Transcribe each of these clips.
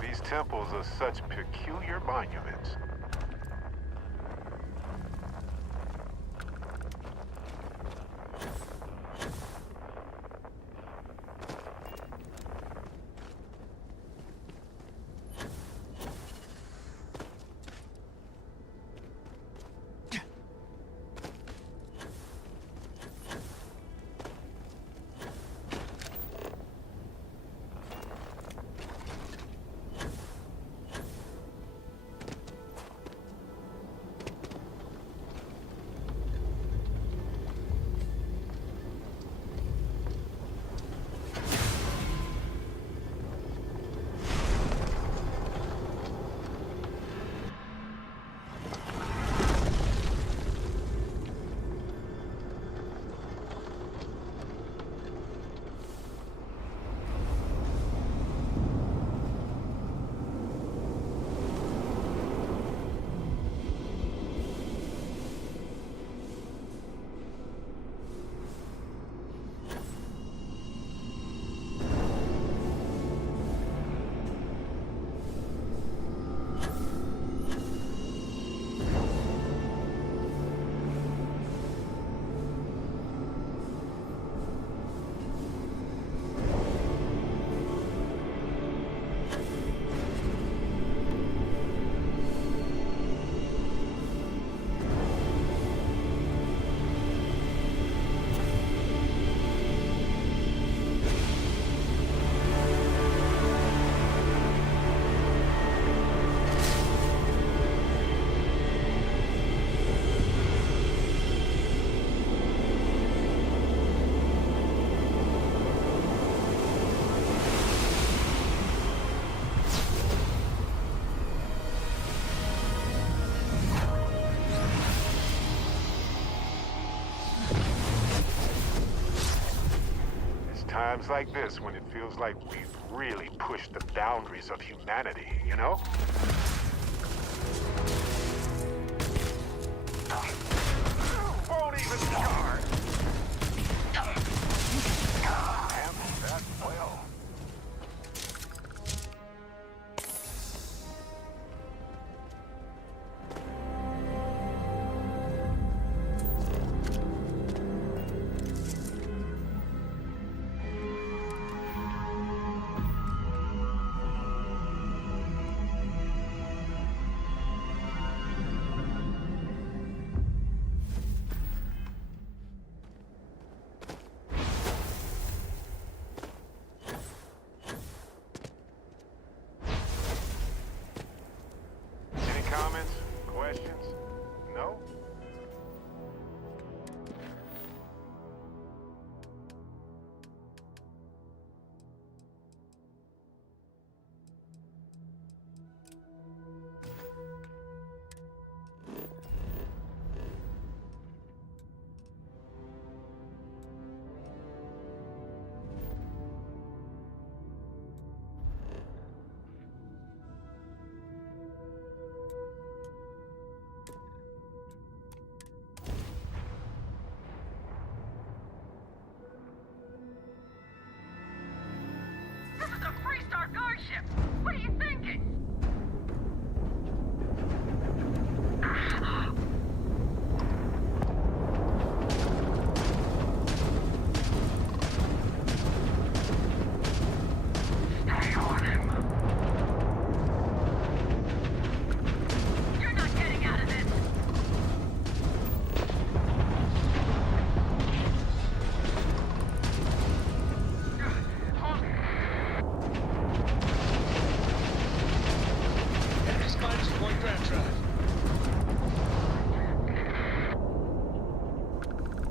These temples are such peculiar monuments. Times like this when it feels like we've really pushed the boundaries of humanity, you know? Won't even start! Damn, that well.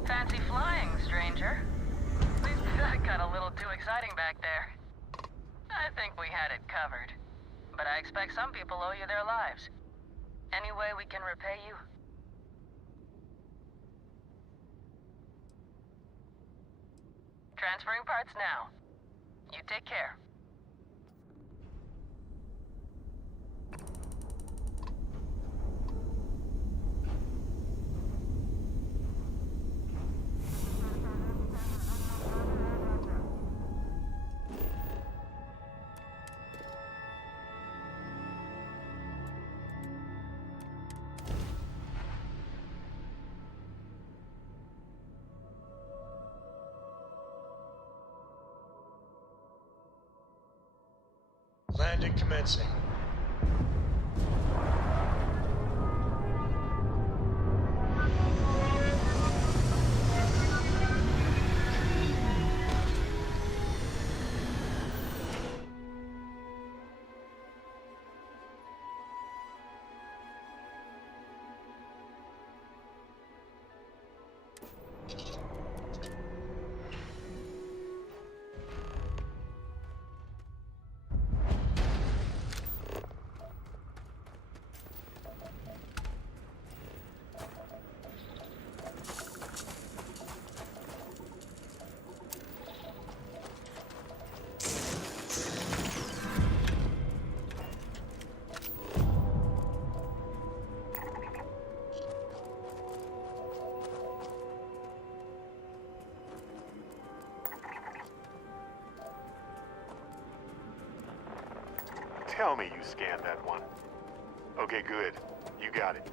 Fancy flying, stranger. That got a little too exciting back there. I think we had it covered. But I expect some people owe you their lives. Any way we can repay you? Transferring parts now. You take care. Landing commencing. Tell me you scanned that one. Okay, good. You got it.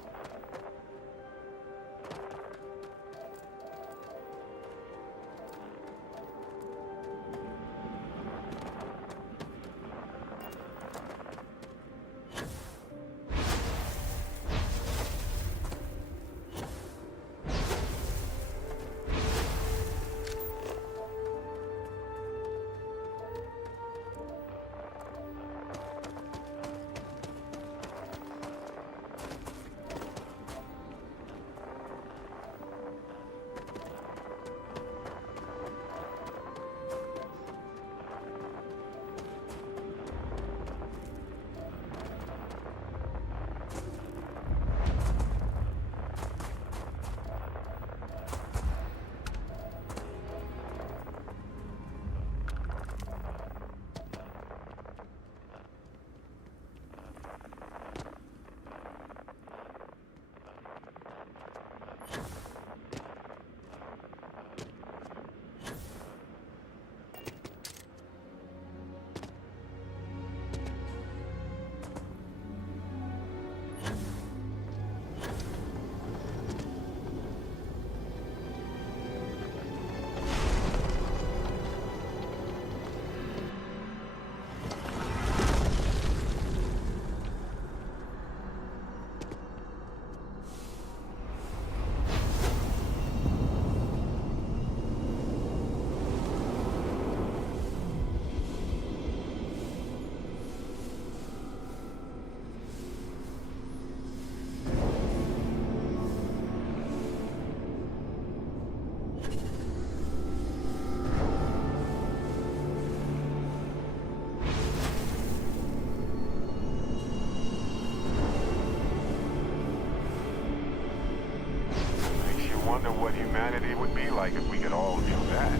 Wonder what humanity would be like if we could all do that.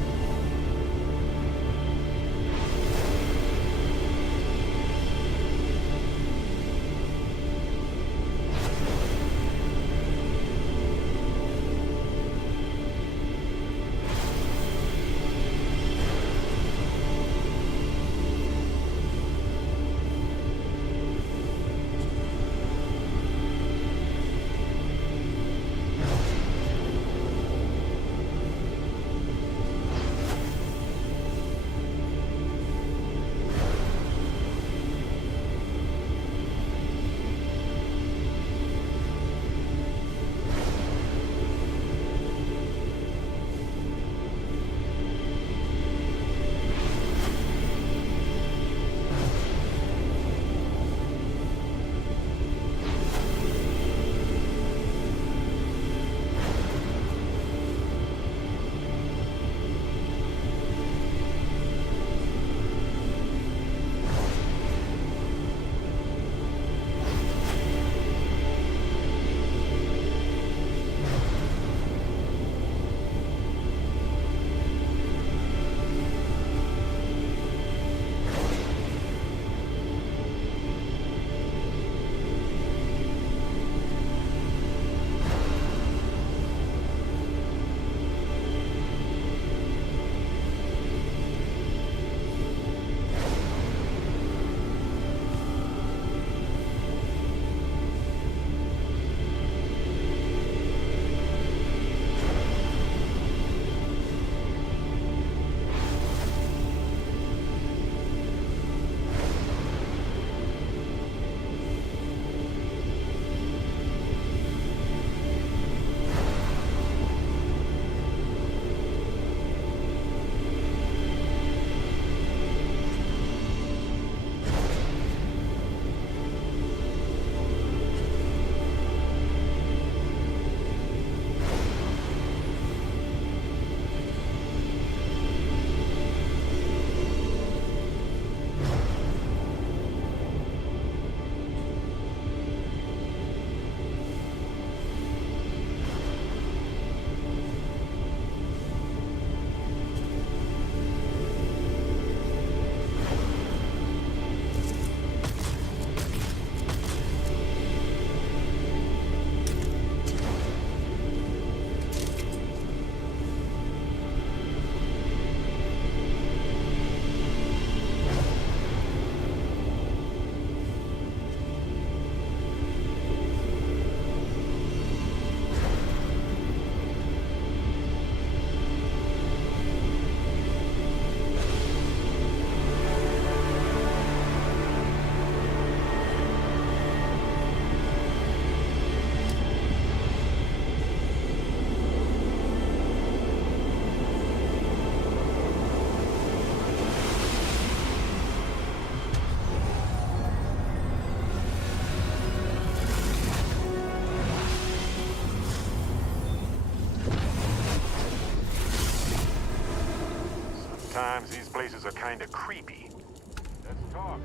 Sometimes these places are kind of creepy. Let's talk.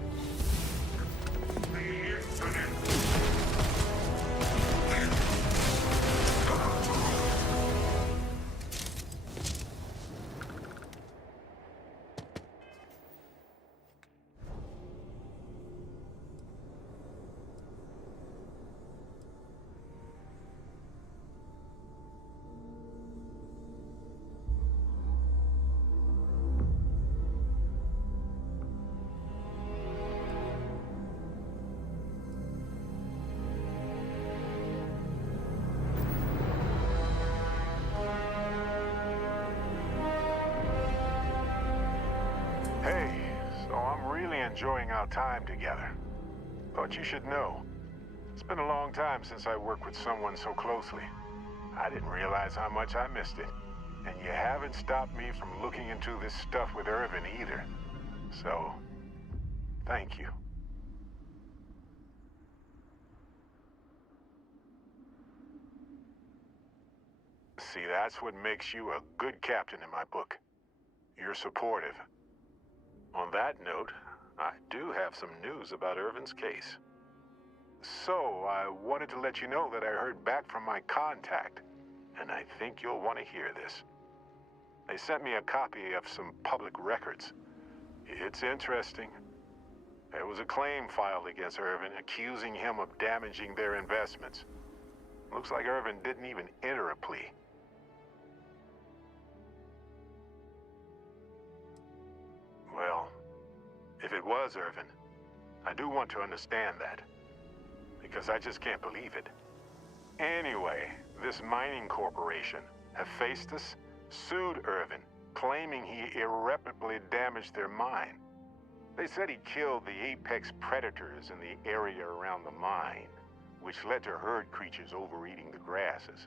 Hey, so I'm really enjoying our time together. Thought you should know. It's been a long time since I worked with someone so closely. I didn't realize how much I missed it. And you haven't stopped me from looking into this stuff with Irvin either. So, thank you. See, that's what makes you a good captain in my book. You're supportive. On that note, I do have some news about Irvin's case. So, I wanted to let you know that I heard back from my contact, and I think you'll want to hear this. They sent me a copy of some public records. It's interesting. There was a claim filed against Irvin accusing him of damaging their investments. Looks like Irvin didn't even enter a plea. Well, if it was Irvin, I do want to understand that. Because I just can't believe it. Anyway, this mining corporation, Hephaestus, sued Irvin, claiming he irreparably damaged their mine. They said he killed the apex predators in the area around the mine, which led to herd creatures overeating the grasses.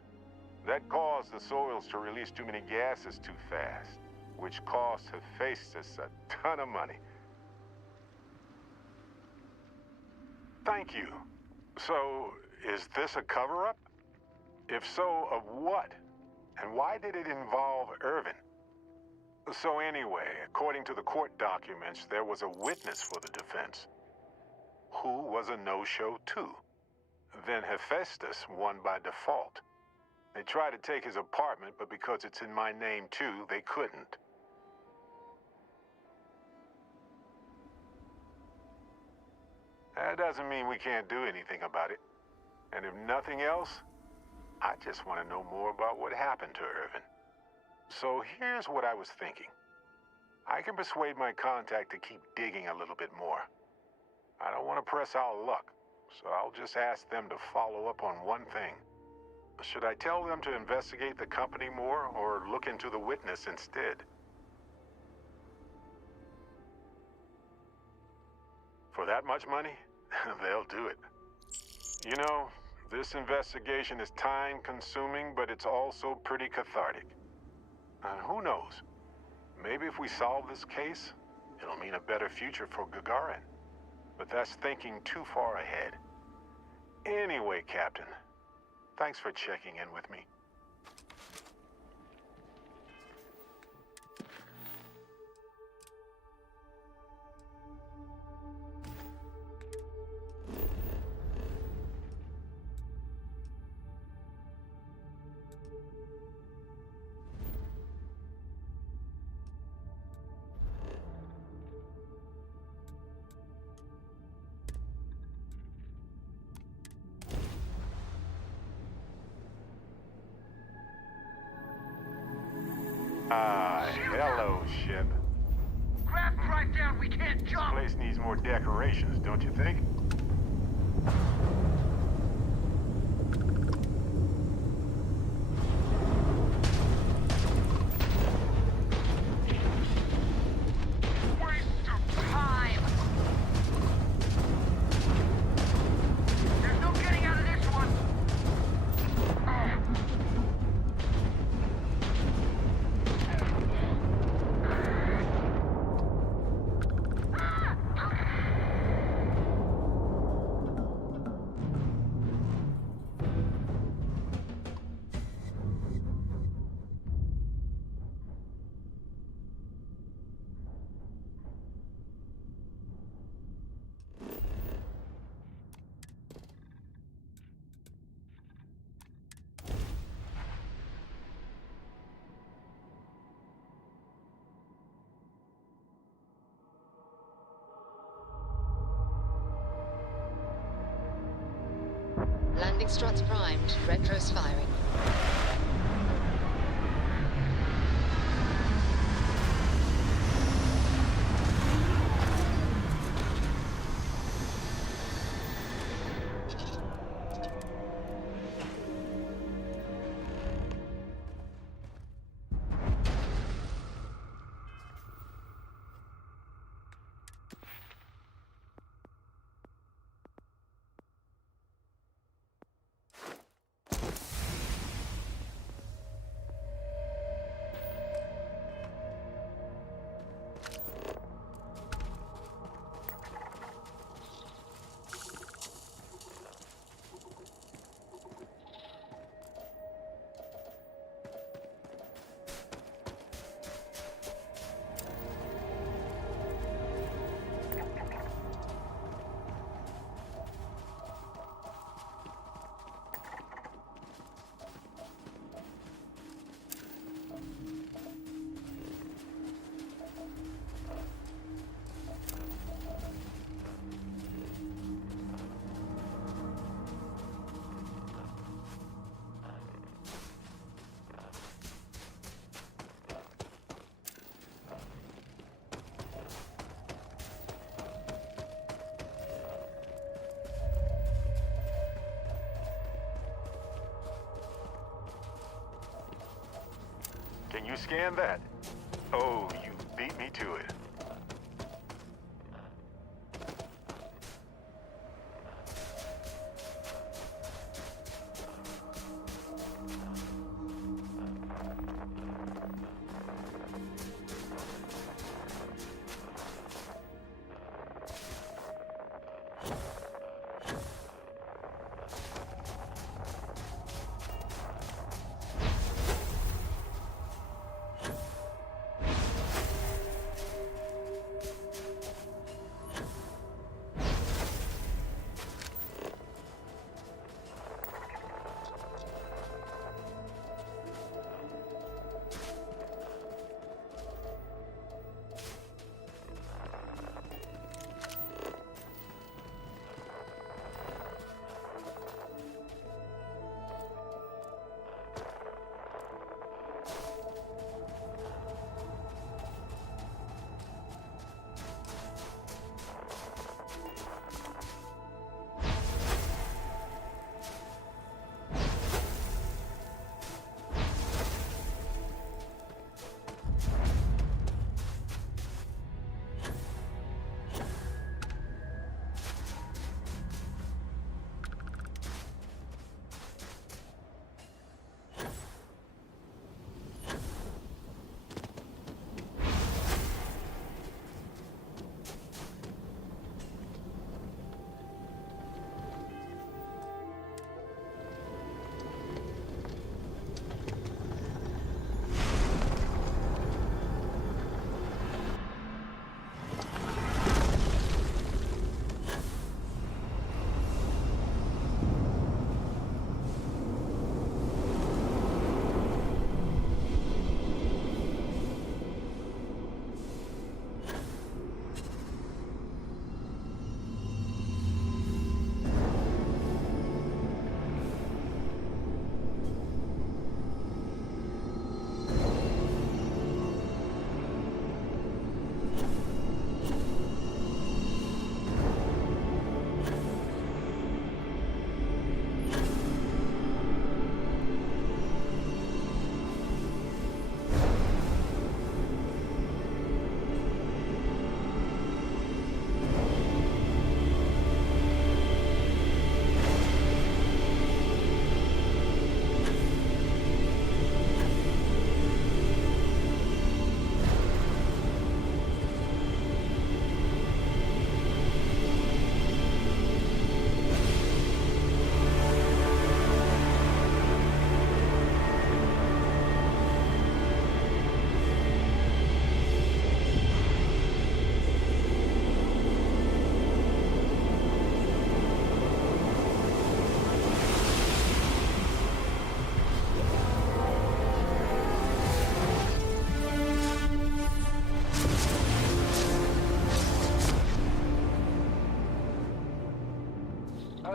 That caused the soils to release too many gases too fast, which cost Hephaestus a ton of money. Thank you. So, is this a cover-up? If so, of what? And why did it involve Irvin? So anyway, according to the court documents, there was a witness for the defense, who was a no-show too. Then Hephaestus won by default. They tried to take his apartment, but because it's in my name too, they couldn't. That doesn't mean we can't do anything about it. And if nothing else, I just want to know more about what happened to Irvin. So here's what I was thinking. I can persuade my contact to keep digging a little bit more. I don't want to press our luck, so I'll just ask them to follow up on one thing. Should I tell them to investigate the company more, or look into the witness instead? For that much money? They'll do it. You know, this investigation is time-consuming, but it's also pretty cathartic. And who knows? Maybe if we solve this case, it'll mean a better future for Gagarin. But that's thinking too far ahead. Anyway, Captain, thanks for checking in with me. Hello, ship. Craft drive down, we can't This jump! place needs more decorations, don't you think? Waste of time! There's no getting out of this one! Landing struts primed. Retros firing. Can you scan that? Oh, you beat me to it.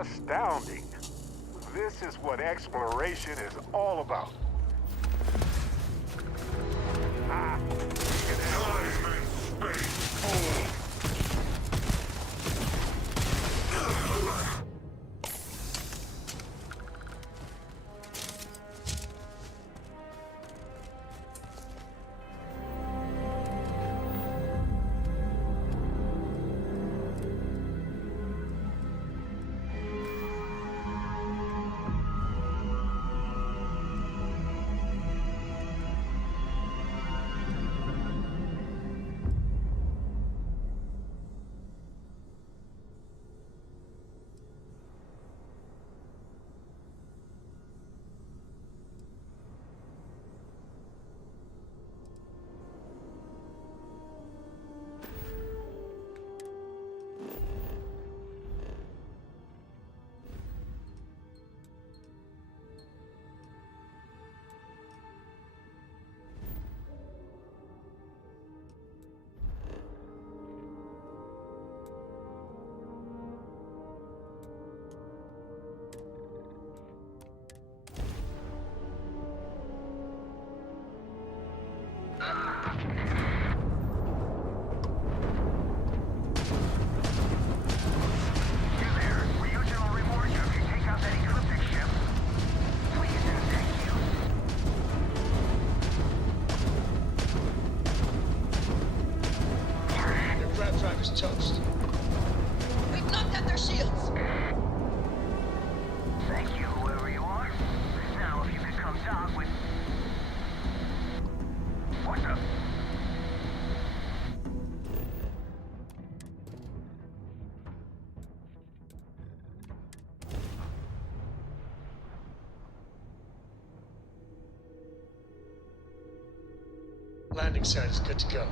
Astounding. This is what exploration is all about. Ah, Driver's toast. We've knocked out their shields. Thank you, whoever you are. Now, if you could come talk with... What the... Landing site is good to go.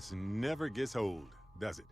this never gets old, does it?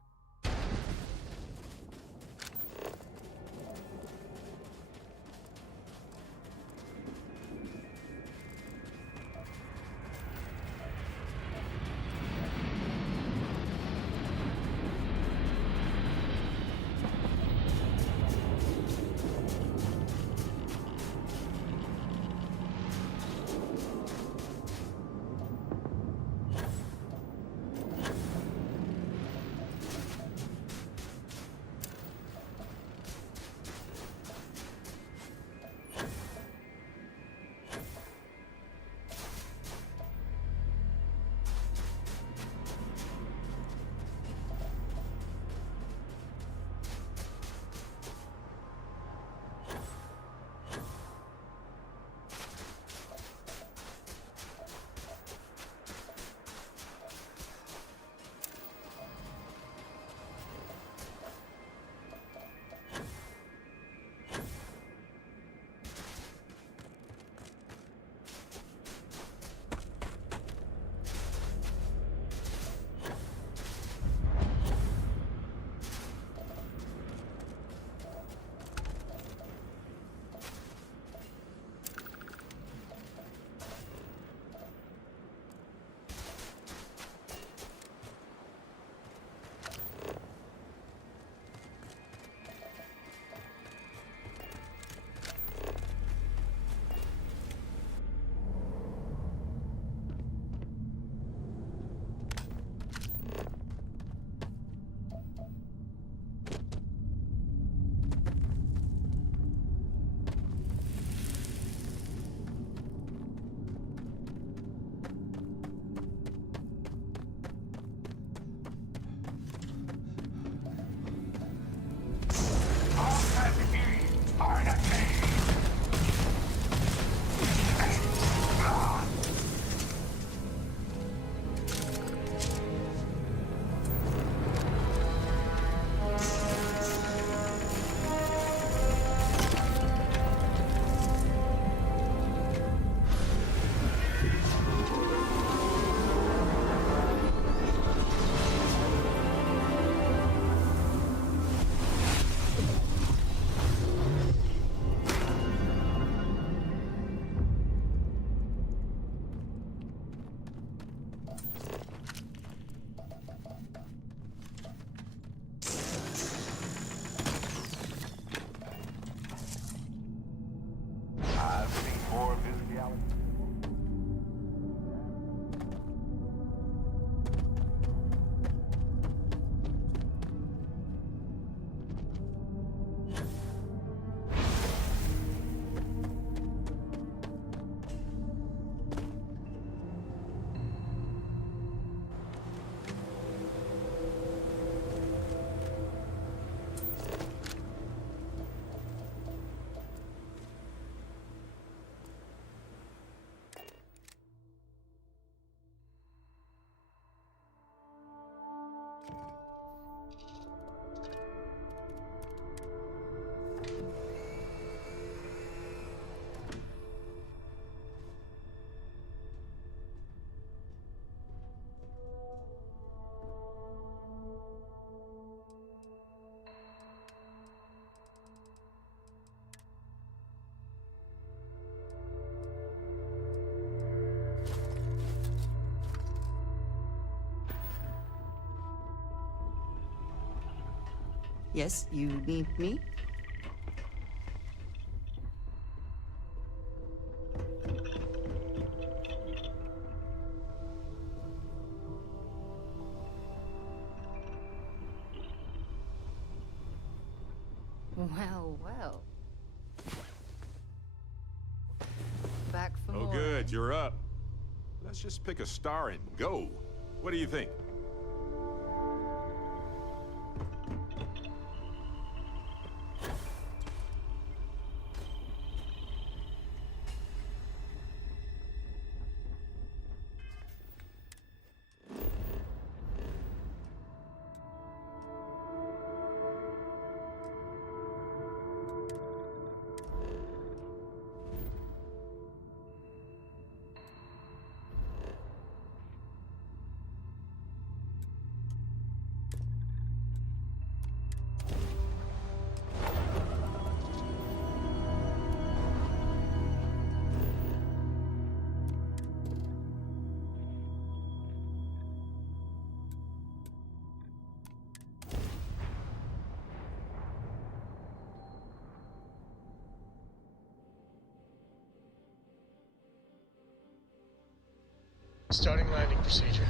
Yes, you need me? Well, well. Back for Oh, more. good, you're up. Let's just pick a star and go. What do you think? Starting landing procedure.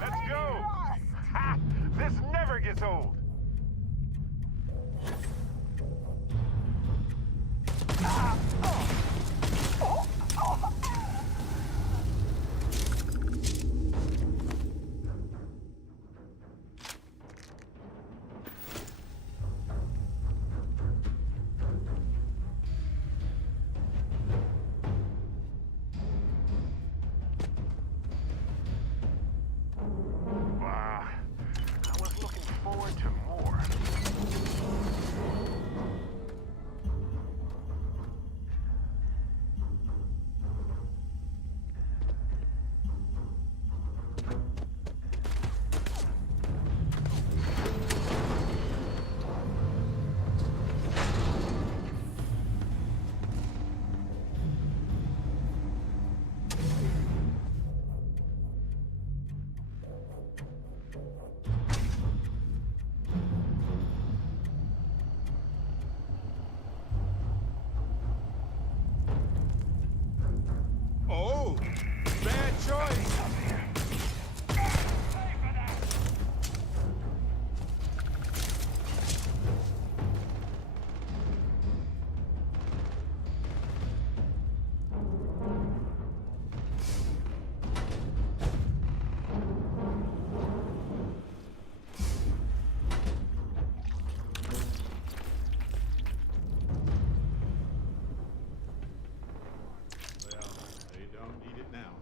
Let's go! Ha! This never gets old! Wow. I was looking forward to more. Oh, bad choice. Well, they don't need it now.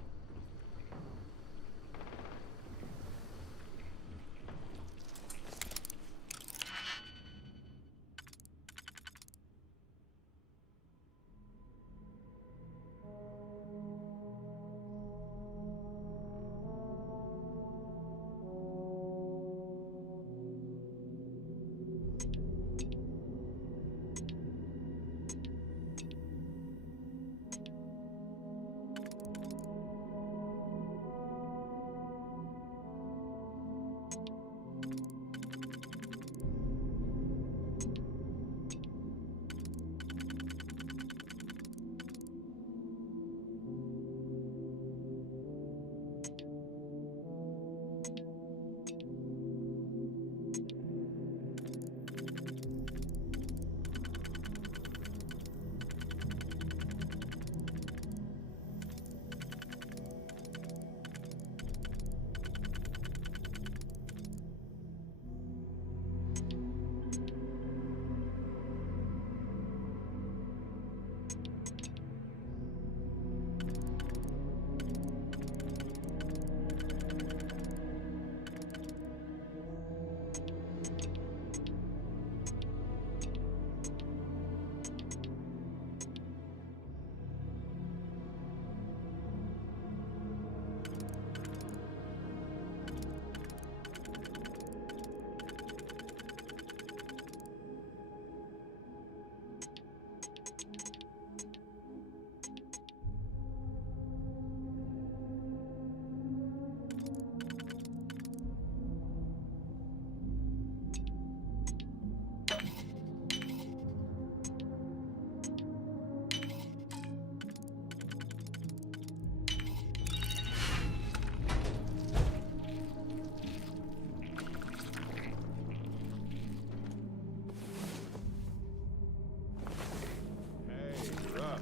Hey, you're up.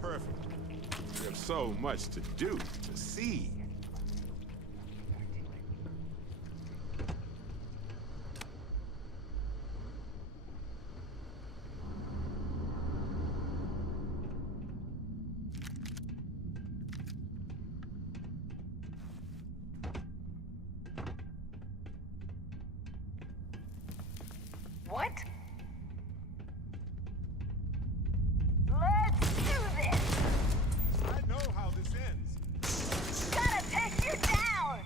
Perfect. We have so much to do, to see. What? Let's do this! I know how this ends. Gotta take you down!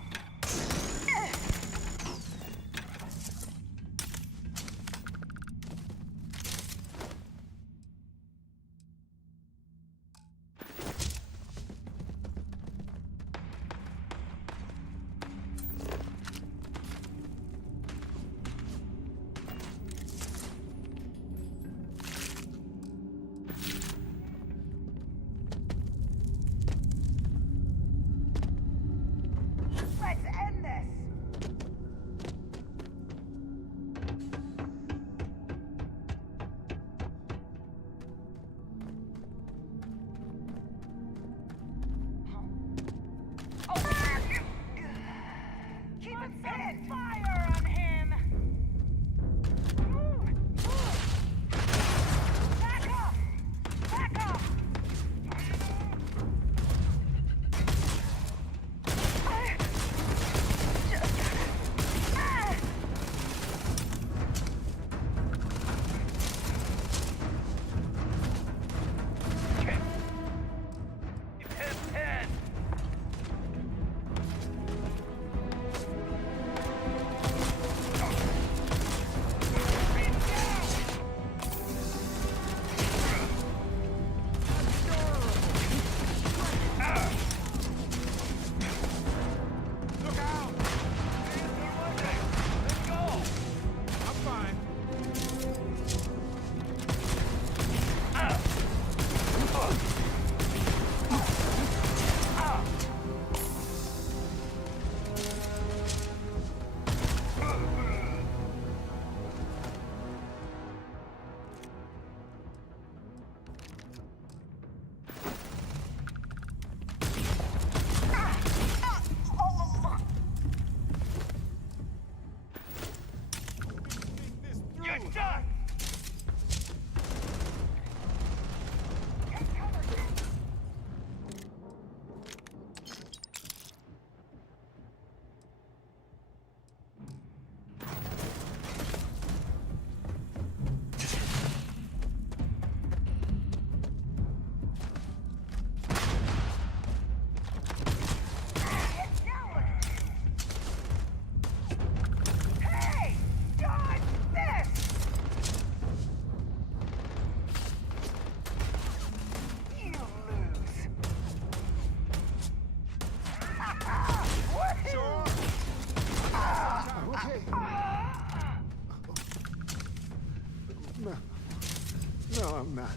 No, I'm not.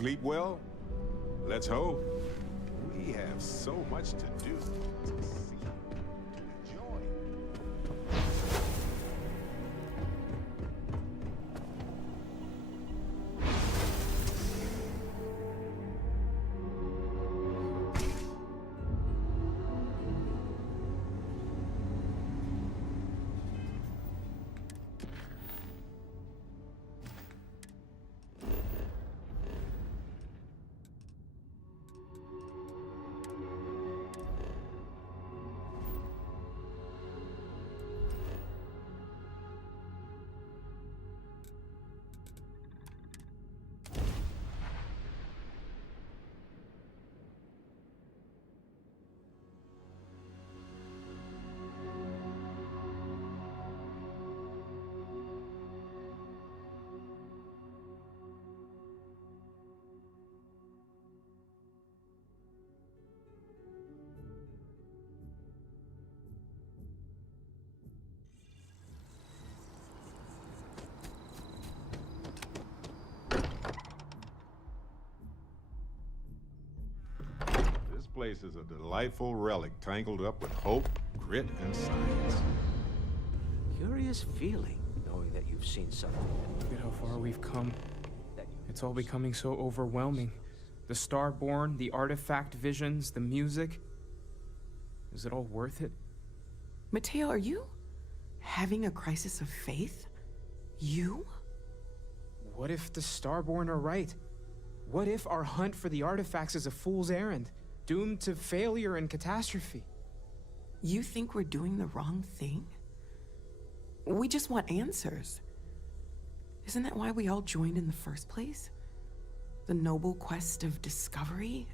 Sleep well? Let's hope. We have so much to do, to see, to enjoy. This place is a delightful relic tangled up with hope, grit, and science. Curious feeling, knowing that you've seen something. Look at how far we've come. That you It's all becoming so overwhelming. The Starborn, the artifact visions, the music. Is it all worth it? Mateo, are you having a crisis of faith? You? What if the Starborn are right? What if our hunt for the artifacts is a fool's errand, doomed to failure and catastrophe? You think we're doing the wrong thing? We just want answers. Isn't that why we all joined in the first place? The noble quest of discovery?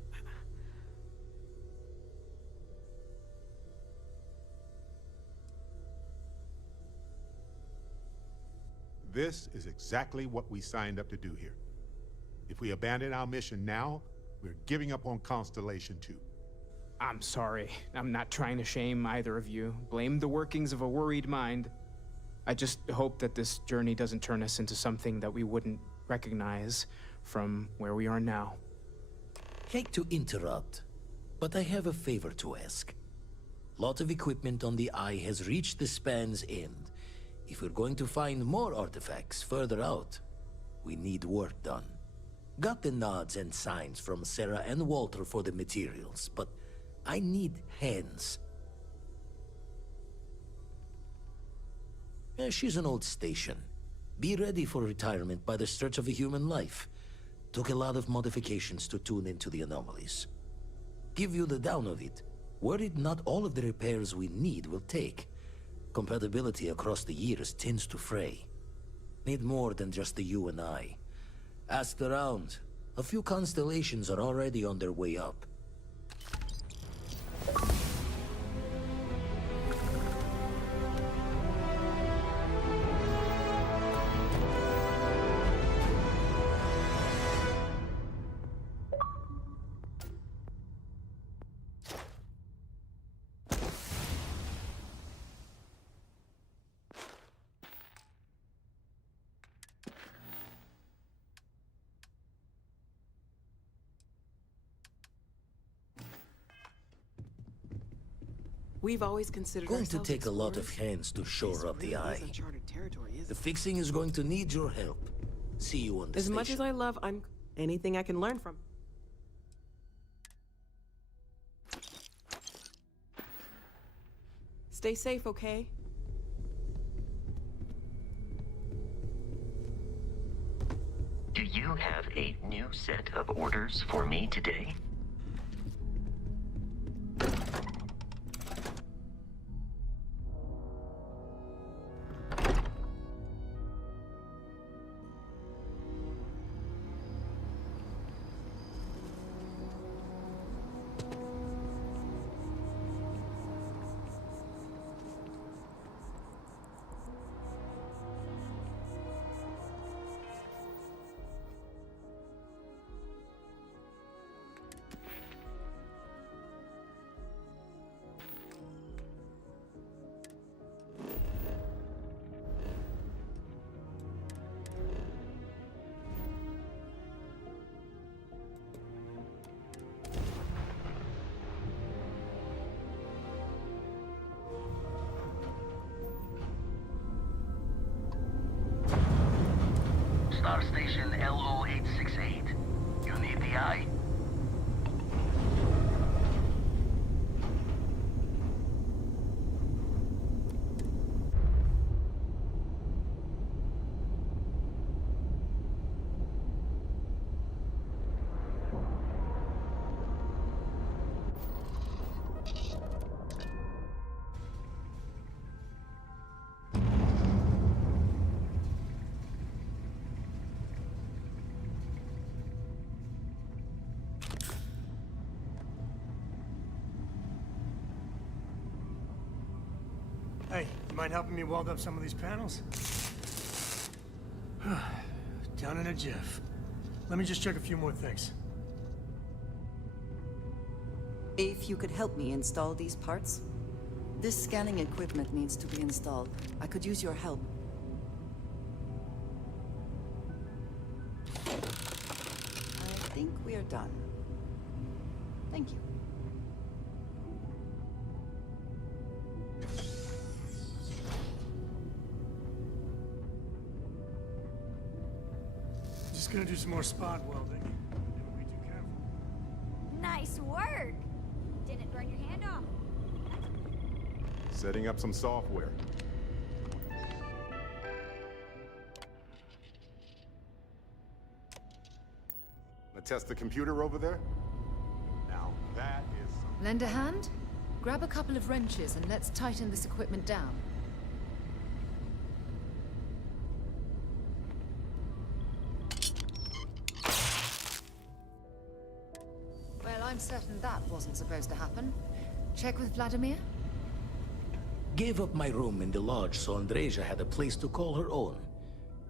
This is exactly what we signed up to do here. If we abandon our mission now, we're giving up on Constellation 2. I'm sorry. I'm not trying to shame either of you. Blame the workings of a worried mind. I just hope that this journey doesn't turn us into something that we wouldn't recognize from where we are now. Hate to interrupt, but I have a favor to ask. Lot of equipment on the Eye has reached the span's end. If we're going to find more artifacts further out, we need work done. Got the nods and signs from Sarah and Walter for the materials, but I need hands. She's an old station. Be ready for retirement by the stretch of a human life. Took a lot of modifications to tune into the anomalies. Give you the down of it. Worried not all of the repairs we need will take. Compatibility across the years tends to fray. Need more than just the you and I. Asked around. A few constellations are already on their way up. We've always considered Going to ourselves take a lot of explorers. hands to shore up the Eye. This uncharted territory, isn't The it? fixing is going to need your help. See you on the As station. much as I love anything I can learn from. Stay safe, okay? Do you have a new set of orders for me today? Radar station LO868. You need the eye? Hey, you mind helping me weld up some of these panels? Down in a jiff. Let me just check a few more things. If you could help me install these parts. This scanning equipment needs to be installed. I could use your help. I think we are done. Thank you. Just gonna do some more spot welding. Never be too careful. Nice work! Didn't burn your hand off. Setting up some software. Wanna test the computer over there? Now that is something. Lend a hand? Grab a couple of wrenches and let's tighten this equipment down. Well, I'm certain that wasn't supposed to happen. Check with Vladimir? Gave up my room in the lodge so Andreja had a place to call her own.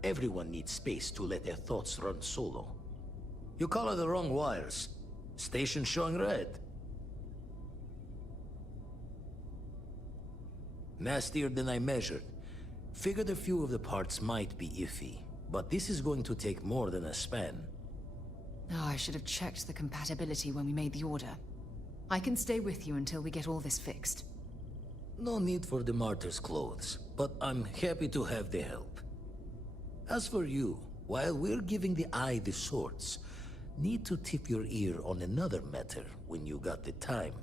Everyone needs space to let their thoughts run solo. You color the wrong wires. Station showing red. Nastier than I measured. Figured a few of the parts might be iffy, but this is going to take more than a span. Oh, I should have checked the compatibility when we made the order. I can stay with you until we get all this fixed. No need for the martyr's clothes, but I'm happy to have the help. As for you, while we're giving the eye the swords, need to tip your ear on another matter when you got the time.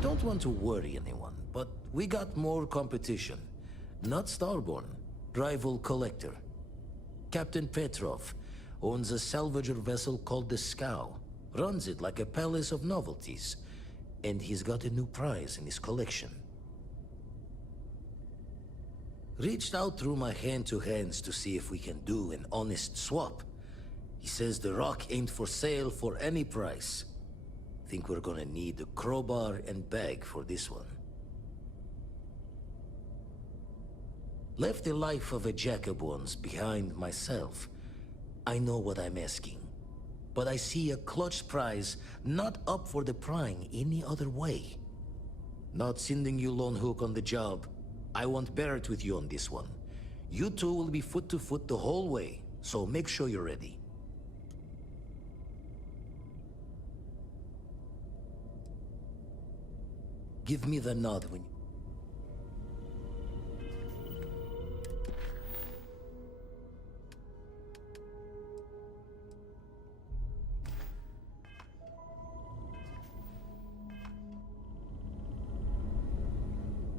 Don't want to worry anyone, but we got more competition. Not Starborn, rival collector. Captain Petrov owns a salvager vessel called the Scow. Runs it like a palace of novelties. And he's got a new prize in his collection. Reached out through my hand-to-hands to see if we can do an honest swap. He says the rock ain't for sale for any price. Think we're gonna need a crowbar and bag for this one. Left the life of a jacob once behind myself. I know what I'm asking. But I see a clutch prize not up for the prying any other way. Not sending you lone hook on the job. I want Barrett with you on this one. You two will be foot to foot the whole way, so make sure you're ready. Give me the nod when you...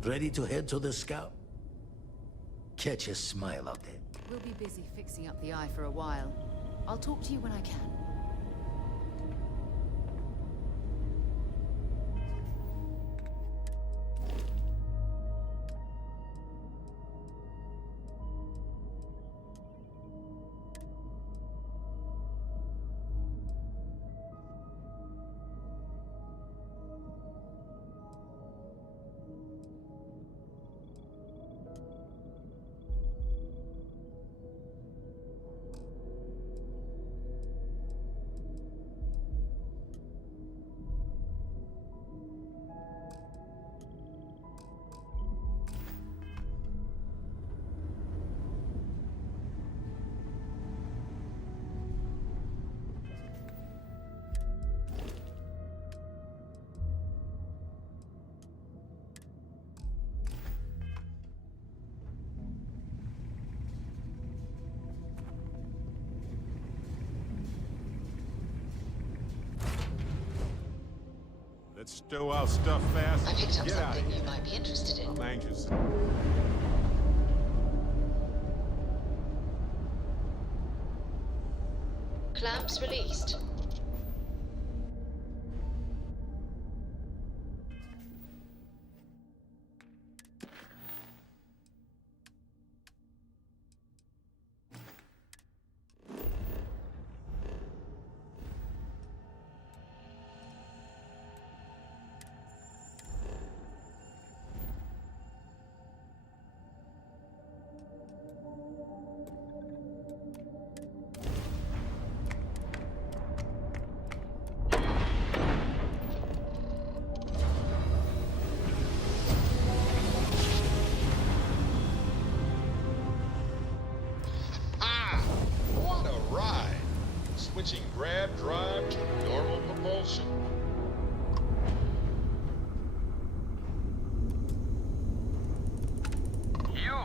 Ready to head to the Scout? Catch a smile out there. We'll be busy fixing up the eye for a while. I'll talk to you when I can. Show our stuff fast. I picked up Get out of something here. you might be interested in. I'm anxious. Clamps released. What a ride! Switching grab drive to normal propulsion. You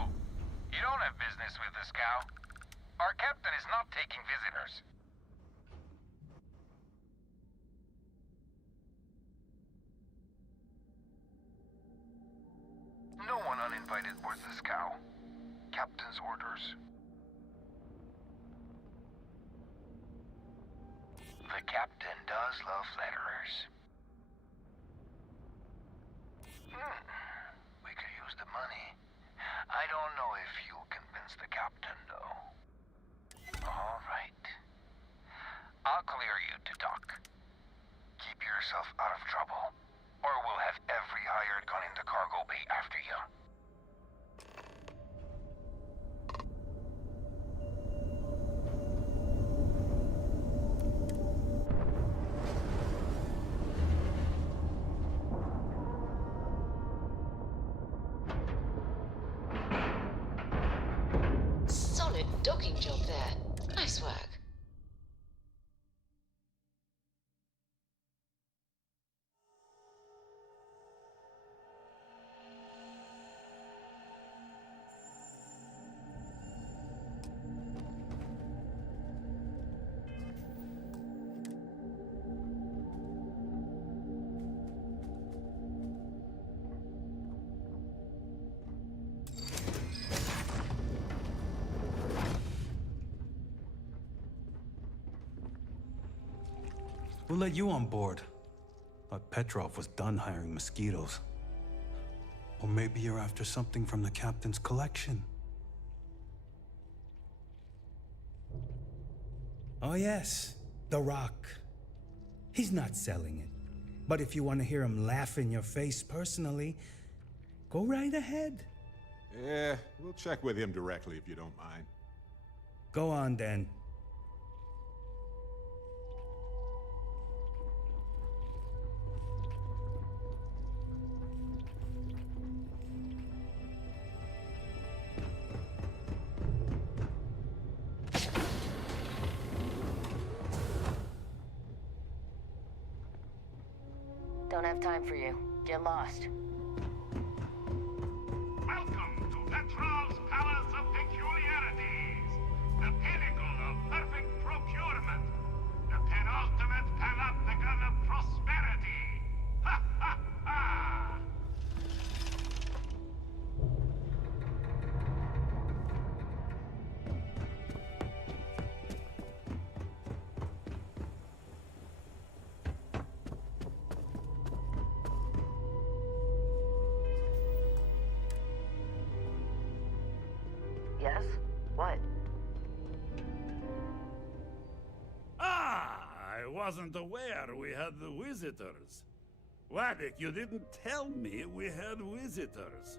don't have business with this cow. Our captain is not taking visitors. No one uninvited boards this cow. Captain's orders. The captain does love flatterers. We could use the money. I don't know if you'll convince the captain, though. All right. I'll clear you to dock. Keep yourself out of trouble, or we'll have every hired gun in the cargo bay after you. Solid docking job there. Nice work. Who let you on board? Thought Petrov was done hiring mosquitoes. Or maybe you're after something from the captain's collection. Oh yes, the rock. He's not selling it. But if you want to hear him laugh in your face personally, go right ahead. Yeah, we'll check with him directly if you don't mind. Go on then. Don't have time for you. Get lost. Welcome to Petrov's Palace of Peculiarities, the pinnacle of perfect procurement, the penultimate panopticon of prosperity. Ha ha ha! Yes? What? I wasn't aware we had the visitors. Wadik, you didn't tell me we had visitors.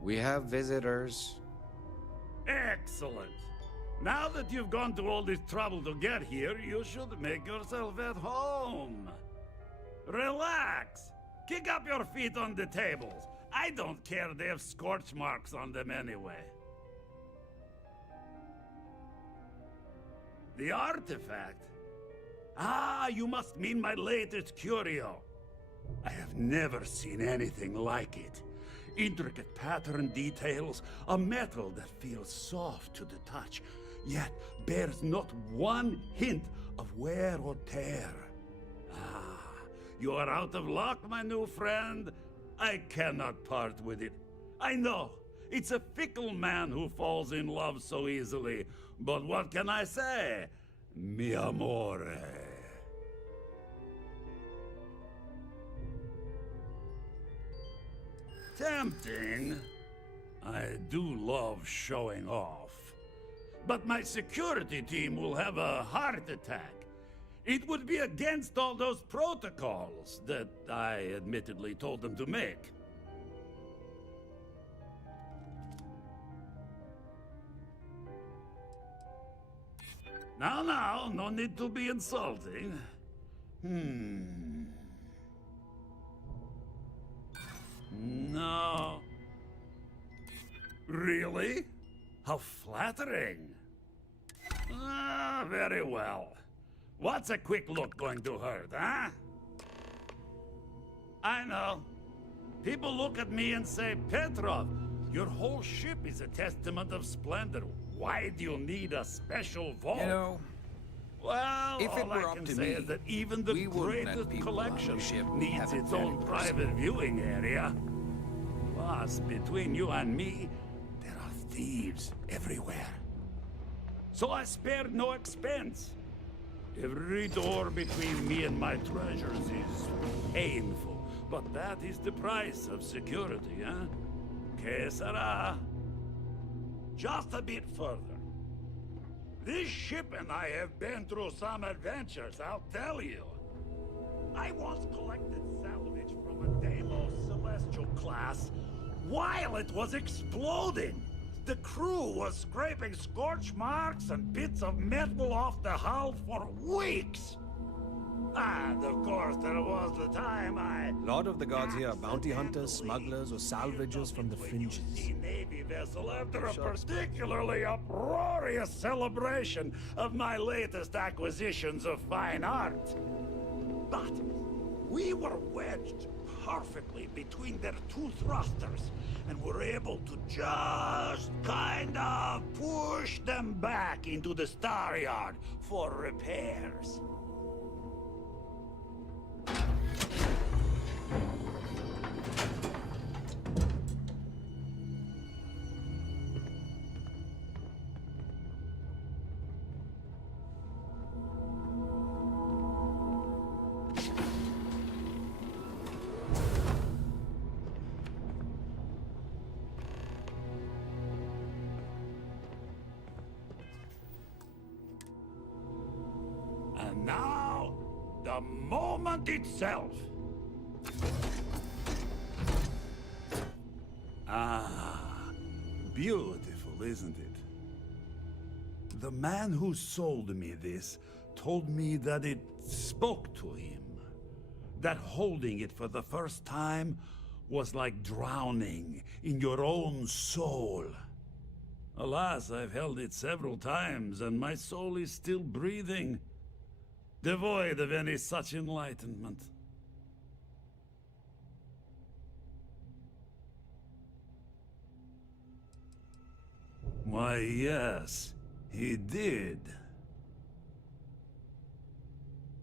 We have visitors. Excellent. Now that you've gone to all this trouble to get here, you should make yourself at home. Relax. Kick up your feet on the tables. I don't care, they have scorch marks on them anyway. The artifact? Ah, you must mean my latest curio. I have never seen anything like it. Intricate pattern details, a metal that feels soft to the touch, yet bears not one hint of wear or tear. Ah, You are out of luck, my new friend. I cannot part with it. I know, it's a fickle man who falls in love so easily. But what can I say? Mi amore. Tempting. I do love showing off. But my security team will have a heart attack. It would be against all those protocols that I admittedly told them to make. Now, no need to be insulting. No. Really? How flattering. Very well. What's a quick look going to hurt, huh? I know. People look at me and say, Petrov, your whole ship is a testament of splendor. Why do you need a special vault? You know, well, if it all were I up can to say me, is that even the we wouldn't let greatest people on the collection ship needs have it its own very private personal. viewing area. Plus, between you and me, there are thieves everywhere. So I spared no expense. Every door between me and my treasures is painful, but that is the price of security, huh? Que sera? Just a bit further. This ship and I have been through some adventures, I'll tell you. I once collected salvage from a Deimos Celestial class while it was exploding. The crew was scraping scorch marks and bits of metal off the hull for weeks. And of course, there was the time I... Lot of the gods here are bounty hunters, smugglers, or salvagers from the fringes. Navy vessel after a particularly uproarious celebration of my latest acquisitions of fine art. But we were wedged perfectly between their two thrusters and were able to just kind of push them back into the star yard for repairs. And now, the moment itself. Beautiful, isn't it? The man who sold me this told me that it spoke to him. That holding it for the first time was like drowning in your own soul. Alas, I've held it several times, and my soul is still breathing, devoid of any such enlightenment. Why, yes, he did.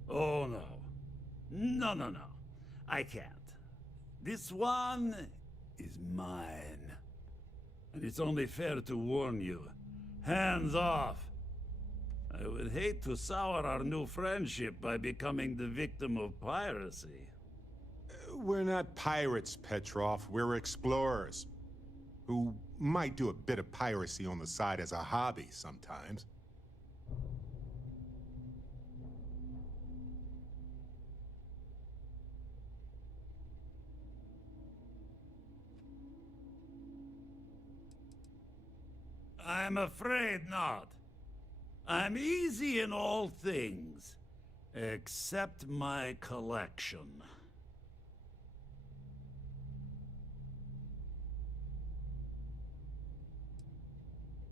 Oh, no. No. I can't. This one is mine. And it's only fair to warn you. Hands off. I would hate to sour our new friendship by becoming the victim of piracy. We're not pirates, Petrov. We're explorers who might do a bit of piracy on the side as a hobby sometimes. I'm afraid not. I'm easy in all things, except my collection.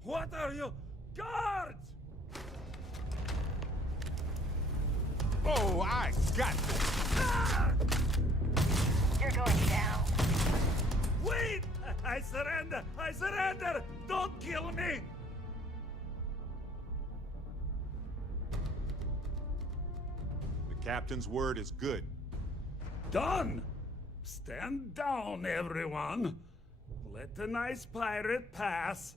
What are you? Guards! Oh, I got this! Ah! You're going down. Wait! I surrender! I surrender! Don't kill me! The captain's word is good. Done! Stand down, everyone. Let the nice pirate pass.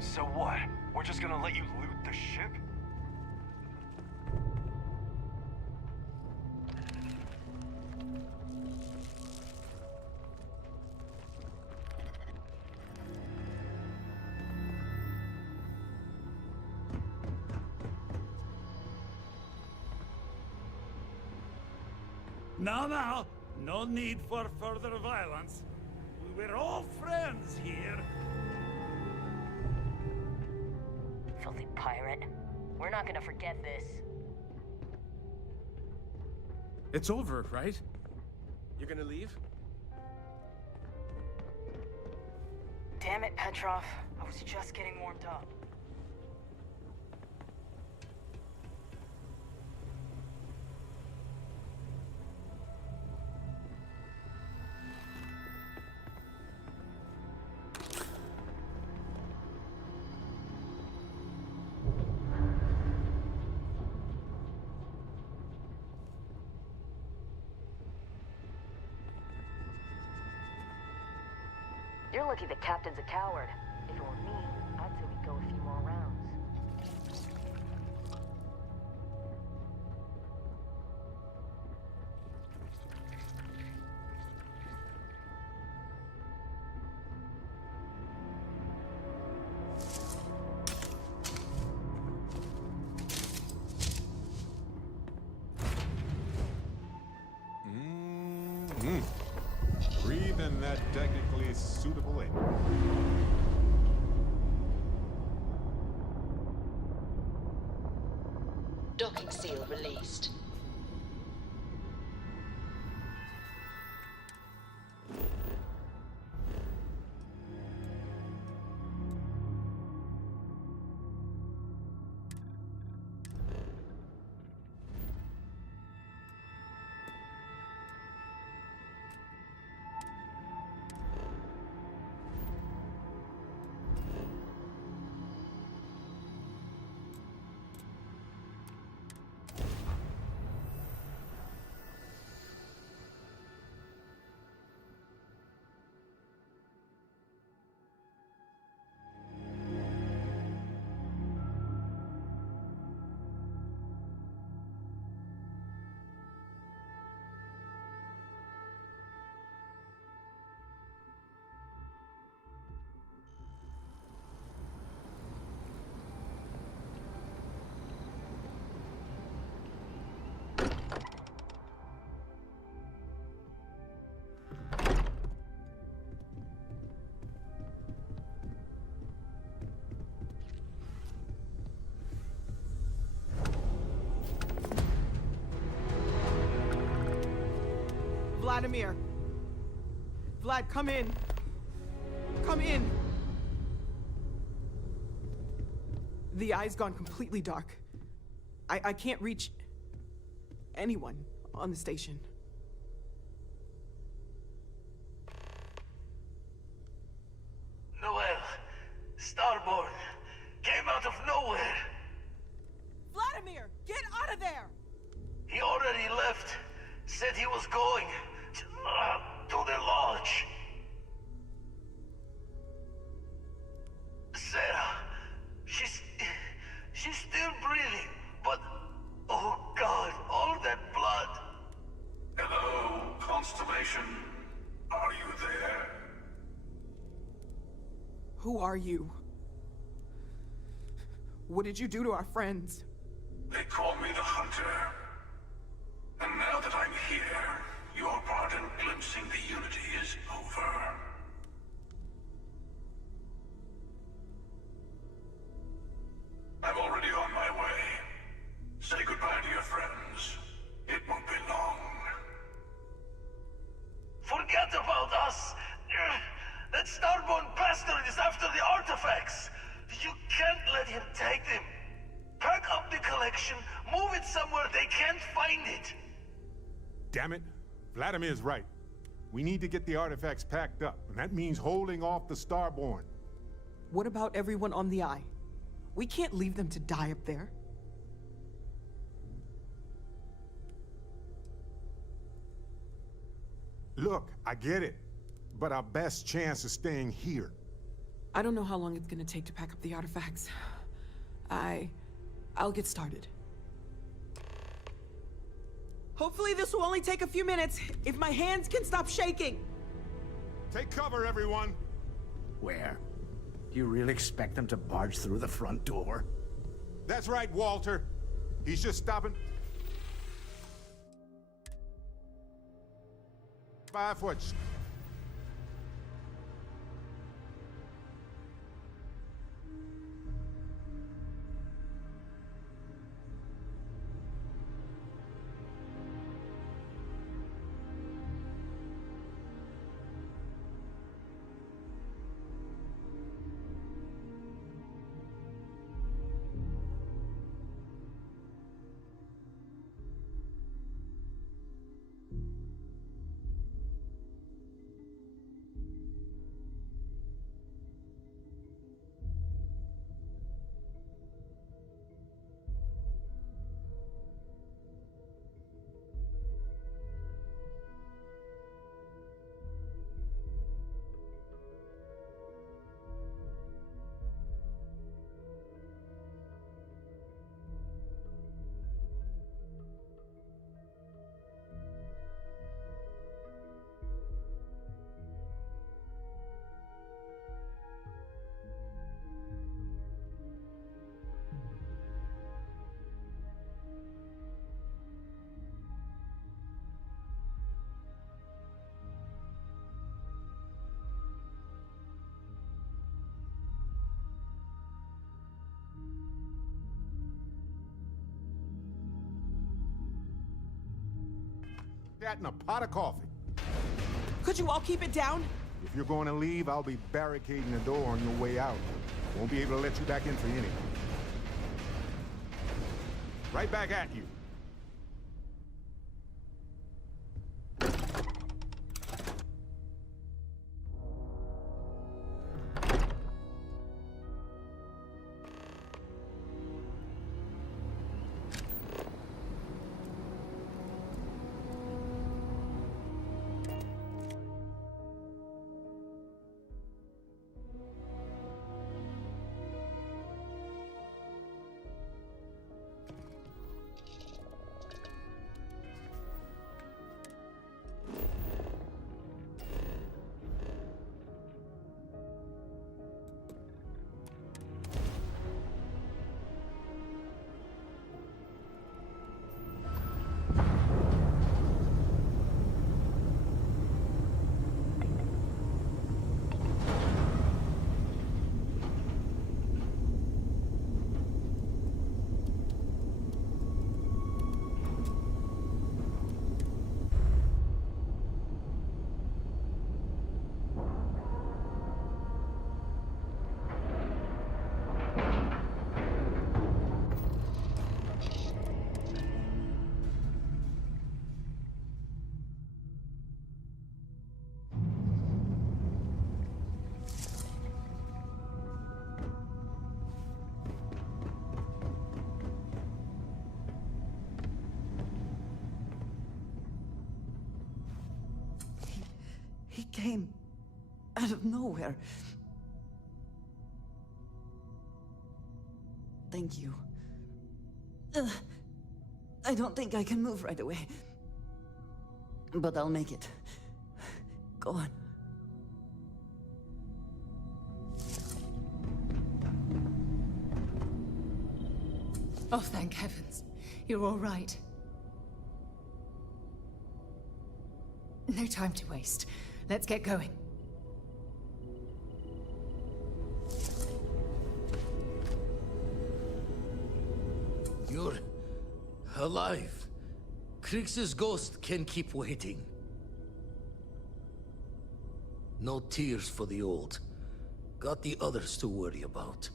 So what? We're just gonna let you loot the ship? Now, no need for further violence. We're all friends here. Filthy pirate. We're not gonna forget this. It's over, right? You're gonna leave? Damn it, Petrov. I was just getting warmed up. You're lucky the captain's a coward. If it were me, I'd say we'd go a few more rounds. Breathe in that technically suitable air. Docking seal released. Vladimir! Vlad, come in! Come in! The eye's gone completely dark. I can't reach anyone on the station. Noel, Starborn, came out of nowhere. Vladimir, get out of there! He already left. Said he was going to the lodge. Sarah, she's still breathing, but oh God, all that blood. Hello, Constellation. Are you there? Who are you? What did you do to our friends? They call me the Hunter. And now that I'm here, your part in glimpsing the Unity is over. I'm already on my way. Say goodbye to your friends. It won't be long. Forget about us! That starborn bastard is after the artifacts! You can't let him take them! Pack up the collection, move it somewhere they can't find it! Damn it. Vladimir's right. We need to get the artifacts packed up, and that means holding off the Starborn. What about everyone on the Eye? We can't leave them to die up there. Look, I get it, but our best chance is staying here. I don't know how long it's gonna take to pack up the artifacts. I'll get started. Hopefully this will only take a few minutes, if my hands can stop shaking. Take cover, everyone. Where? Do you really expect them to barge through the front door? That's right, Walter. He's just stopping by for that in a pot of coffee. Could you all keep it down? If you're going to leave, I'll be barricading the door on your way out. Won't be able to let you back in for anything. Right back at you. He came out of nowhere. Thank you. I don't think I can move right away. But I'll make it. Go on. Oh, thank heavens. You're all right. No time to waste. Let's get going. You're alive. Krix's ghost can keep waiting. No tears for the old. Got the others to worry about.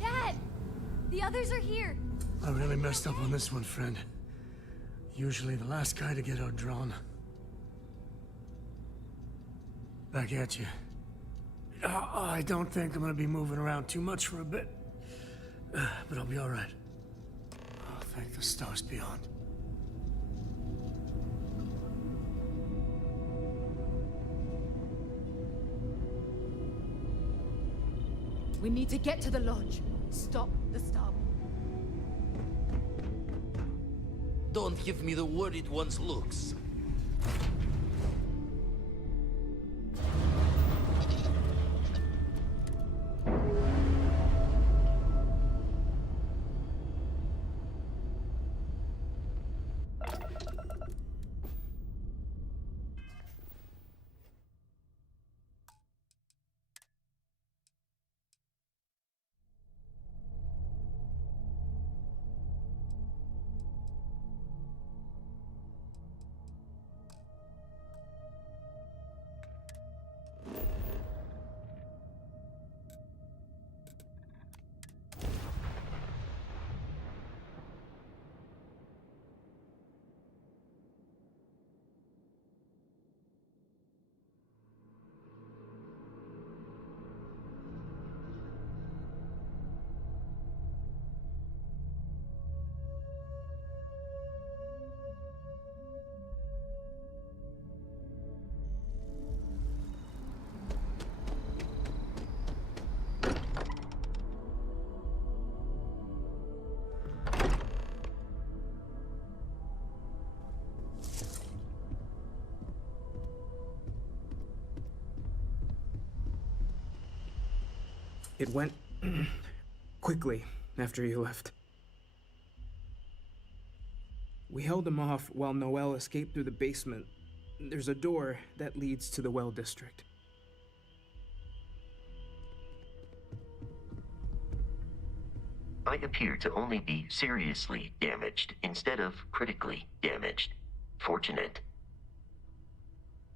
Dad! The others are here. I really messed up on this one, friend. Usually the last guy to get outdrawn. Back at you. I don't think I'm gonna be moving around too much for a bit. But I'll be alright. Oh, thank the stars beyond. We need to get to the lodge. Stop the storm. Don't give me the worried one's looks. It went quickly after you left. We held him off while Noel escaped through the basement. There's a door that leads to the well district. I appear to only be seriously damaged instead of critically damaged. Fortunate.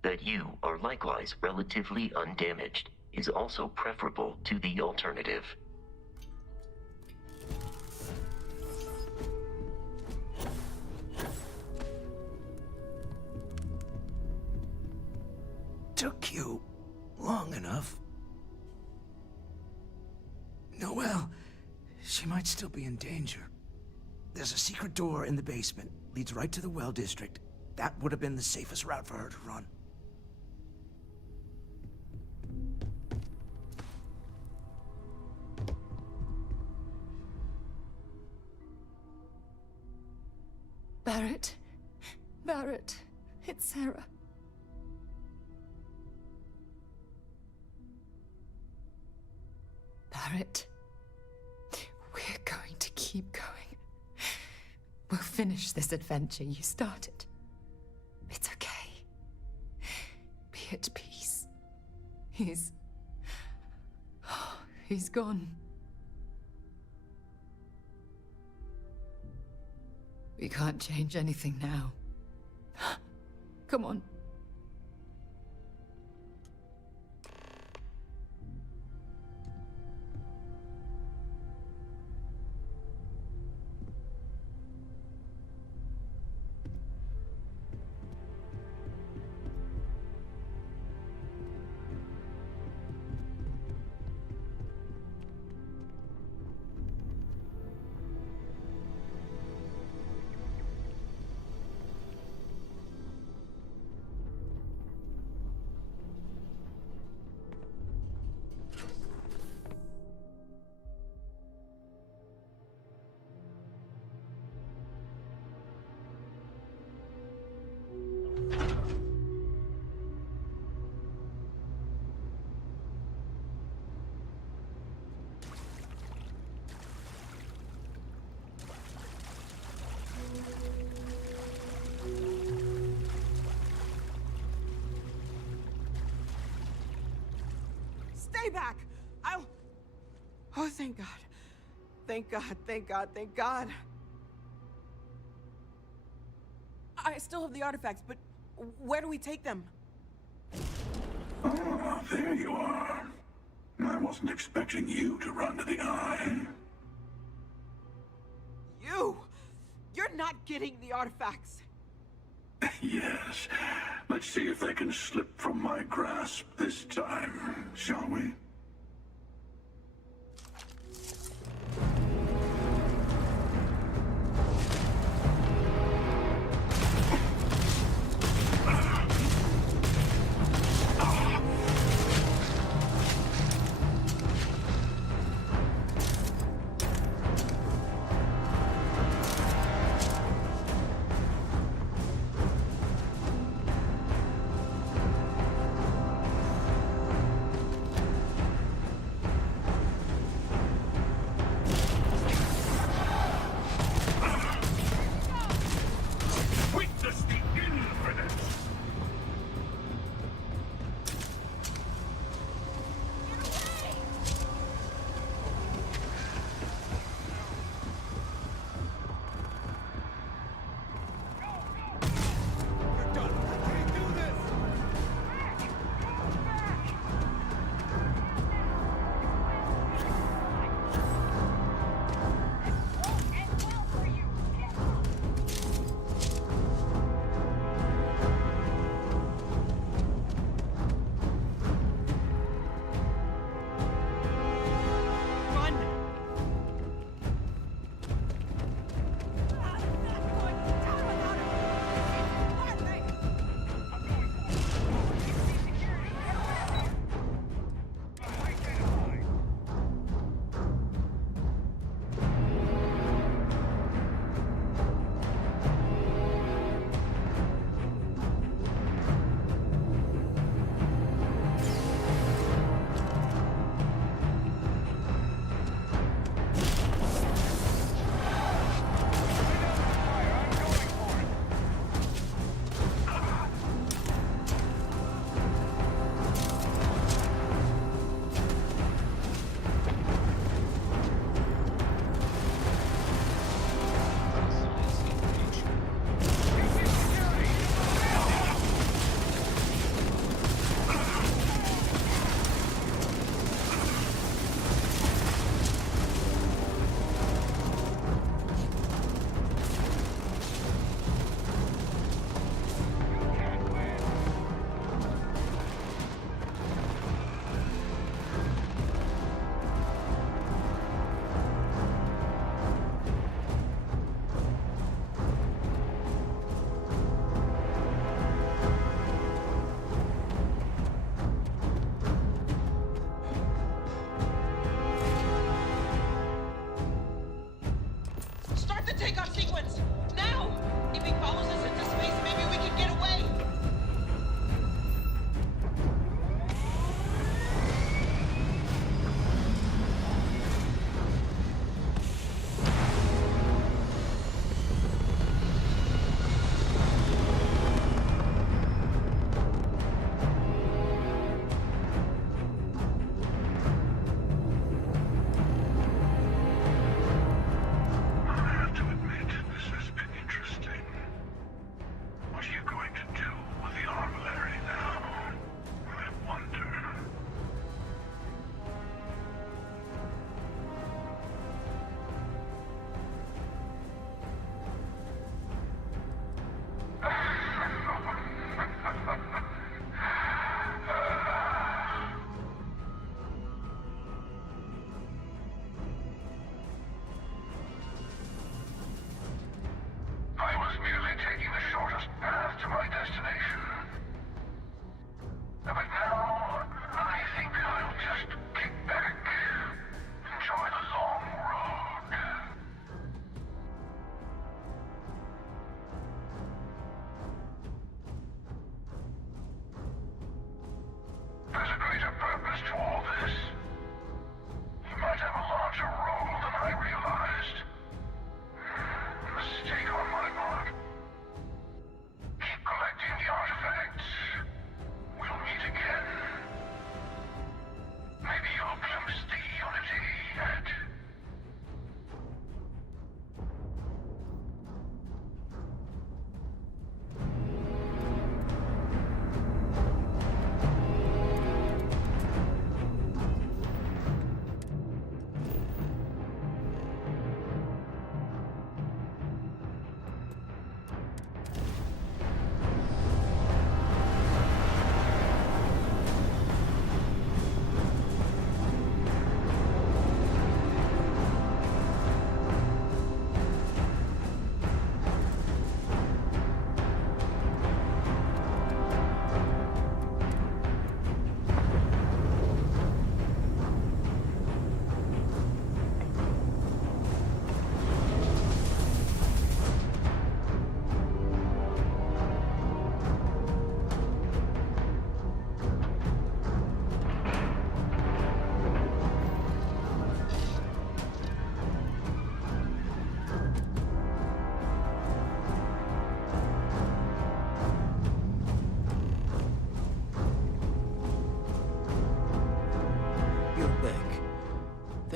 That you are likewise relatively undamaged is also preferable to the alternative. Took you long enough. Noelle, she might still be in danger. There's a secret door in the basement, leads right to the well district. That would have been the safest route for her to run. Barrett. Barrett. It's Sarah. Barrett. We're going to keep going. We'll finish this adventure you started. It's okay. Be at peace. He's gone. We can't change anything now. Come on. stay back! I'll... Oh, thank God. Thank God, thank God, thank God. I still have the artifacts, but where do we take them? Ah, there you are. I wasn't expecting you to run to the eye. You! You're not getting the artifacts! Yes. Let's see if they can slip from my grasp this time, shall we?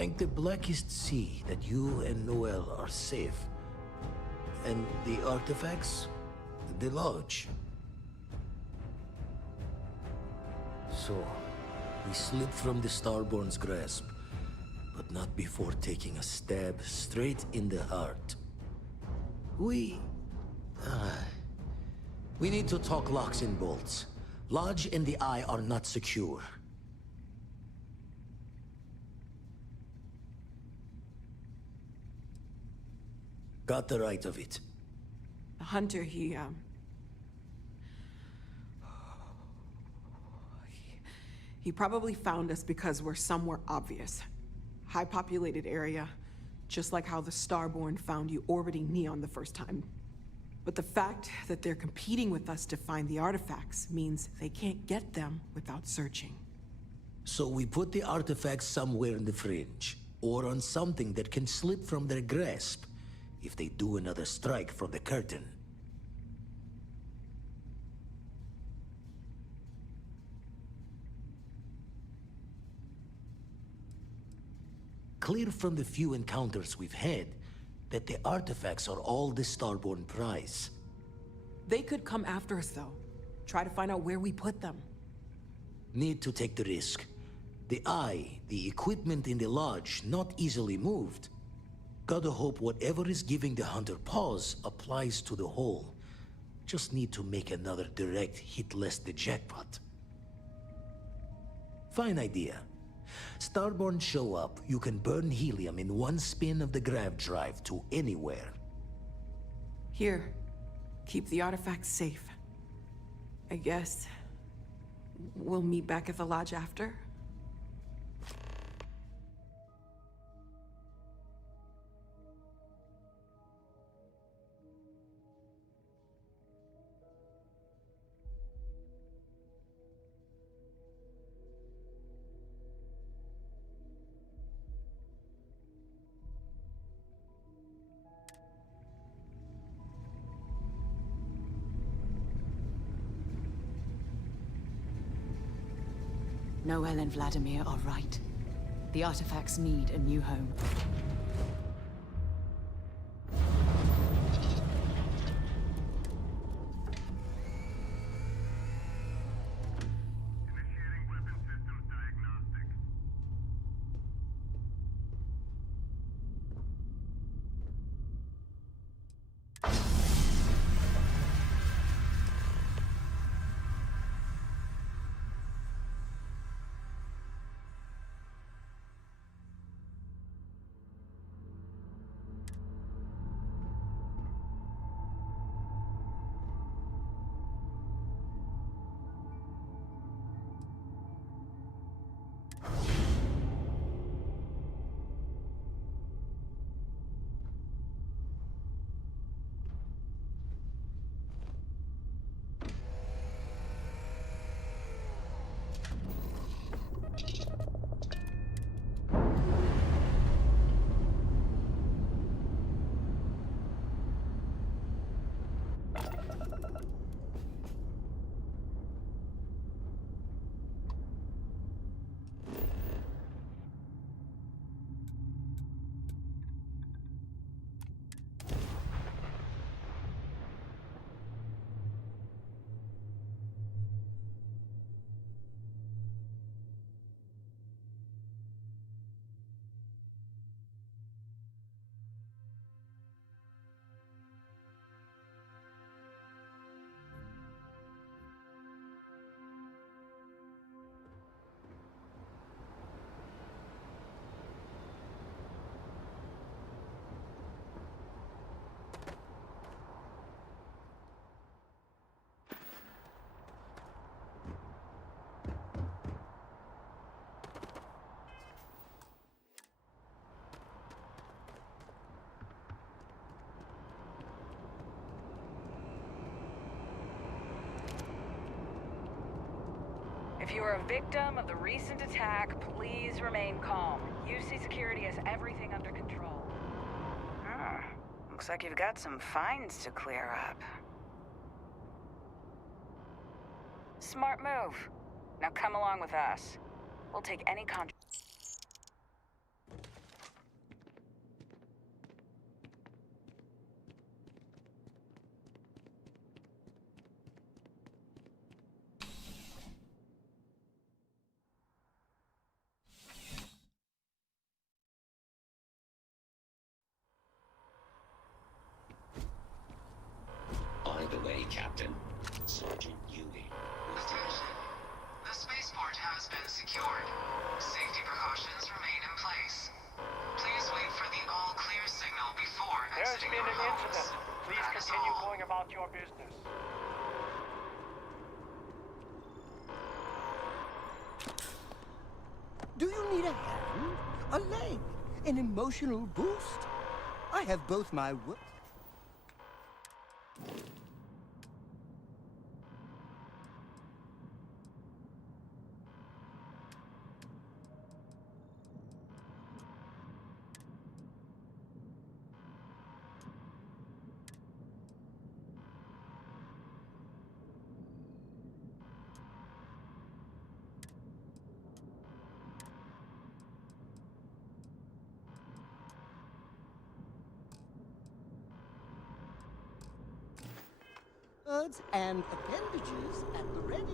Thank the Blackest Sea that you and Noel are safe. And the artifacts? The lodge. So, we slipped from the Starborn's grasp, but not before taking a stab straight in the heart. We need to talk locks and bolts. Lodge and the Eye are not secure. Got the right of it. The hunter, he probably found us because we're somewhere obvious. High-populated area, just like how the Starborn found you orbiting Neon the first time. But the fact that they're competing with us to find the artifacts means they can't get them without searching. So we put the artifacts somewhere in the fringe, or on something that can slip from their grasp if they do another strike from the curtain. Clear from the few encounters we've had that the artifacts are all the Starborn prize. They could come after us, though. Try to find out where we put them. Need to take the risk. The Eye, the equipment in the lodge, not easily moved. Gotta hope whatever is giving the hunter pause applies to the whole. Just need to make another direct hit less the jackpot. Fine idea. Starborn show up, you can burn helium in one spin of the grav drive to anywhere. Here, keep the artifacts safe. I guess we'll meet back at the lodge after? Noel and Vladimir are right. The artifacts need a new home. If you are a victim of the recent attack, please remain calm. UC Security has everything under control. Looks like you've got some fines to clear up. Smart move. Now come along with us. We'll take any not your business. Do you need a hand? A leg? An emotional boost? I have both my words and appendages at the ready.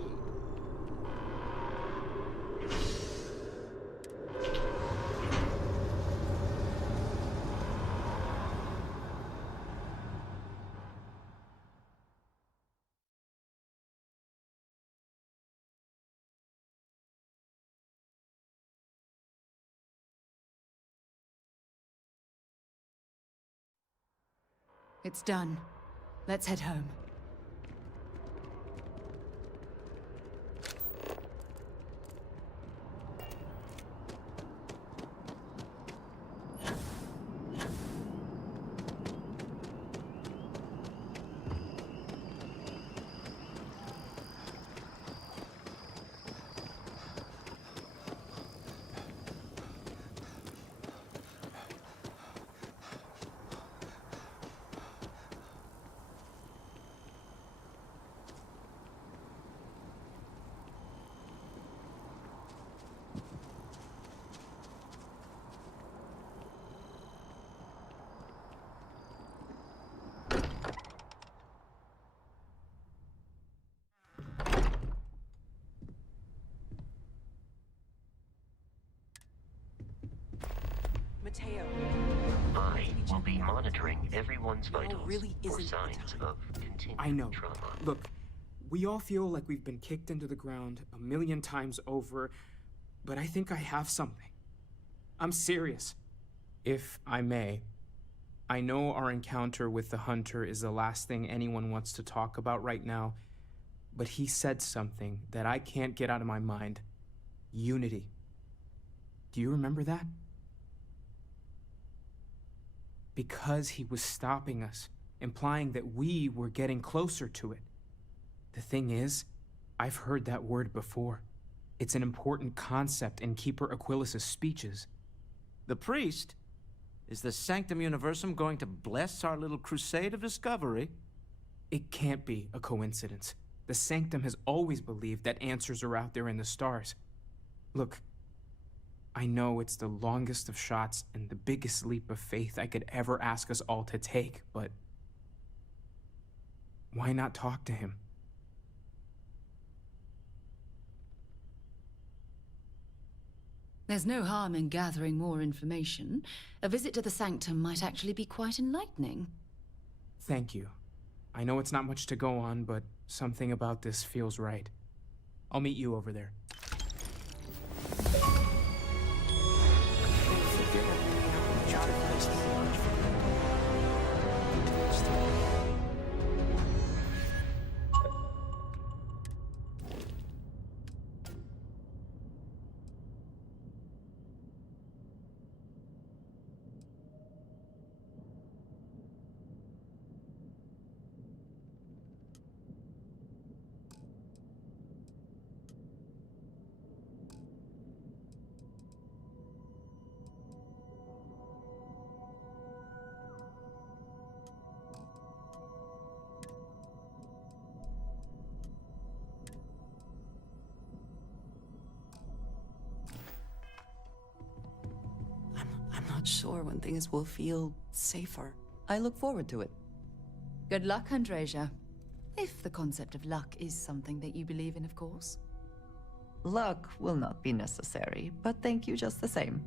It's done. Let's head home. Mateo. I will be monitoring everyone's vitals for signs of continued I know. trauma. Look, we all feel like we've been kicked into the ground 1,000,000 times over, but I think I have something. I'm serious. If I may, I know our encounter with the Hunter is the last thing anyone wants to talk about right now, but he said something that I can't get out of my mind. Unity. Do you remember that? Because he was stopping us, implying that we were getting closer to it. The thing is, I've heard that word before. It's an important concept in Keeper Aquilas's speeches. The priest? Is the Sanctum Universum going to bless our little crusade of discovery? It can't be a coincidence. The Sanctum has always believed that answers are out there in the stars. Look, I know it's the longest of shots and the biggest leap of faith I could ever ask us all to take, but why not talk to him? There's no harm in gathering more information. A visit to the Sanctum might actually be quite enlightening. Thank you. I know it's not much to go on, but something about this feels right. I'll meet you over there. I'm not sure when things will feel safer. I look forward to it. Good luck, Andreja. If the concept of luck is something that you believe in, of course. Luck will not be necessary, but thank you just the same.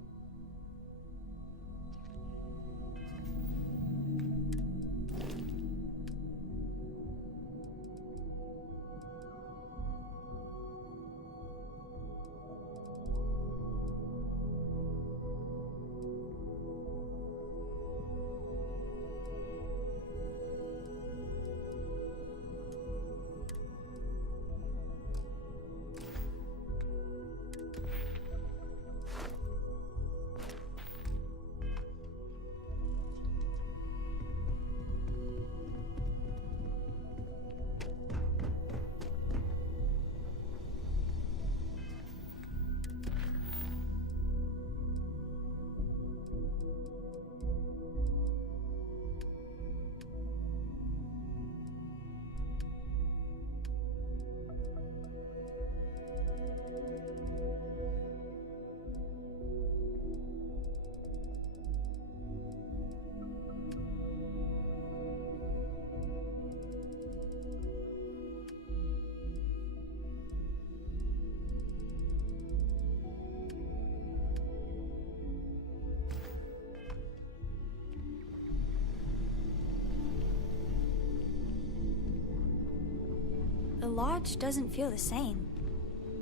lodge doesn't feel the same,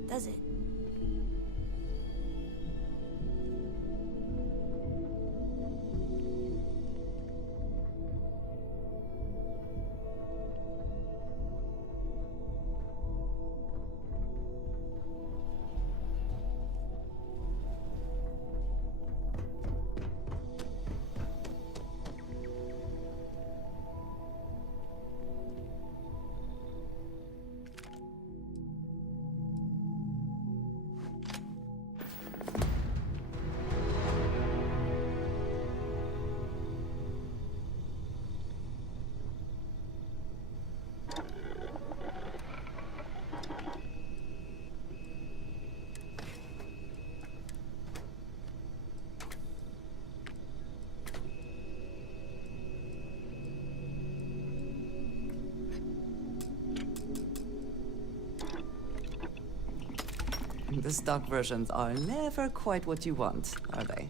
does it? The stock versions are never quite what you want, are they?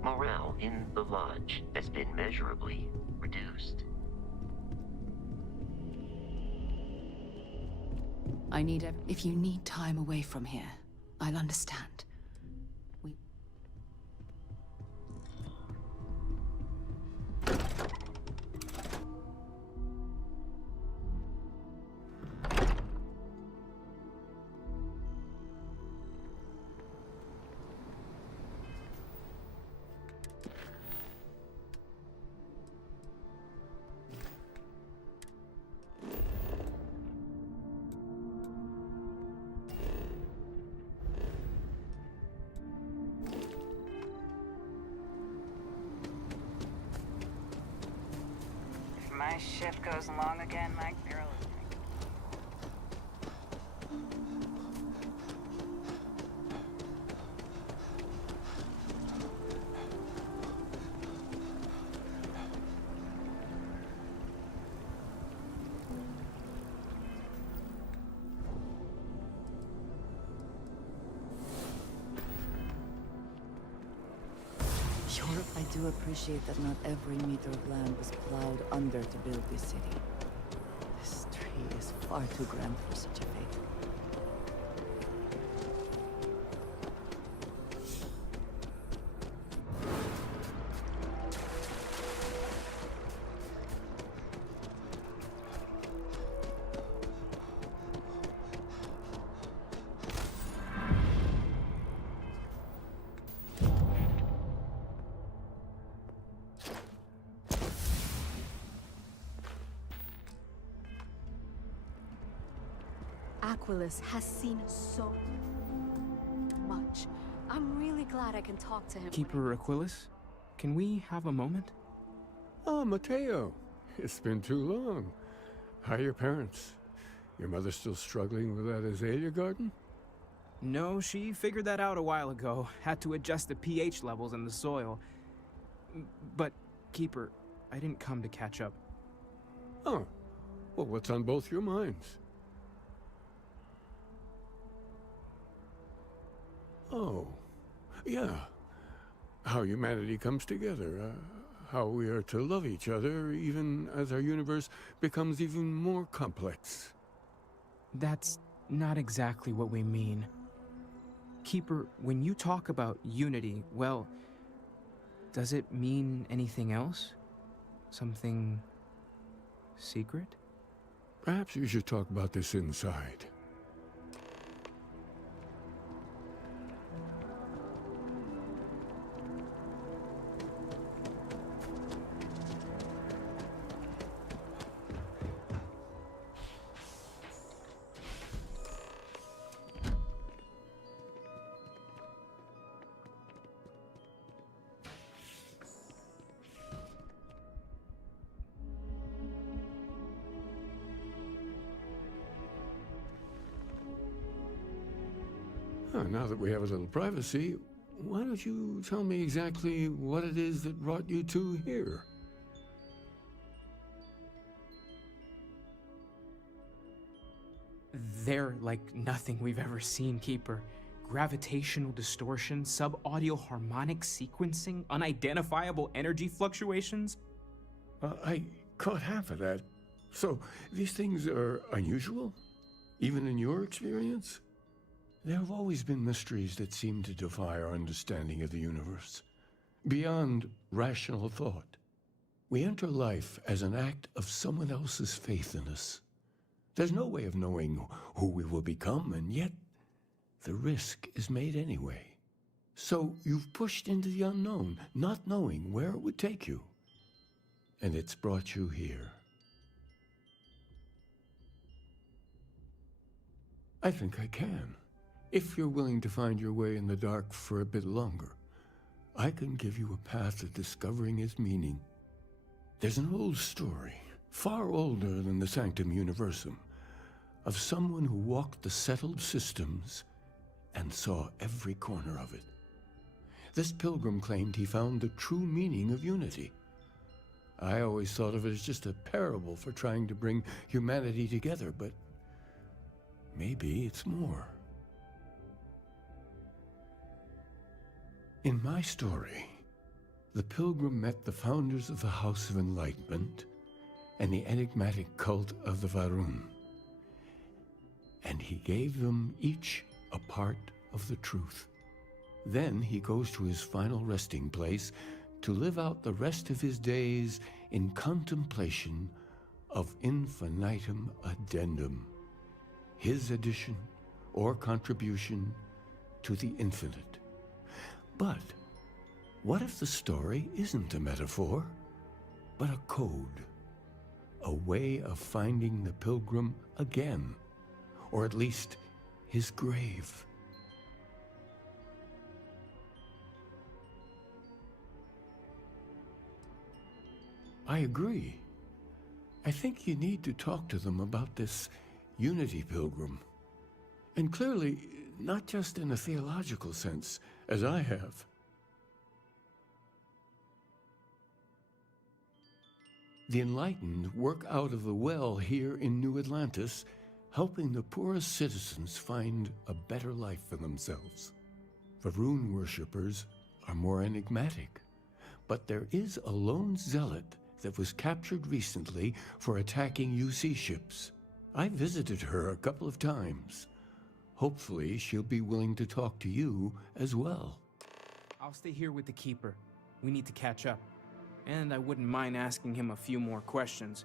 Morale in the lodge has been measurably reduced. If you need time away from here, I'll understand. My ship goes long again, my girl. I do appreciate that not every meter of land was plowed under to build this city. This tree is far too grand for such a fate. Aquilus has seen so much. I'm really glad I can talk to him. Keeper Aquilus, can we have a moment? Oh, Mateo. It's been too long. How are your parents? Your mother still struggling with that azalea garden? No, she figured that out a while ago. Had to adjust the pH levels in the soil. But, Keeper, I didn't come to catch up. Oh. Well, what's on both your minds? Oh, yeah. How humanity comes together. How we are to love each other even as our universe becomes even more complex. That's not exactly what we mean. Keeper, when you talk about unity, well, does it mean anything else? Something secret? Perhaps you should talk about this inside. Now that we have a little privacy, why don't you tell me exactly what it is that brought you two here? They're like nothing we've ever seen, Keeper. Gravitational distortion, sub-audio harmonic sequencing, unidentifiable energy fluctuations. I caught half of that. So, these things are unusual? Even in your experience? There have always been mysteries that seem to defy our understanding of the universe, beyond rational thought. We enter life as an act of someone else's faith in us. There's no way of knowing who we will become, and yet the risk is made anyway. So you've pushed into the unknown, not knowing where it would take you. And it's brought you here. I think I can. If you're willing to find your way in the dark for a bit longer, I can give you a path to discovering its meaning. There's an old story, far older than the Sanctum Universum, of someone who walked the settled systems and saw every corner of it. This pilgrim claimed he found the true meaning of unity. I always thought of it as just a parable for trying to bring humanity together, but maybe it's more. In my story, the pilgrim met the founders of the House of Enlightenment and the enigmatic cult of the Varun, and he gave them each a part of the truth. Then he goes to his final resting place to live out the rest of his days in contemplation of infinitum addendum, his addition or contribution to the infinite. But what if the story isn't a metaphor, but a code? A way of finding the pilgrim again, or at least his grave. I agree. I think you need to talk to them about this unity pilgrim. And clearly, not just in a theological sense, as I have. The enlightened work out of the well here in New Atlantis, helping the poorest citizens find a better life for themselves. Varun worshippers are more enigmatic, but there is a lone zealot that was captured recently for attacking UC ships. I visited her a couple of times. Hopefully, she'll be willing to talk to you as well. I'll stay here with the Keeper. We need to catch up. And I wouldn't mind asking him a few more questions.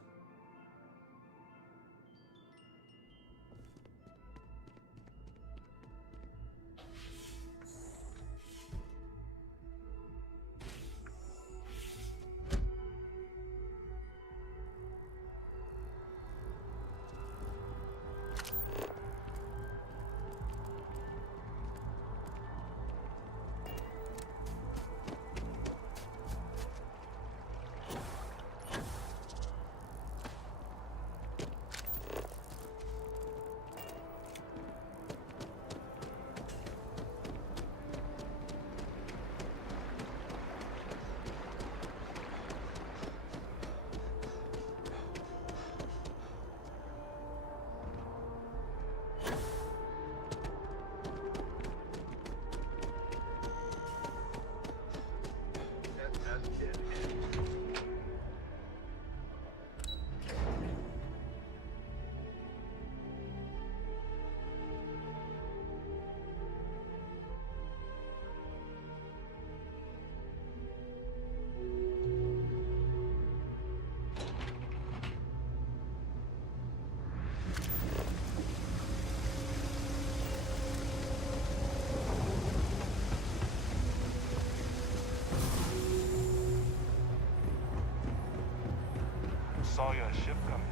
saw your ship come in.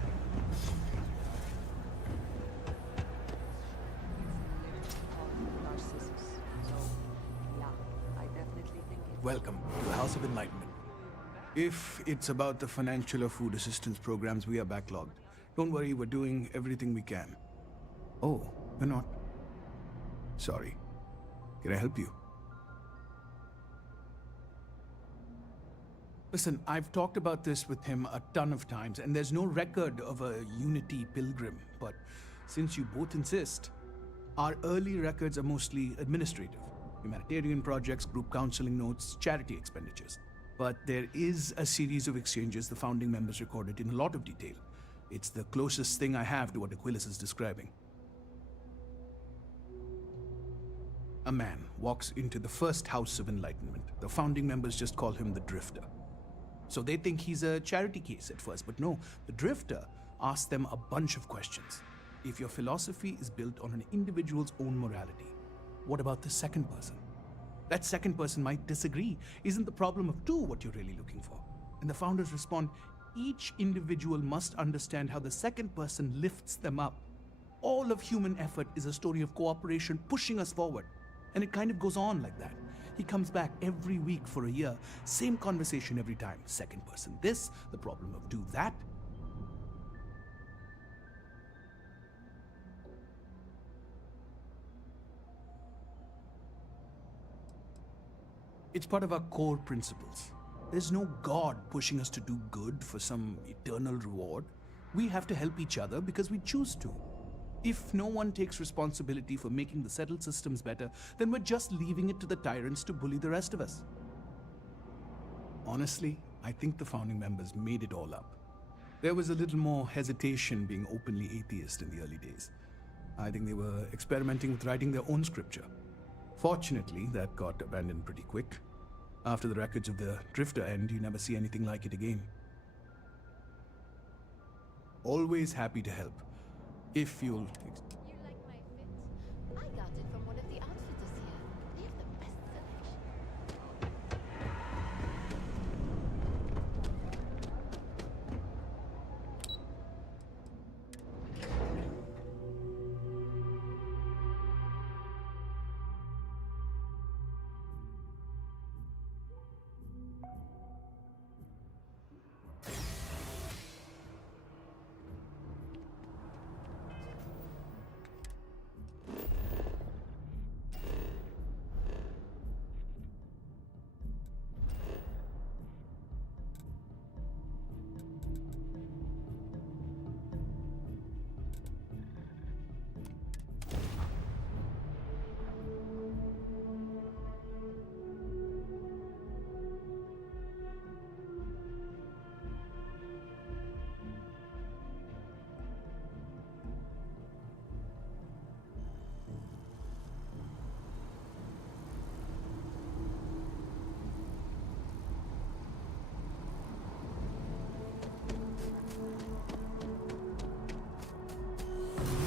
Narcissus. So, yeah, I definitely think it's... Welcome to the House of Enlightenment. If it's about the financial or food assistance programs, we are backlogged. Don't worry, we're doing everything we can. Oh, you're not? Sorry. Can I help you? Listen, I've talked about this with him a ton of times, and there's no record of a Unity pilgrim. But since you both insist, our early records are mostly administrative. Humanitarian projects, group counseling notes, charity expenditures. But there is a series of exchanges the founding members recorded in a lot of detail. It's the closest thing I have to what Aquilus is describing. A man walks into the first House of Enlightenment. The founding members just call him the Drifter. So they think he's a charity case at first, but no, the Drifter asks them a bunch of questions. If your philosophy is built on an individual's own morality, what about the second person? That second person might disagree. Isn't the problem of two what you're really looking for? And the founders respond, each individual must understand how the second person lifts them up. All of human effort is a story of cooperation pushing us forward. And it kind of goes on like that. He comes back every week for a year. Same conversation every time. Second person this, the problem of do that. It's part of our core principles. There's no God pushing us to do good for some eternal reward. We have to help each other because we choose to. If no one takes responsibility for making the settled systems better, then we're just leaving it to the tyrants to bully the rest of us. Honestly, I think the founding members made it all up. There was a little more hesitation being openly atheist in the early days. I think they were experimenting with writing their own scripture. Fortunately, that got abandoned pretty quick. After the records of the Drifter end, you never see anything like it again. Always happy to help. If you'll... You like my fit? I got it from one of the outfitters here. They have the best selection.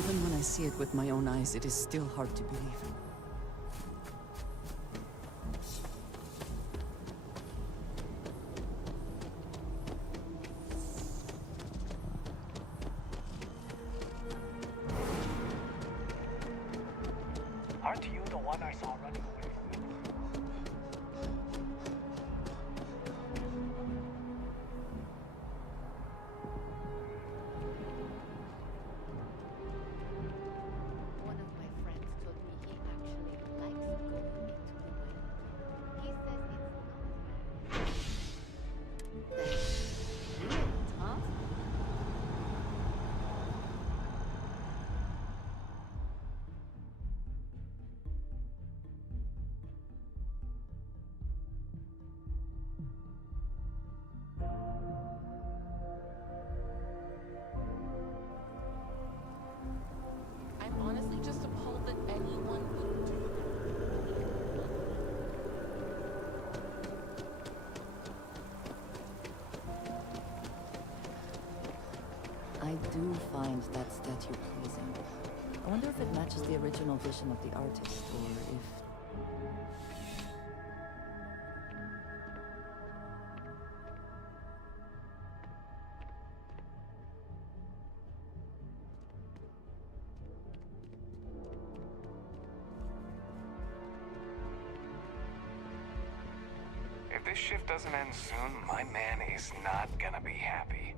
Even when I see it with my own eyes, it is still hard to believe. Aren't you the one I saw running away from me? One of my friends told me he actually likes going into the wind. He says it's not. Huh? I'm honestly just appalled that anyone would do I do find that statue pleasing. I wonder if it matches the original vision of the artist, or if... this shift doesn't end soon, my man is not gonna be happy.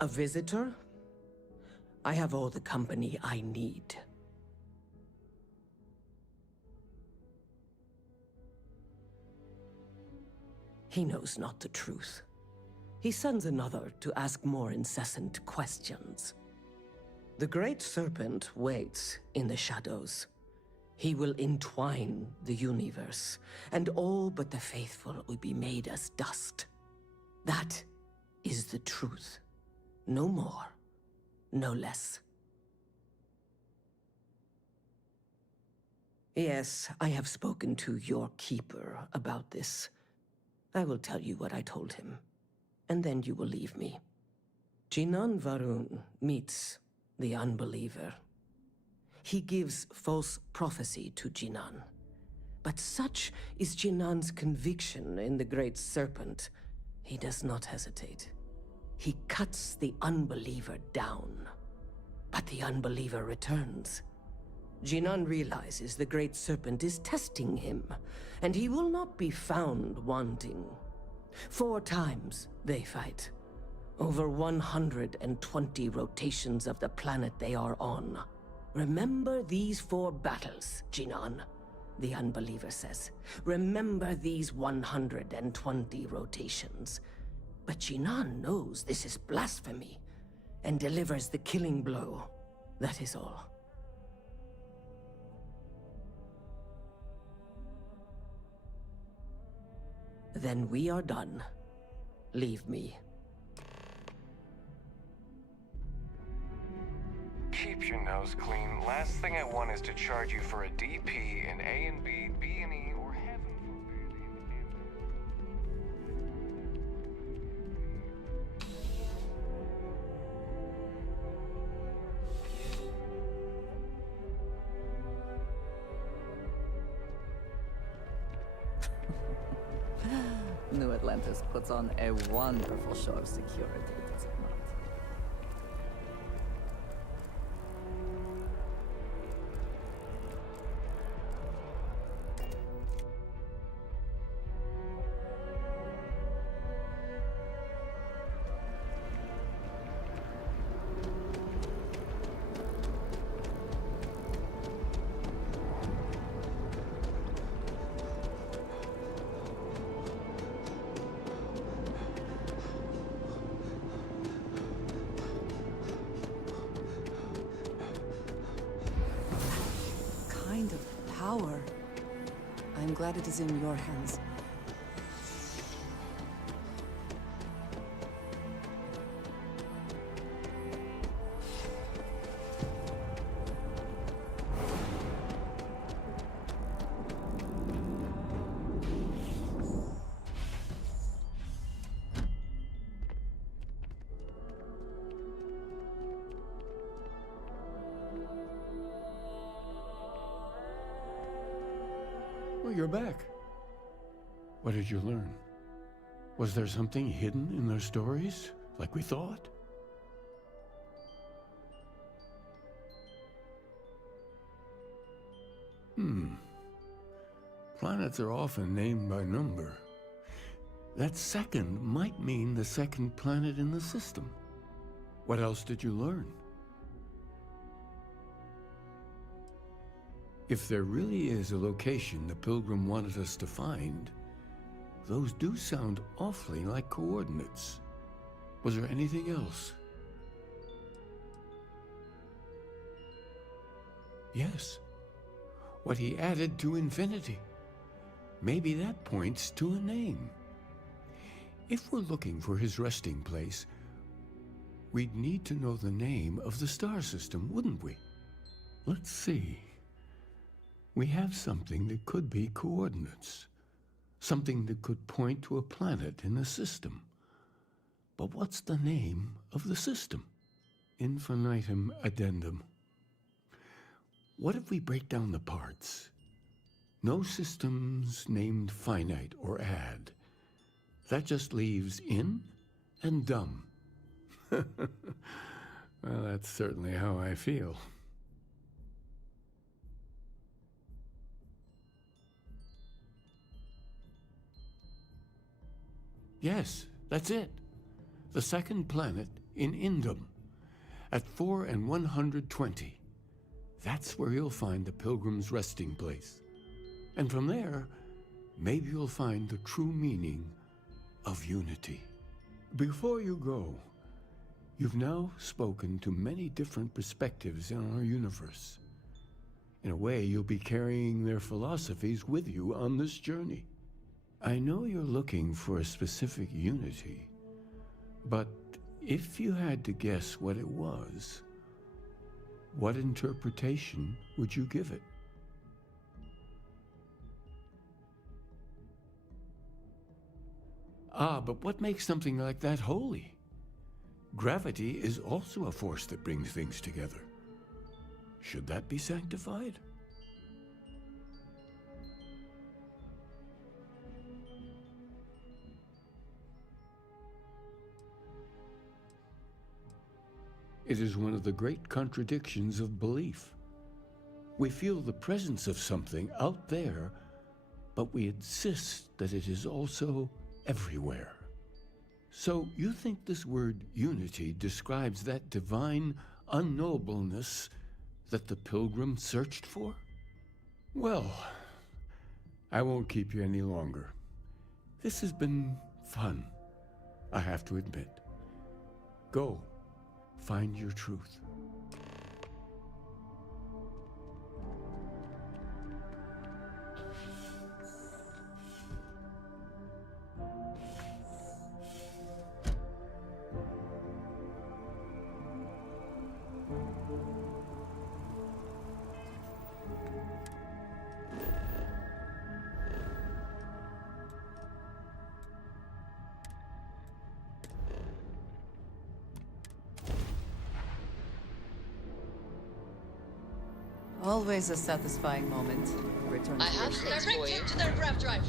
A visitor? I have all the company I need. He knows not the truth. He sends another to ask more incessant questions. The Great Serpent waits in the shadows. He will entwine the universe, and all but the faithful will be made as dust. That is the truth. No more, no less. Yes, I have spoken to your keeper about this. I will tell you what I told him, and then you will leave me. Jinan Varun meets the unbeliever. He gives false prophecy to Jinan. But such is Jinan's conviction in the Great Serpent, he does not hesitate. He cuts the unbeliever down. But the unbeliever returns. Jinan realizes the Great Serpent is testing him, and he will not be found wanting. 4 times they fight. Over 120 rotations of the planet they are on. Remember these 4 battles, Jinan, the unbeliever says. Remember these 120 rotations. But Jinan knows this is blasphemy, and delivers the killing blow. That is all. Then we are done. Leave me. Keep your nose clean. Last thing I want is to charge you for a DP in A and B, B and E, or heaven New Atlantis puts on a wonderful show of security, does it not? Kind of power. I'm glad it is in your hands. Well, you're back. What did you learn? Was there something hidden in their stories, like we thought? Planets are often named by number. That second might mean the second planet in the system. What else did you learn? If there really is a location the Pilgrim wanted us to find, those do sound awfully like coordinates. Was there anything else? Yes. What he added to infinity. Maybe that points to a name. If we're looking for his resting place, we'd need to know the name of the star system, wouldn't we? Let's see. We have something that could be coordinates. Something that could point to a planet in the system. But what's the name of the system? Infinitum addendum. What if we break down the parts? No systems named finite or add. That just leaves in and dumb. Well, that's certainly how I feel. Yes, that's it. The second planet in Indum, at 4 and 120. That's where you'll find the Pilgrim's resting place. And from there, maybe you'll find the true meaning of unity. Before you go, you've now spoken to many different perspectives in our universe. In a way, you'll be carrying their philosophies with you on this journey. I know you're looking for a specific unity, but if you had to guess what it was, what interpretation would you give it? Ah, but what makes something like that holy? Gravity is also a force that brings things together. Should that be sanctified? It is one of the great contradictions of belief. We feel the presence of something out there, but we insist that it is also everywhere. So you think this word unity describes that divine unknowableness that the Pilgrim searched for? Well, I won't keep you any longer. This has been fun, I have to admit. Go, find your truth. Always a satisfying moment. Return I to have your ship. direct hit to their grav drive.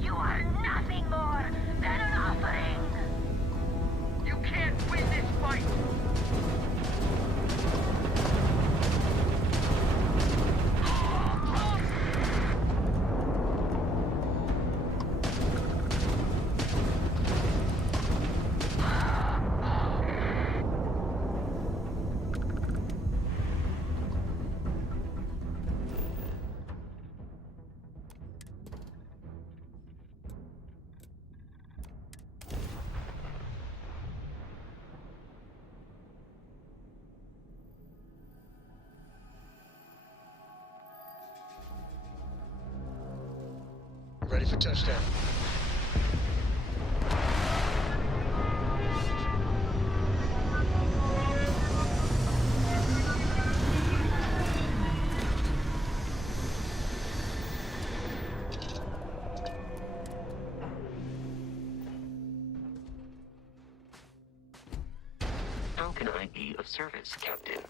You are nothing more than an offering. You can't win this fight. Ready for touchdown. How can I be of service, Captain?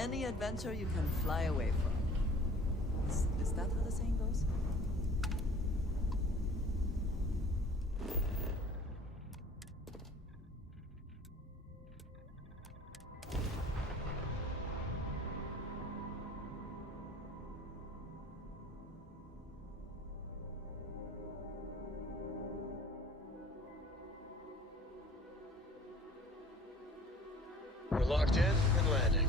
any adventure you can fly away from. Is that how the saying goes? We're locked in and landing.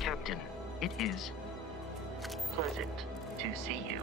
Captain, it is pleasant to see you.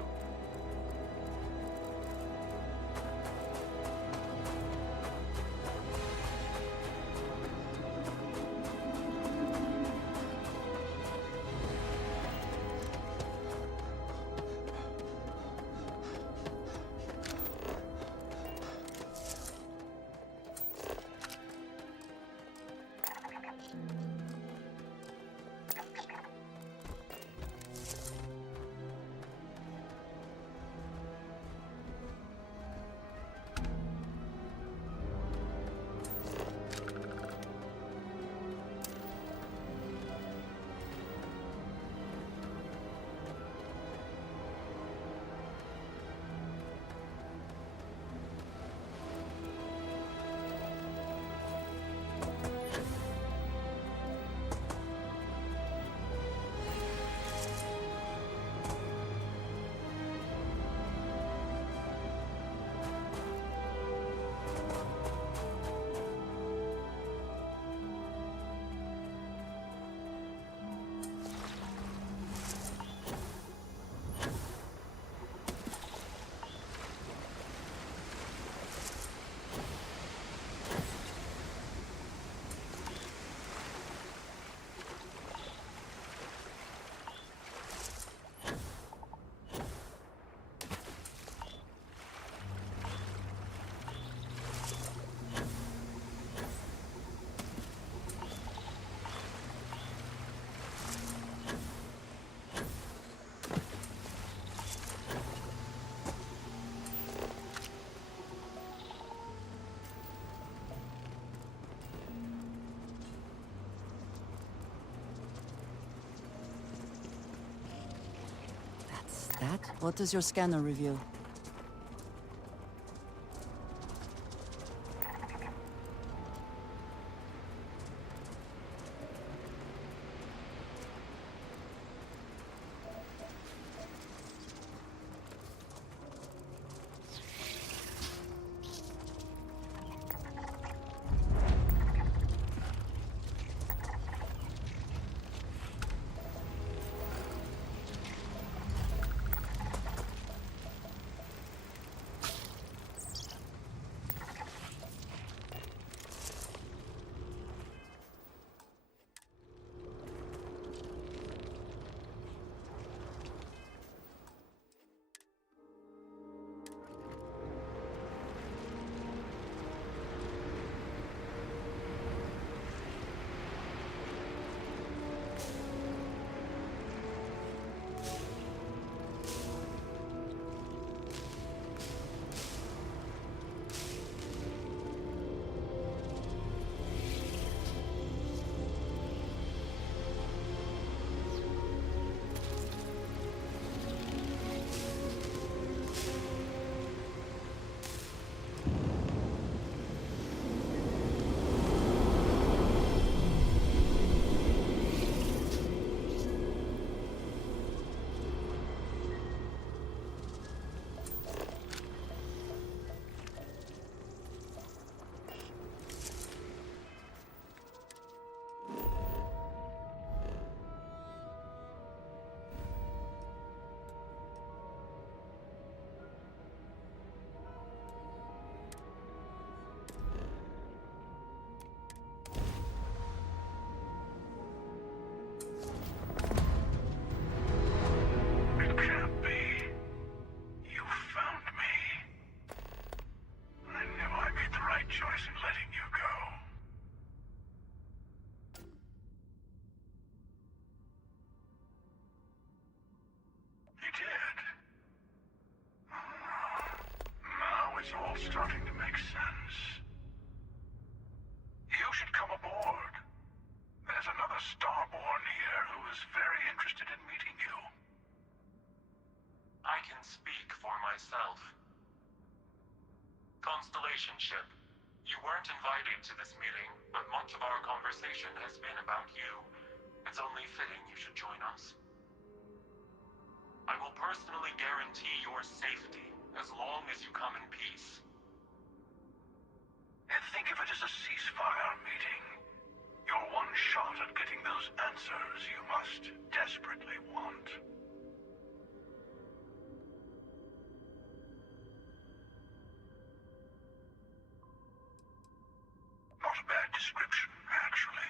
That? What does your scanner reveal? starting to make sense. You should come aboard. There's another Starborn here who is very interested in meeting you. I can speak for myself. Constellation ship, you weren't invited to this meeting, but much of our conversation has been about you. It's only fitting you should join us. I will personally guarantee your safety as long as you come in peace. And think of it as a ceasefire meeting. Your one shot at getting those answers you must desperately want. Not a bad description, actually.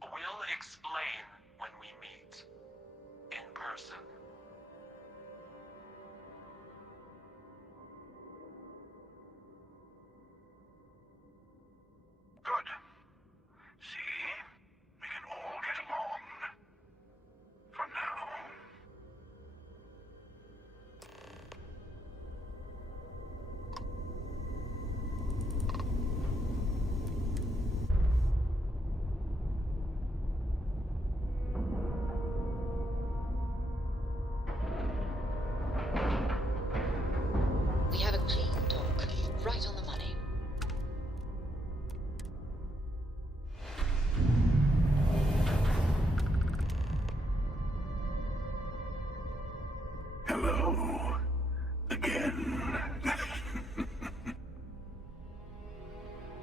We'll explain when we meet. In person. Good. See? We can all get along. For now. We have a clean dock, right on the money. Hello. Again.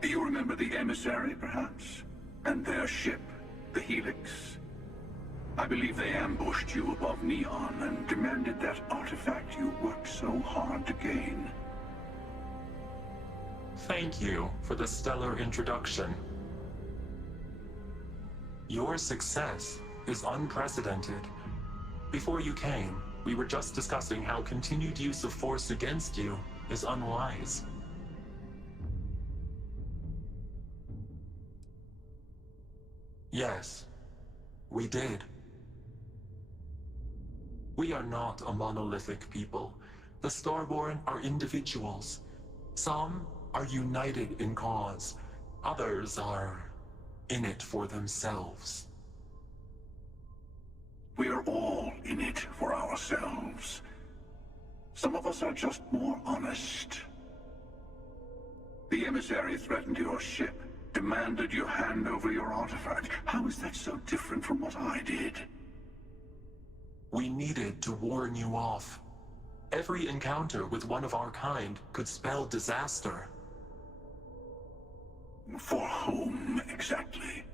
You remember the emissary, perhaps? And their ship, the Helix? I believe they ambushed you above Neon and demanded that artifact you worked so hard to gain. Thank you for the stellar introduction. Your success is unprecedented. Before you came, we were just discussing how continued use of force against you is unwise. Yes, we did. We are not a monolithic people. The Starborn are individuals. Some are united in cause. Others are in it for themselves. We are all in it for ourselves. Some of us are just more honest. The emissary threatened your ship, demanded you hand over your artifact. How is that so different from what I did? We needed to warn you off. Every encounter with one of our kind could spell disaster. For whom, exactly?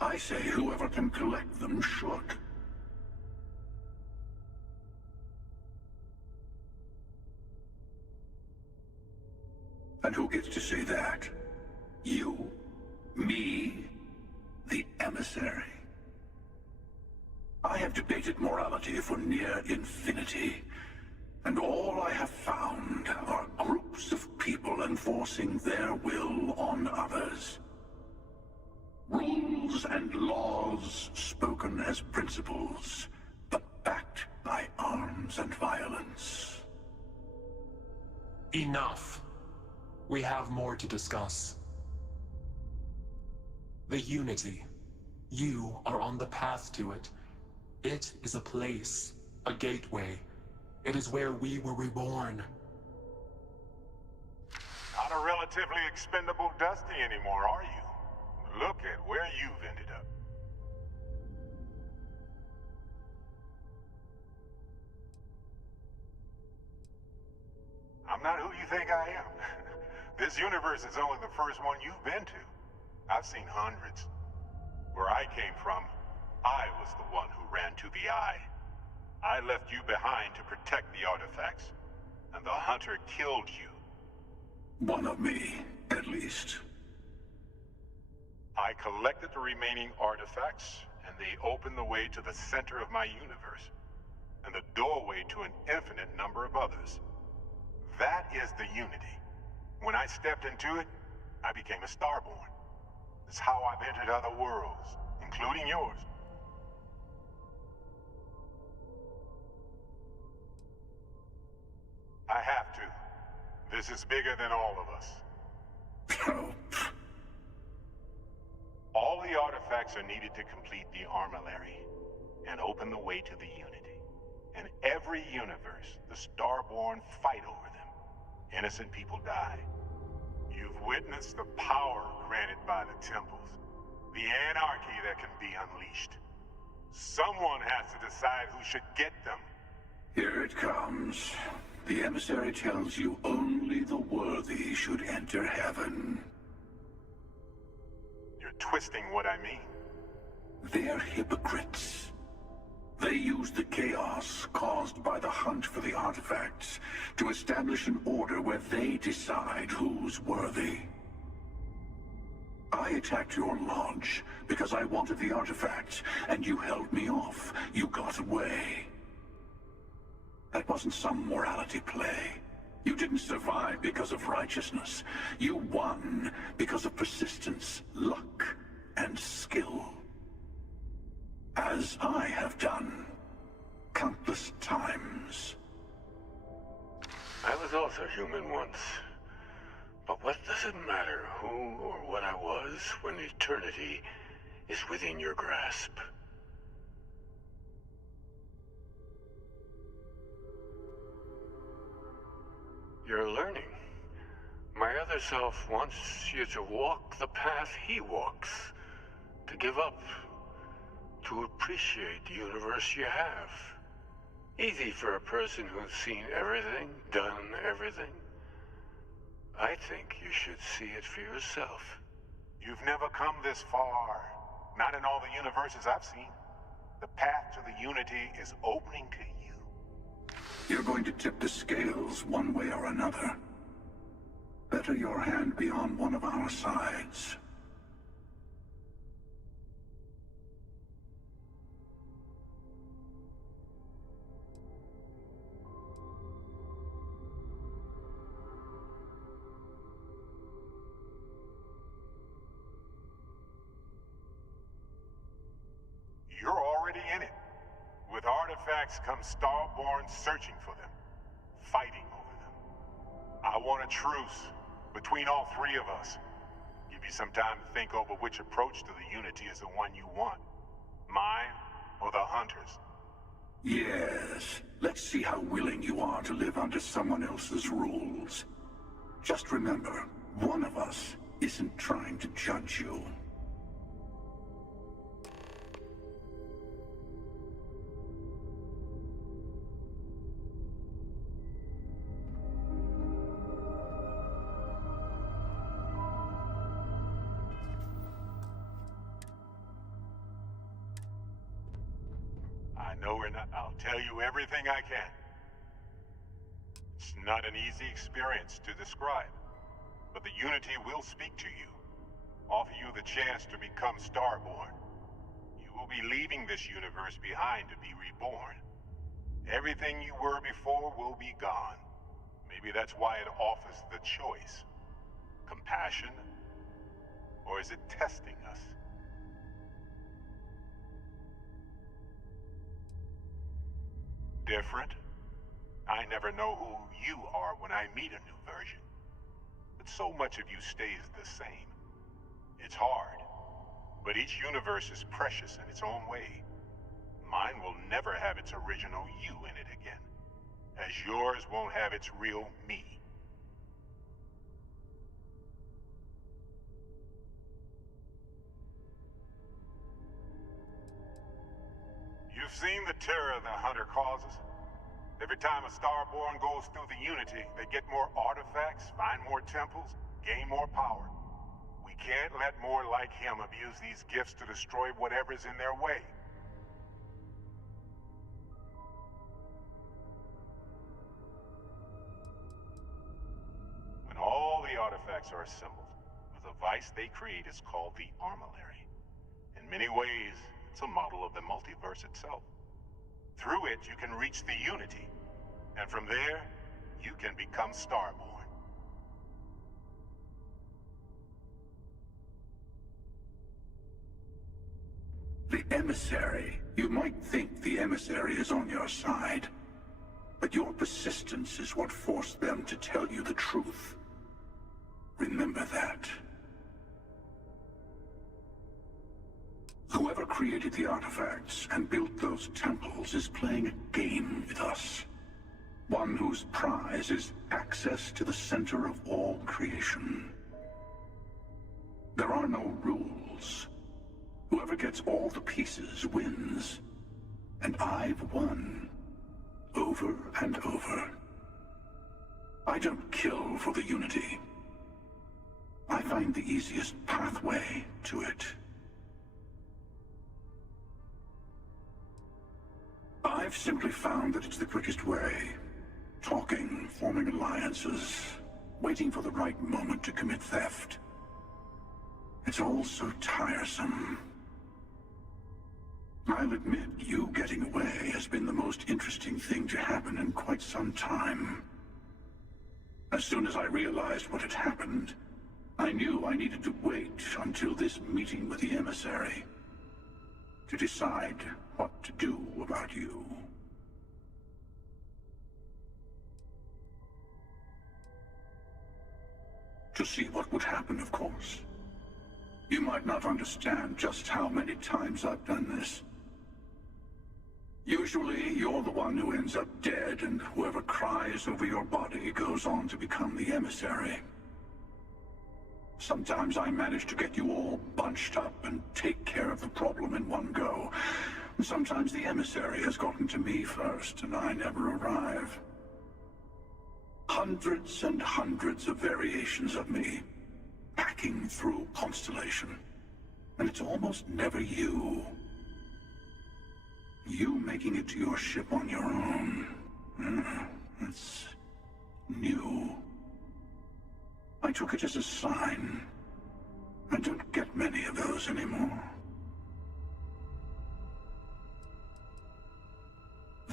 I say whoever can collect them should. And who gets to say that? You? Me? The emissary? I have debated morality for near infinity, and all I have found are groups of people enforcing their will on others. Rules and laws spoken as principles, but backed by arms and violence. Enough. We have more to discuss. The Unity. You are on the path to it. It is a place, a gateway. It is where we were reborn. Not a relatively expendable Dusty anymore, are you? Look at where you've ended up. I'm not who you think I am. This universe is only the first one you've been to. I've seen hundreds. Where I came from, I was the one who ran to the Eye. I left you behind to protect the artifacts, and the Hunter killed you. One of me, at least. I collected the remaining artifacts, and they opened the way to the center of my universe, and the doorway to an infinite number of others. That is the Unity. When I stepped into it, I became a Starborn. It's how I've entered other worlds, including yours. I have to. This is bigger than all of us. All the artifacts are needed to complete the armillary and open the way to the Unity. In every universe, the Starborn fight over them. Innocent people die. You've witnessed the power granted by the temples, the anarchy that can be unleashed. Someone has to decide who should get them. Here it comes. The emissary tells you only the worthy should enter heaven. You're twisting what I mean. They're hypocrites. They use the chaos caused by the hunt for the artifacts to establish an order where they decide who's worthy. I attacked your lodge because I wanted the artifacts, and you held me off. You got away. That wasn't some morality play. You didn't survive because of righteousness. You won because of persistence, luck, and skill. As I have done countless times. I was also human once. But what does it matter who or what I was when eternity is within your grasp? You're learning. My other self wants you to walk the path he walks, to give up, to appreciate the universe you have. Easy for a person who's seen everything, done everything. I think you should see it for yourself. You've never come this far. Not in all the universes I've seen. The path to the Unity is opening to you. You're going to tip the scales one way or another. Better your hand be on one of our sides. You're already in it. With artifacts comes Starborn searching for them, fighting over them. I want a truce between all three of us. Give you some time to think over which approach to the Unity is the one you want. Mine or the Hunters? Yes. Let's see how willing you are to live under someone else's rules. Just remember, one of us isn't trying to judge you. I'll tell you everything I can. It's not an easy experience to describe, but the Unity will speak to you, offer you the chance to become Starborn. You will be leaving this universe behind to be reborn. Everything you were before will be gone. Maybe that's why it offers the choice. Compassion? Or is it testing us? Different? I never know who you are when I meet a new version. But so much of you stays the same. It's hard, but each universe is precious in its own way. Mine will never have its original you in it again, as yours won't have its real me. You've seen the terror the Hunter causes. Every time a Starborn goes through the Unity, they get more artifacts, find more temples, gain more power. We can't let more like him abuse these gifts to destroy whatever's in their way. When all the artifacts are assembled, the device they create is called the Armillary. In many ways, it's a model of the multiverse itself. Through it, you can reach the Unity, and from there, you can become Starborn. The emissary. You might think the emissary is on your side. But your persistence is what forced them to tell you the truth. Remember that. Whoever created the artifacts and built those temples is playing a game with us. One whose prize is access to the center of all creation. There are no rules. Whoever gets all the pieces wins. And I've won. Over and over. I don't kill for the Unity. I find the easiest pathway to it. I've simply found that it's the quickest way. Talking, forming alliances, waiting for the right moment to commit theft. It's all so tiresome. I'll admit, you getting away has been the most interesting thing to happen in quite some time. As soon as I realized what had happened, I knew I needed to wait until this meeting with the emissary to decide what to do about you. To see what would happen, of course. You might not understand just how many times I've done this. Usually, you're the one who ends up dead, and whoever cries over your body goes on to become the emissary. Sometimes I manage to get you all bunched up and take care of the problem in one go. Sometimes the emissary has gotten to me first, and I never arrive. Hundreds and hundreds of variations of me, hacking through Constellation. And it's almost never you. You making it to your ship on your own. It's new. I took it as a sign. I don't get many of those anymore.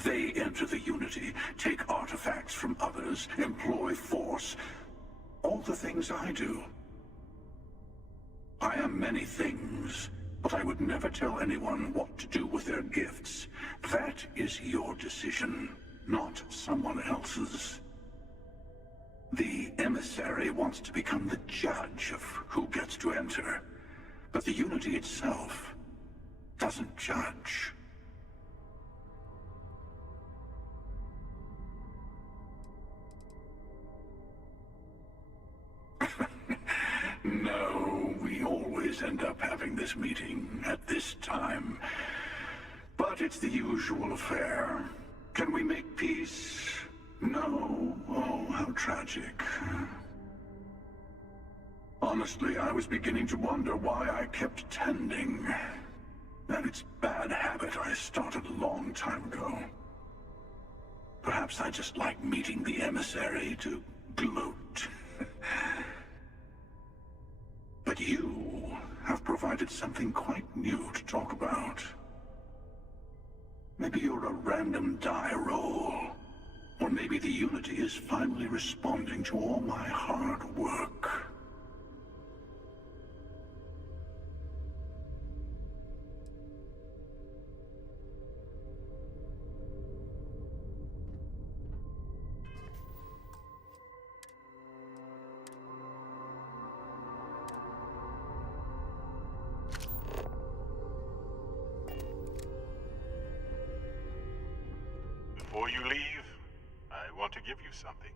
They enter the Unity, take artifacts from others, employ force. All the things I do. I am many things, but I would never tell anyone what to do with their gifts. That is your decision, not someone else's. The emissary wants to become the judge of who gets to enter, but the Unity itself doesn't judge. No, we always end up having this meeting at this time. But it's the usual affair. Can we make peace? No. Oh, how tragic. Honestly, I was beginning to wonder why I kept attending. And it's a bad habit I started a long time ago. Perhaps I just like meeting the emissary to gloat. But you have provided something quite new to talk about. Maybe you're a random die roll. Or maybe the Unity is finally responding to all my hard work. Before you leave, I want to give you something.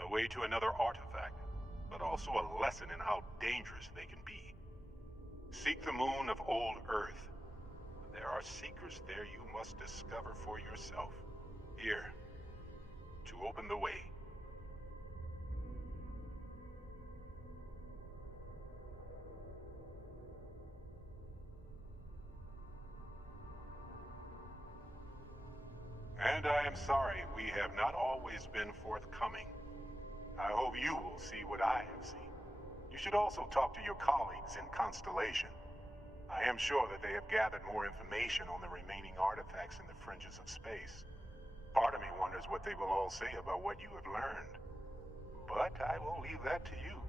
A way to another artifact, but also a lesson in how dangerous they can be. Seek the moon of old Earth. There are secrets there you must discover for yourself. Here, to open the way. And I am sorry we have not always been forthcoming. I hope you will see what I have seen. You should also talk to your colleagues in Constellation. I am sure that they have gathered more information on the remaining artifacts in the fringes of space. Part of me wonders what they will all say about what you have learned. But I will leave that to you.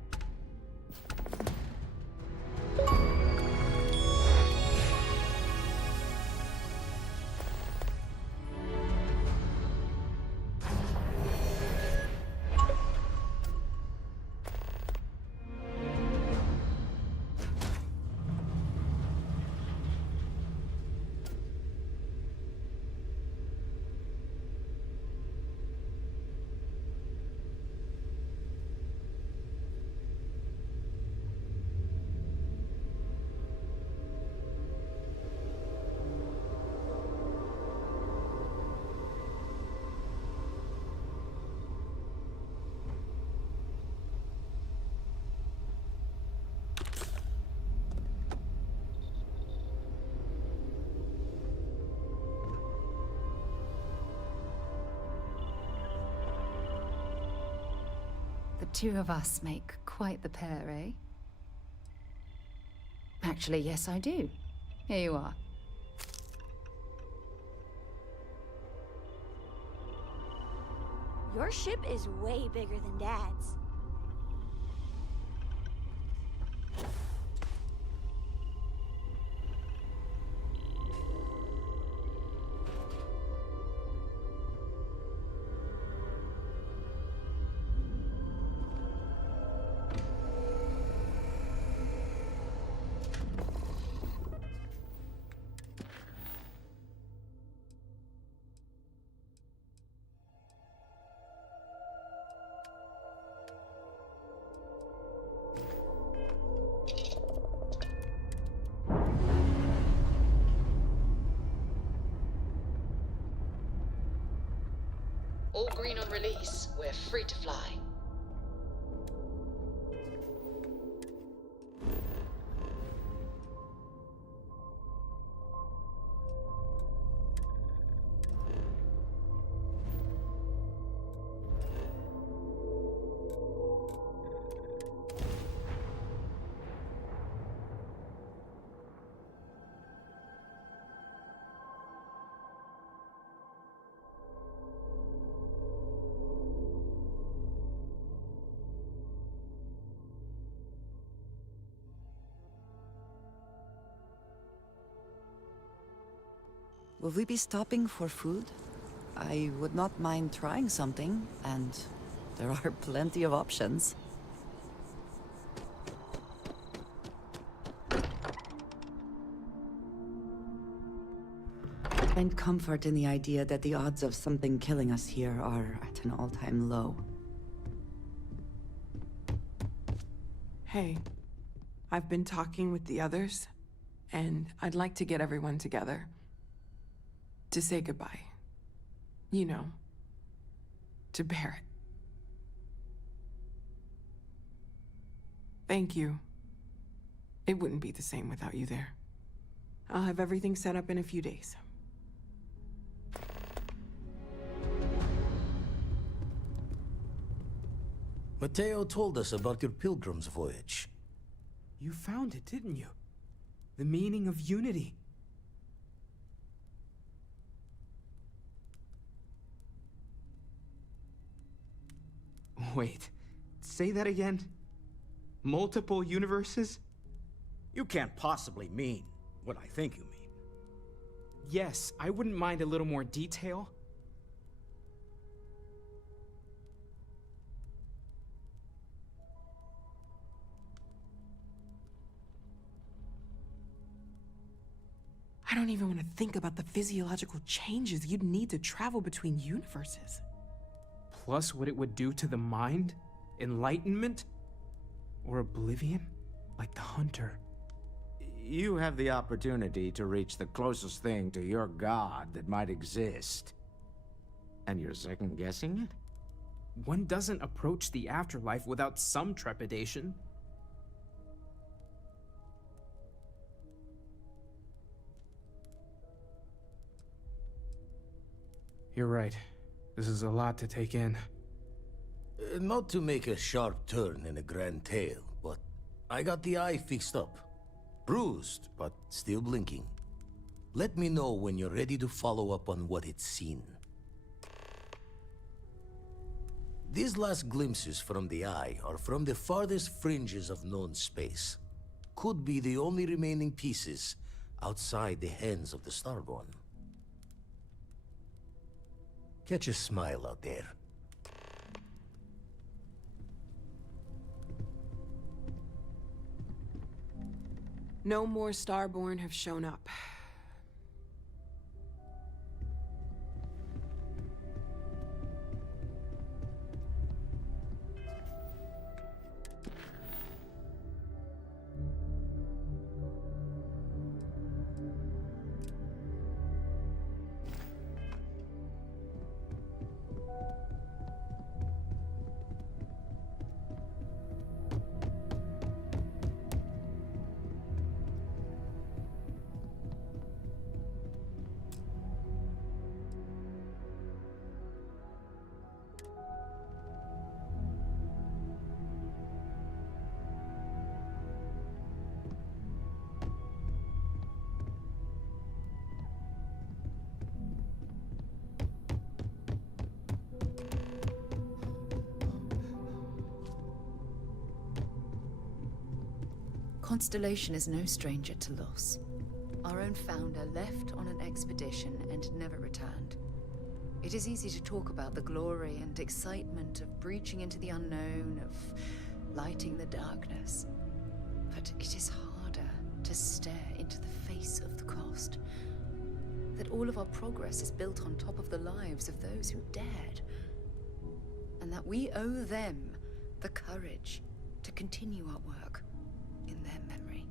The two of us make quite the pair, eh? Actually, yes, I do. Here you are. Your ship is way bigger than Dad's. All green on release. We're free to fly. Will we be stopping for food? I would not mind trying something, and there are plenty of options. I find comfort in the idea that the odds of something killing us here are at an all-time low. Hey, I've been talking with the others, and I'd like to get everyone together. To say goodbye. You know, to Barrett. Thank you. It wouldn't be the same without you there. I'll have everything set up in a few days. Mateo told us about your pilgrim's voyage. You found it, didn't you? The meaning of unity. Wait, say that again? Multiple universes? You can't possibly mean what I think you mean. Yes, I wouldn't mind a little more detail. I don't even want to think about the physiological changes you'd need to travel between universes. Plus what it would do to the mind? Enlightenment? Or oblivion? Like the Hunter. You have the opportunity to reach the closest thing to your god that might exist. And you're second-guessing it? One doesn't approach the afterlife without some trepidation. You're right. This is a lot to take in. Not to make a sharp turn in a grand tale, but I got the eye fixed up. Bruised, but still blinking. Let me know when you're ready to follow up on what it's seen. These last glimpses from the eye are from the farthest fringes of known space. Could be the only remaining pieces outside the hands of the Starborn. Catch a smile out there. No more Starborn have shown up. Constellation is no stranger to loss. Our own founder left on an expedition and never returned. It is easy to talk about the glory and excitement of breaching into the unknown, of lighting the darkness. But it is harder to stare into the face of the cost. That all of our progress is built on top of the lives of those who dared. And that we owe them the courage to continue our work in their memory.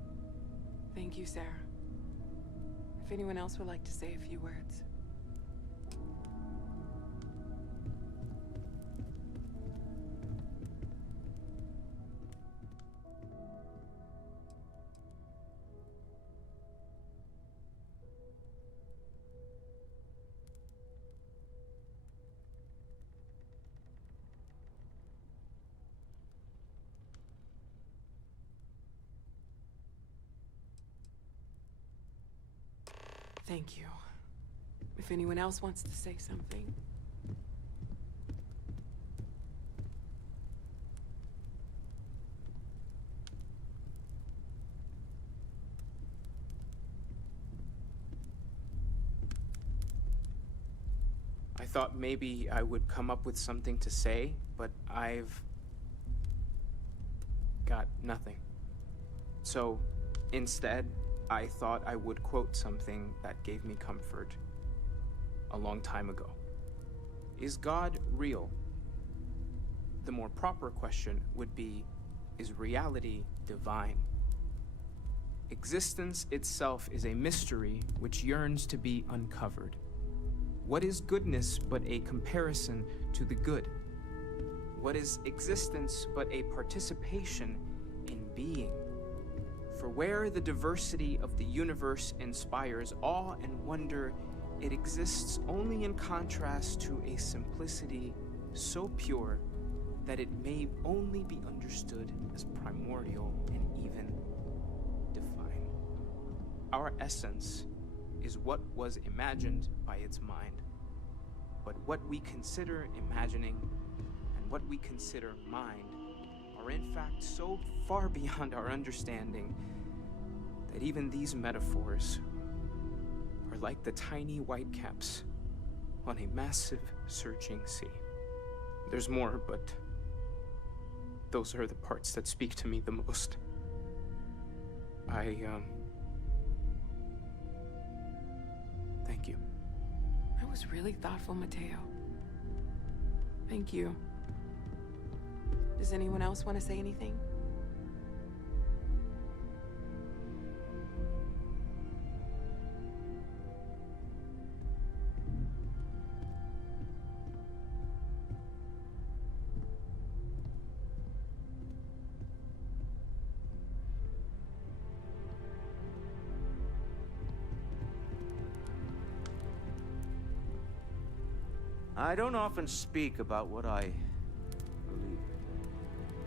Thank you, Sarah. If anyone else would like to say a few words. Thank you. If anyone else wants to say something. I thought maybe I would come up with something to say, but I've got nothing. So instead, I thought I would quote something that gave me comfort a long time ago. Is God real? The more proper question would be, is reality divine? Existence itself is a mystery which yearns to be uncovered. What is goodness but a comparison to the good? What is existence but a participation in being? For where the diversity of the universe inspires awe and wonder, it exists only in contrast to a simplicity so pure that it may only be understood as primordial and even divine. Our essence is what was imagined by its mind. But what we consider imagining and what we consider mind are in fact so far beyond our understanding that even these metaphors are like the tiny whitecaps on a massive surging sea. There's more, but those are the parts that speak to me the most. Thank you. That was really thoughtful, Mateo. Thank you. Does anyone else want to say anything? I don't often speak about what I believe.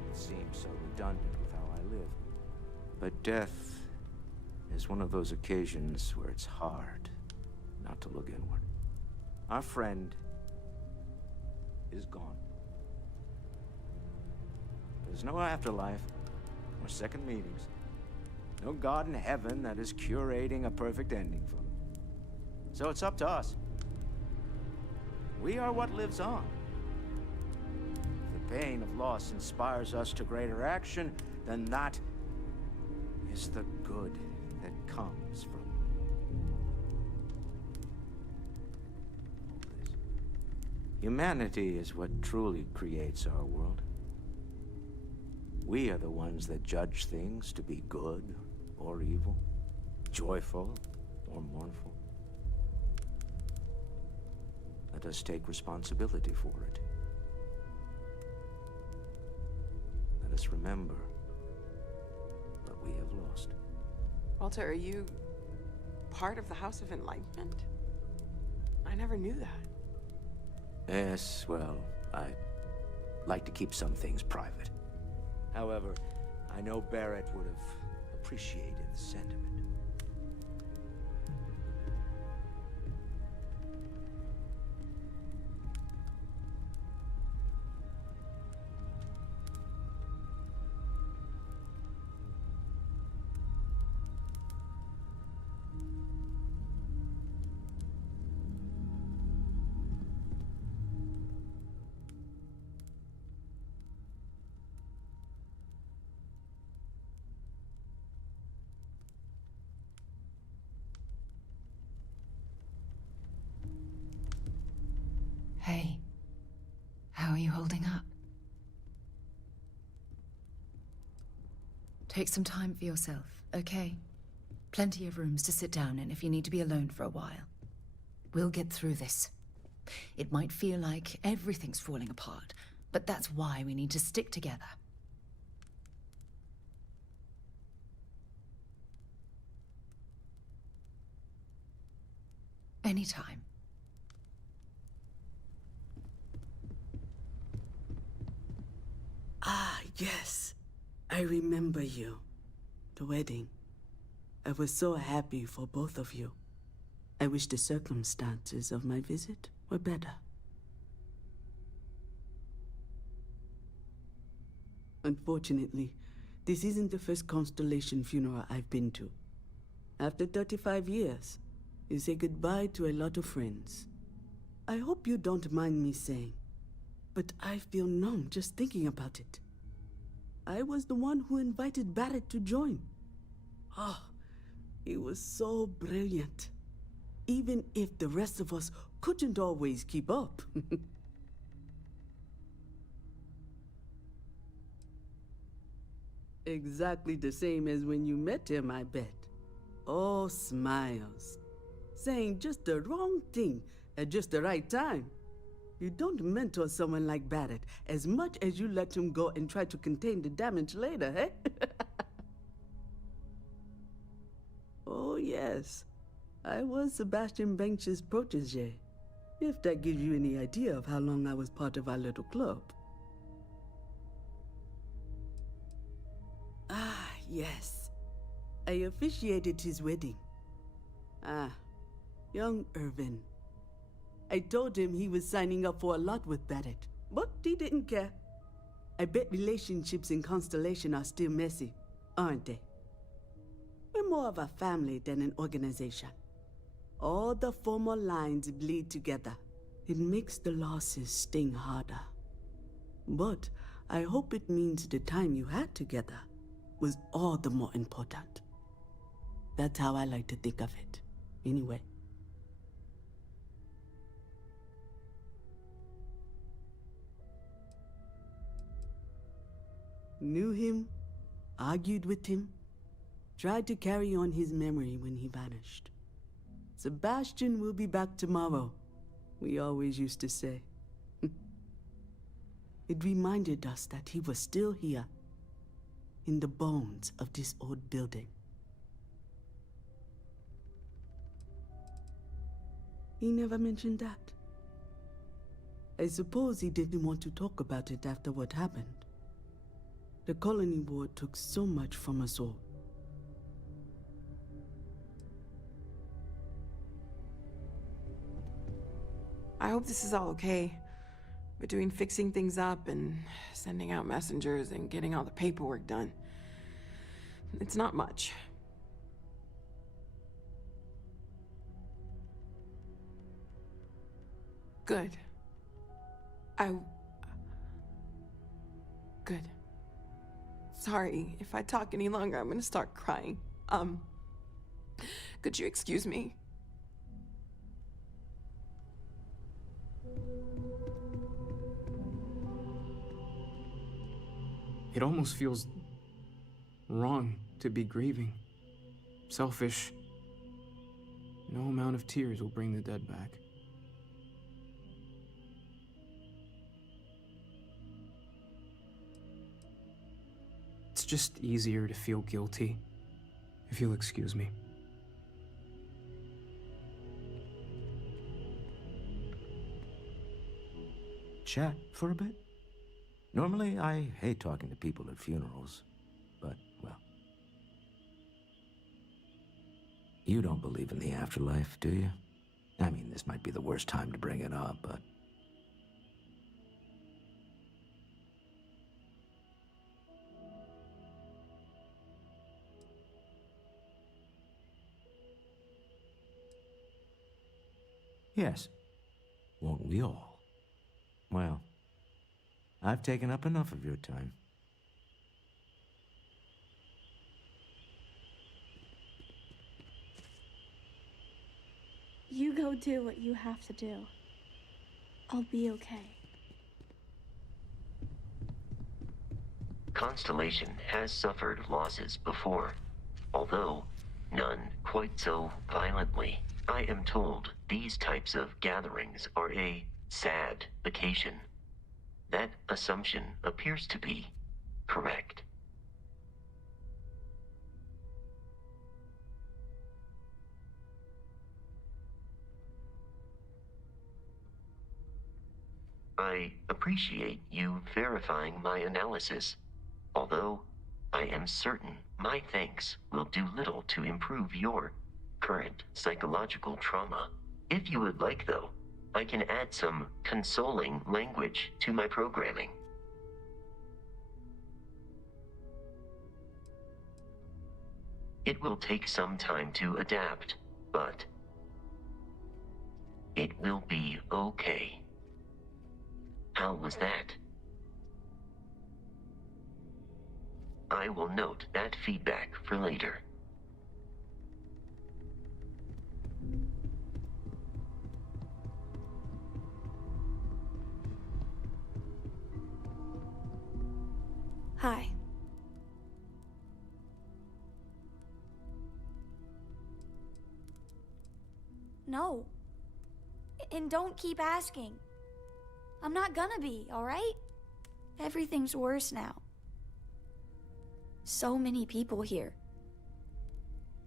It seems so redundant with how I live. But death is one of those occasions where it's hard not to look inward. Our friend is gone. There's no afterlife, or second meetings. No God in heaven that is curating a perfect ending for them. So it's up to us. We are what lives on. If the pain of loss inspires us to greater action, then that is the good that comes from all this. Humanity is what truly creates our world. We are the ones that judge things to be good or evil, joyful or mournful. Let us take responsibility for it. Let us remember what we have lost. Walter, are you part of the House of Enlightenment? I never knew that. Yes, well, I like to keep some things private. However, I know Barrett would have appreciated the sentiment. Hey, how are you holding up? Take some time for yourself, okay? Plenty of rooms to sit down in if you need to be alone for a while. We'll get through this. It might feel like everything's falling apart, but that's why we need to stick together. Anytime. Ah, yes. I remember you. The wedding. I was so happy for both of you. I wish the circumstances of my visit were better. Unfortunately, this isn't the first Constellation funeral I've been to. After 35 years, you say goodbye to a lot of friends. I hope you don't mind me saying, but I feel numb just thinking about it. I was the one who invited Barrett to join. Oh, he was so brilliant. Even if the rest of us couldn't always keep up. Exactly the same as when you met him, I bet. Oh, smiles. Saying just the wrong thing at just the right time. You don't mentor someone like Barrett as much as you let him go and try to contain the damage later, eh? Oh, yes. I was Sebastian Banks's protege. If that gives you any idea of how long I was part of our little club. Ah, yes. I officiated his wedding. Ah, young Irvin. I told him he was signing up for a lot with Barrett, but he didn't care. I bet relationships in Constellation are still messy, aren't they? We're more of a family than an organization. All the former lines bleed together. It makes the losses sting harder. But I hope it means the time you had together was all the more important. That's how I like to think of it, anyway. Knew him, argued with him, tried to carry on his memory when he vanished. Sebastian will be back tomorrow, we always used to say. It reminded us that he was still here, in the bones of this old building. He never mentioned that. I suppose he didn't want to talk about it after what happened. The colony war took so much from us all. I hope this is all okay. Between fixing things up and sending out messengers and getting all the paperwork done. It's not much. Good. Good. Sorry, if I talk any longer, I'm gonna start crying. Could you excuse me? It almost feels wrong to be grieving. Selfish. No amount of tears will bring the dead back. It's just easier to feel guilty, if you'll excuse me. Chat for a bit? Normally, I hate talking to people at funerals, but, well. You don't believe in the afterlife, do you? I mean, this might be the worst time to bring it up, but... Yes. Won't we all? Well, I've taken up enough of your time. You go do what you have to do. I'll be okay. Constellation has suffered losses before, although none quite so violently. I am told these types of gatherings are a sad occasion. That assumption appears to be correct. I appreciate you verifying my analysis, although I am certain my thanks will do little to improve your current psychological trauma. If you would like, though, I can add some consoling language to my programming. It will take some time to adapt, but it will be okay. How was that? I will note that feedback for later. Hi. No. And don't keep asking. I'm not gonna be, alright? Everything's worse now. So many people here.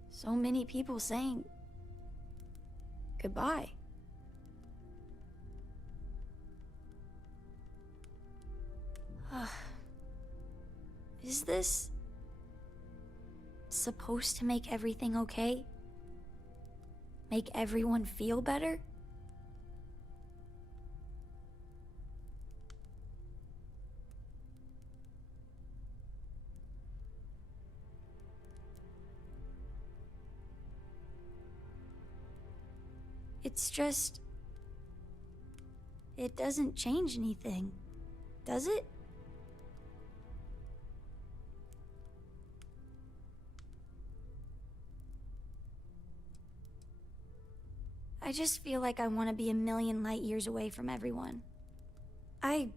So many people saying goodbye. Is this supposed to make everything okay? Make everyone feel better? It's just... it doesn't change anything, does it? I just feel like I want to be a million light years away from everyone. I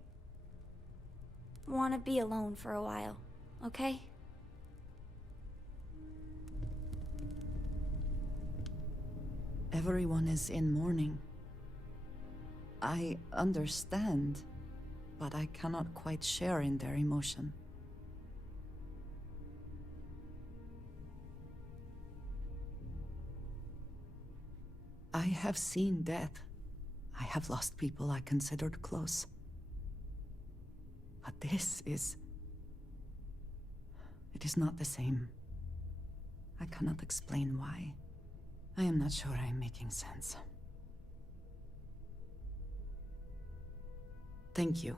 want to be alone for a while, okay? Everyone is in mourning. I understand, but I cannot quite share in their emotion. I have seen death. I have lost people I considered close. But this is... it is not the same. I cannot explain why. I am not sure I am making sense. Thank you.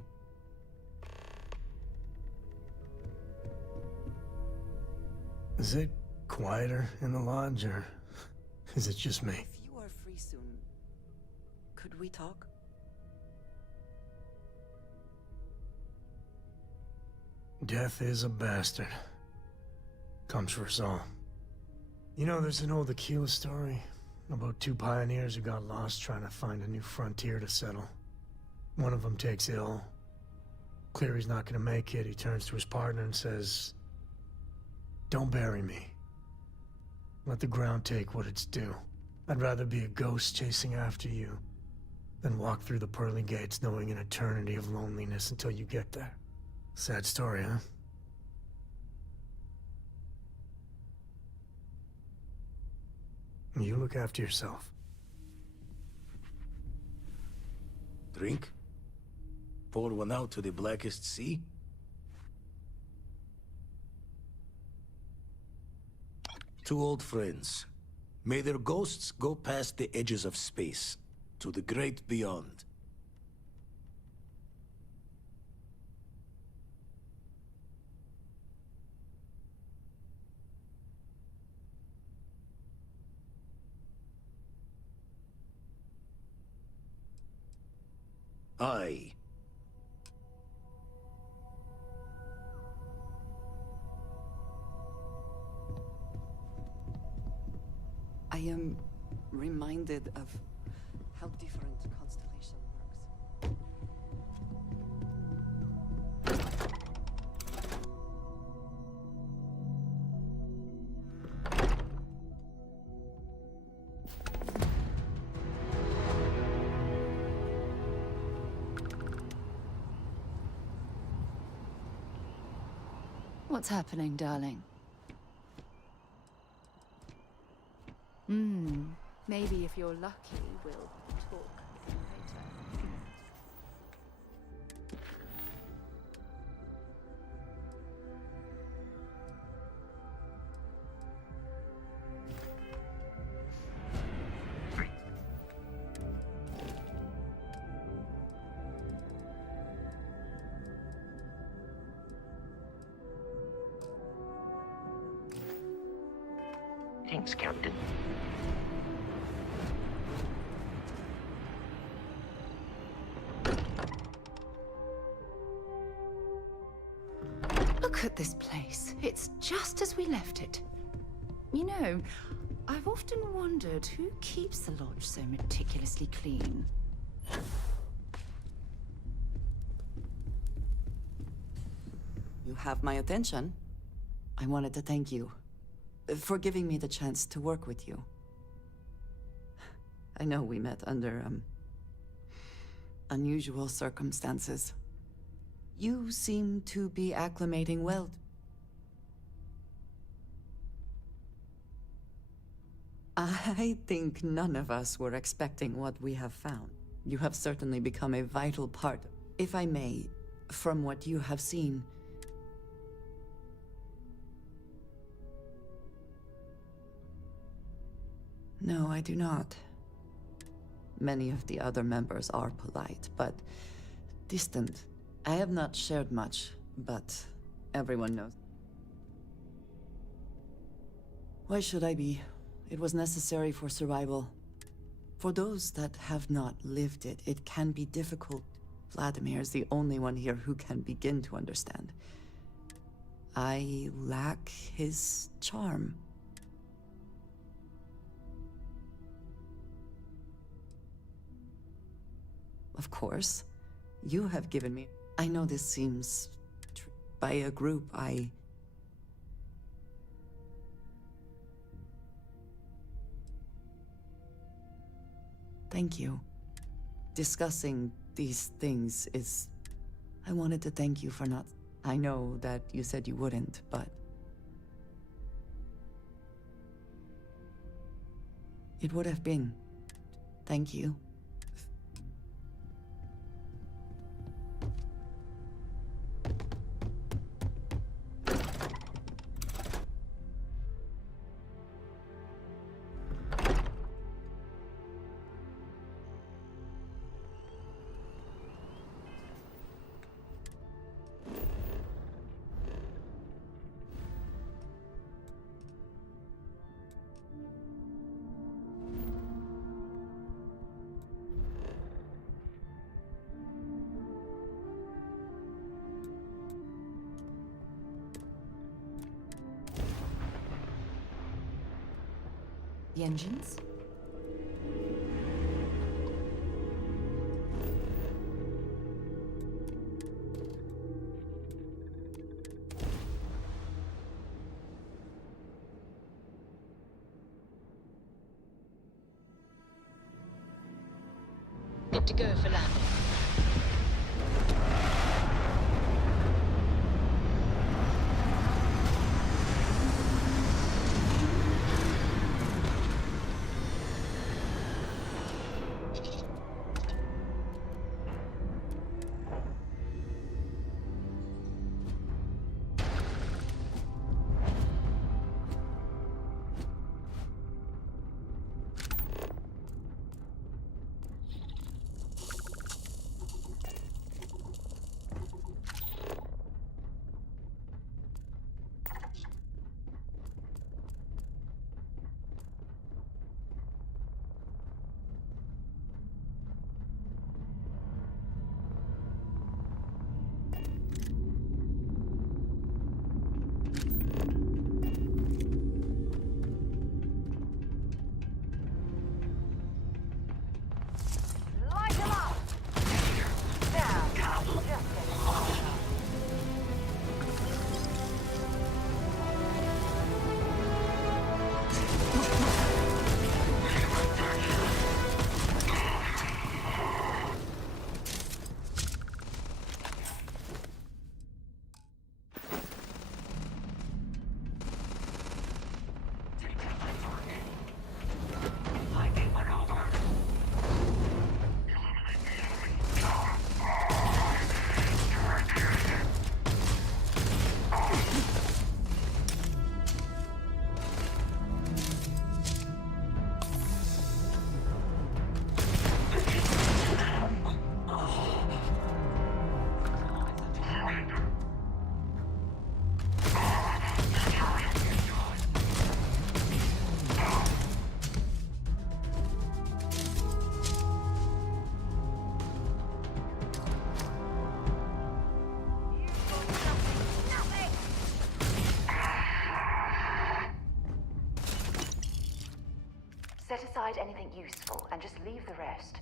Is it quieter in the lodge, or is it just me? If you are free soon, could we talk? Death is a bastard. Comes for us all. You know, there's an old Aquila story about two pioneers who got lost trying to find a new frontier to settle. One of them takes ill. Clear he's not gonna make it, he turns to his partner and says, "Don't bury me. Let the ground take what it's due. I'd rather be a ghost chasing after you than walk through the pearly gates knowing an eternity of loneliness until you get there." Sad story, huh? You look after yourself. Drink? Pour one out to the blackest sea? Two old friends. May their ghosts go past the edges of space, to the great beyond. I am reminded of how different Constellation works. What's happening, darling? Maybe if you're lucky, we'll talk later. Thanks, Captain. Look at this place. It's just as we left it. You know, I've often wondered who keeps the lodge so meticulously clean. You have my attention. I wanted to thank you for giving me the chance to work with you. I know we met under, unusual circumstances. You seem to be acclimating well. I think none of us were expecting what we have found. You have certainly become a vital part. If I may, from what you have seen, no, I do not. Many of the other members are polite, but distant. I have not shared much, but everyone knows. Why should I be? It was necessary for survival. For those that have not lived it, it can be difficult. Vladimir is the only one here who can begin to understand. I lack his charm. Of course, you have given me... I know this seems... by a group, Thank you. Discussing these things is... I wanted to thank you for not... I know that you said you wouldn't, but... it would have been. Thank you. The engines? Good to go for landing. Set aside anything useful and just leave the rest.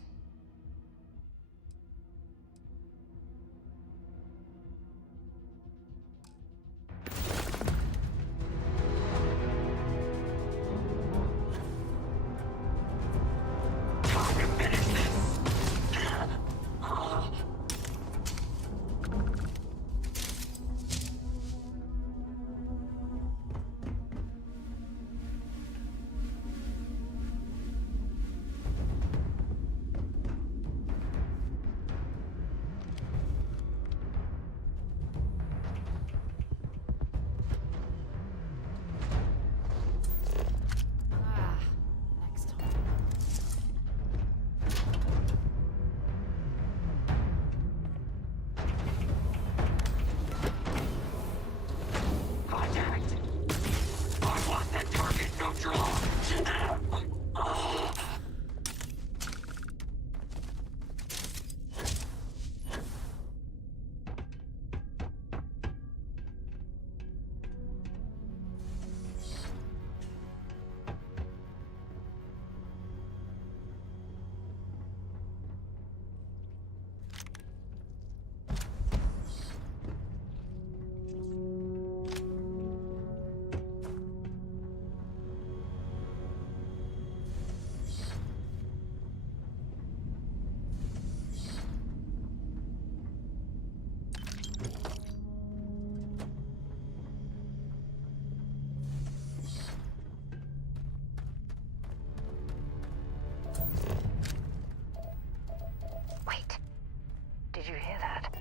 Did you hear that?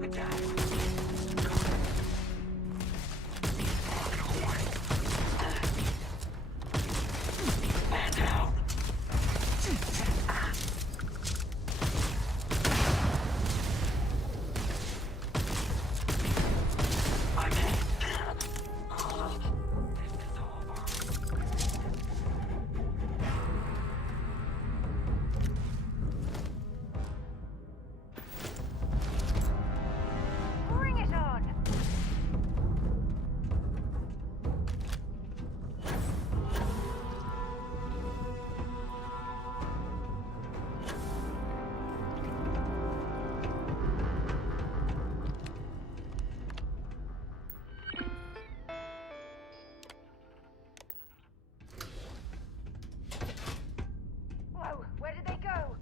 I got something. Again. Man down. Bring it on! Whoa, where did they go?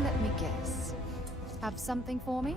Let me guess. Have something for me?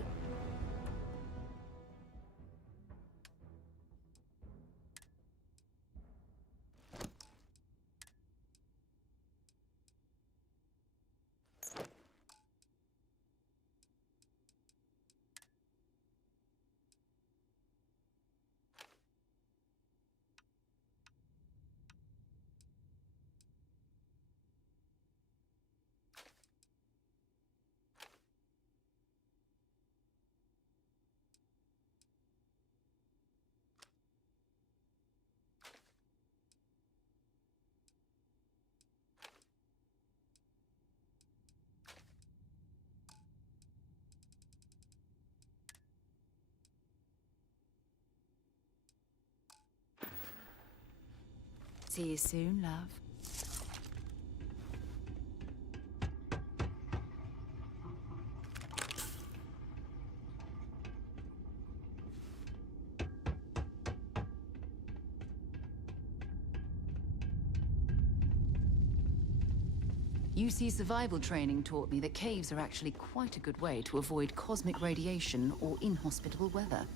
See you soon, love. UC survival training taught me that caves are actually quite a good way to avoid cosmic radiation or inhospitable weather.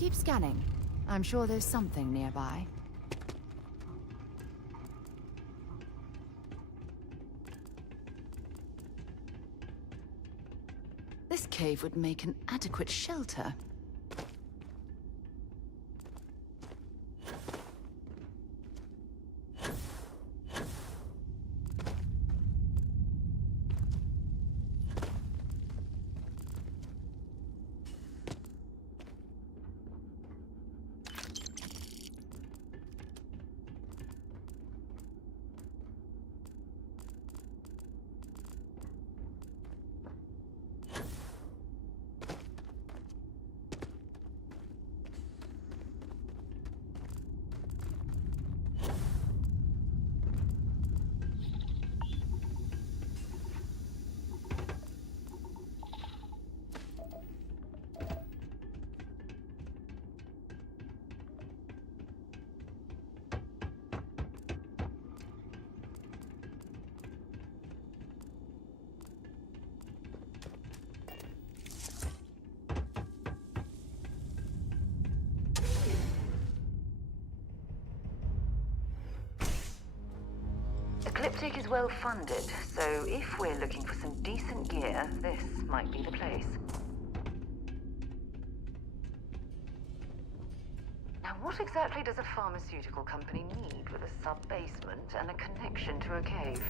Keep scanning. I'm sure there's something nearby. This cave would make an adequate shelter. Ecliptic is well funded, so if we're looking for some decent gear, this might be the place. Now, what exactly does a pharmaceutical company need with a sub-basement and a connection to a cave?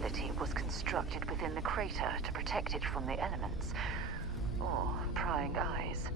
facility was constructed within the crater to protect it from the elements. Or prying eyes.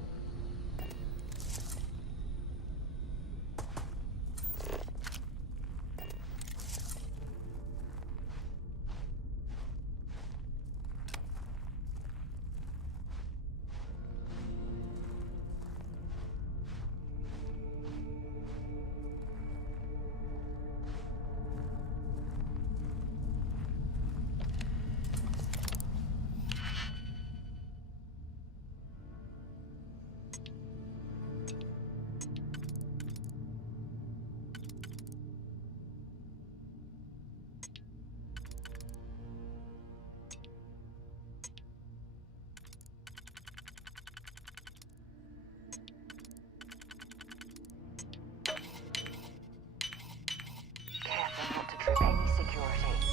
Careful not to trip any security.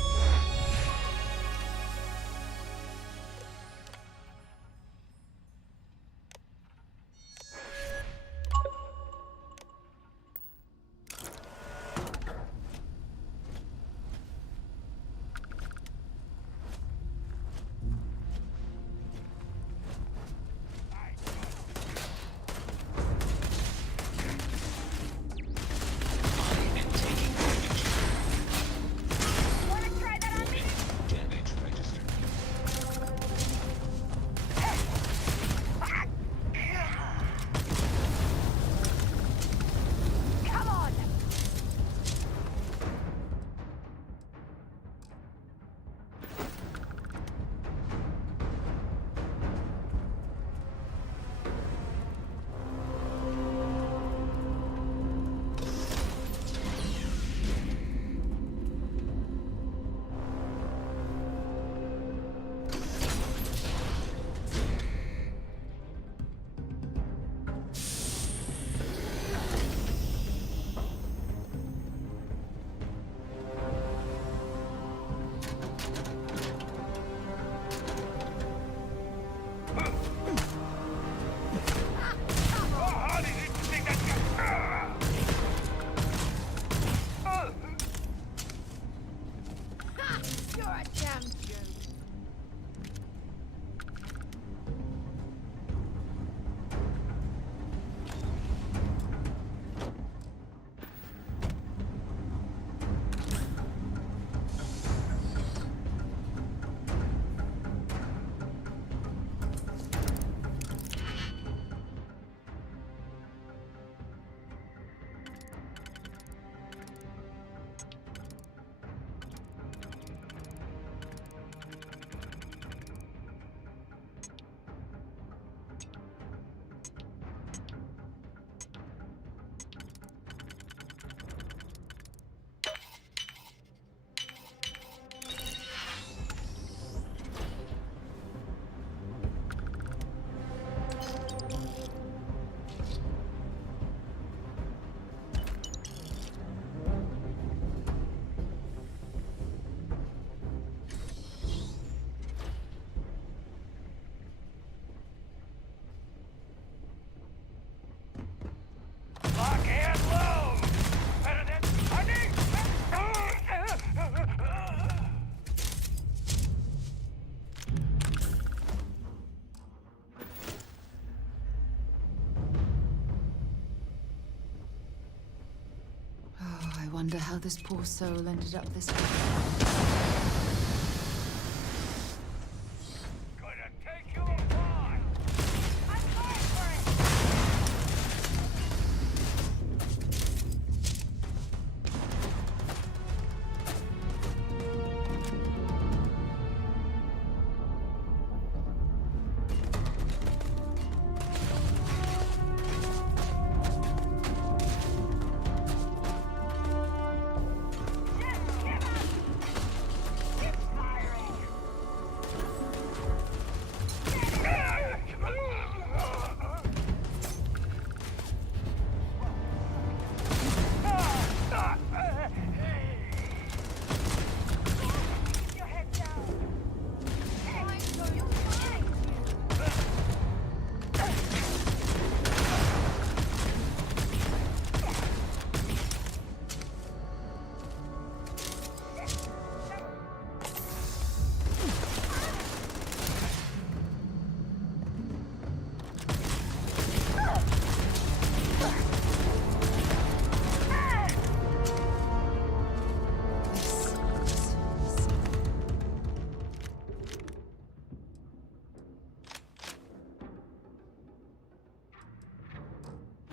I wonder how this poor soul ended up this way.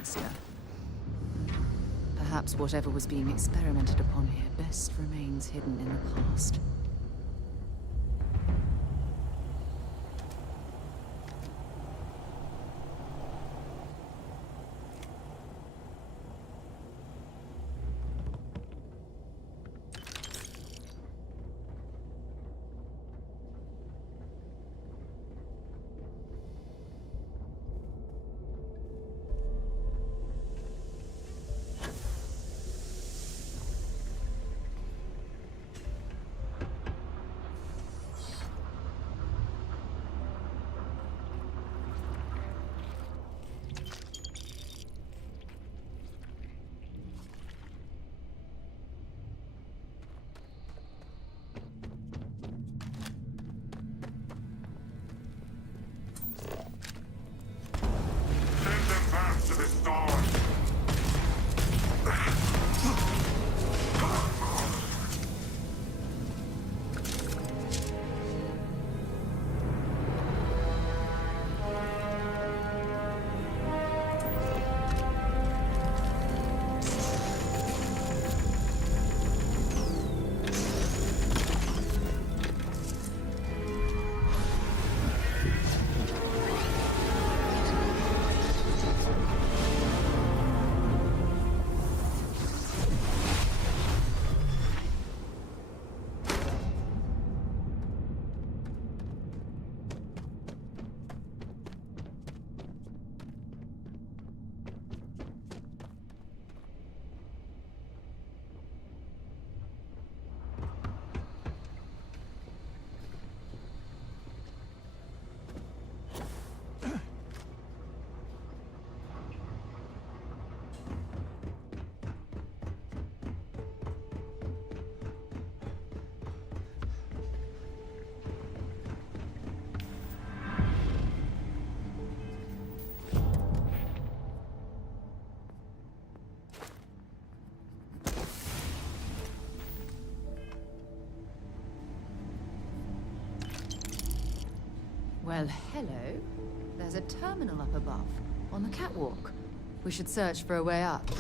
Master. Perhaps whatever was being experimented upon here best remains hidden in the past. To the stars. Well, hello. There's a terminal up above, on the catwalk. We should search for a way up.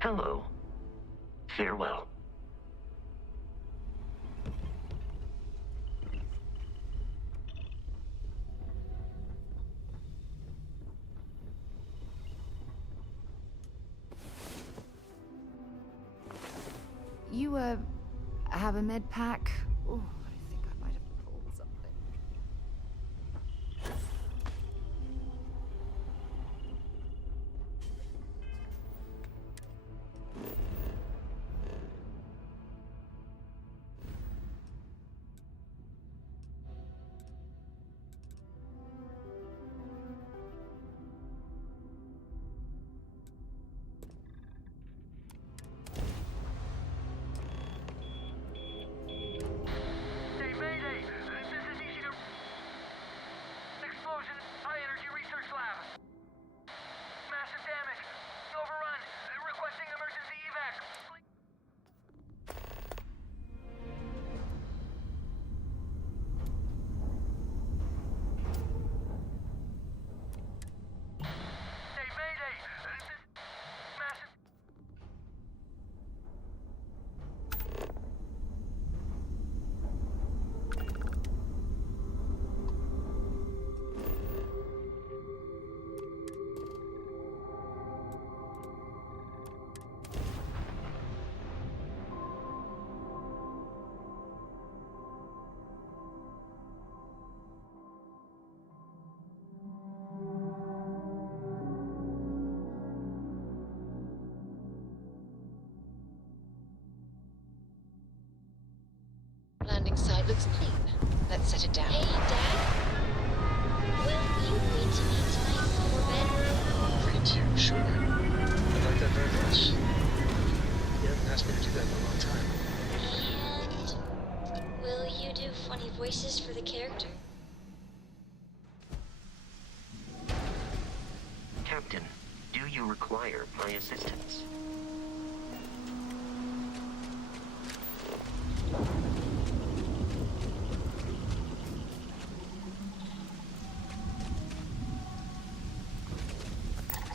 Hello. Farewell. You, have a med pack? Oh, I think I might have pulled something. landing site looks clean. Let's set it down. Hey, Dad. Will you read to me tonight before bed? Read to you, sure. I'd like that very much. You haven't asked me to do that in a long time. And will you do funny voices for the character? Captain, do you require my assistance?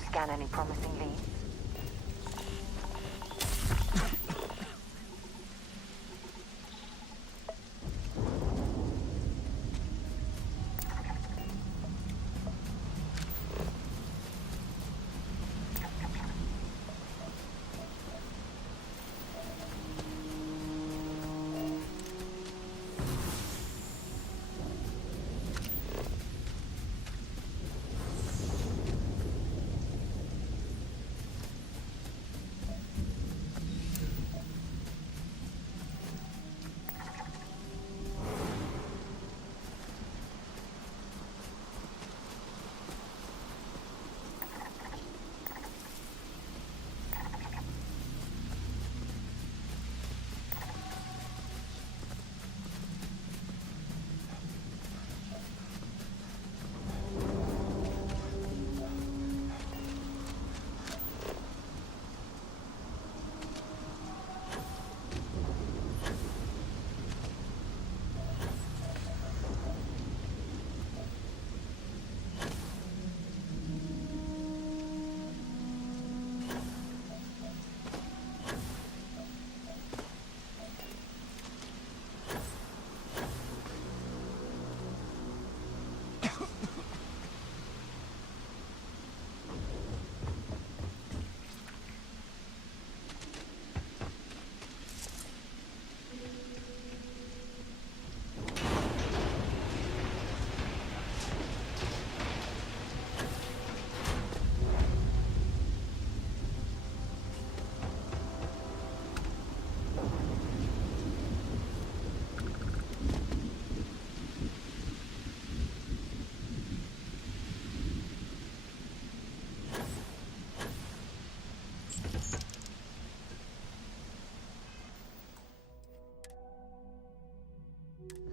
Scan any promising leads?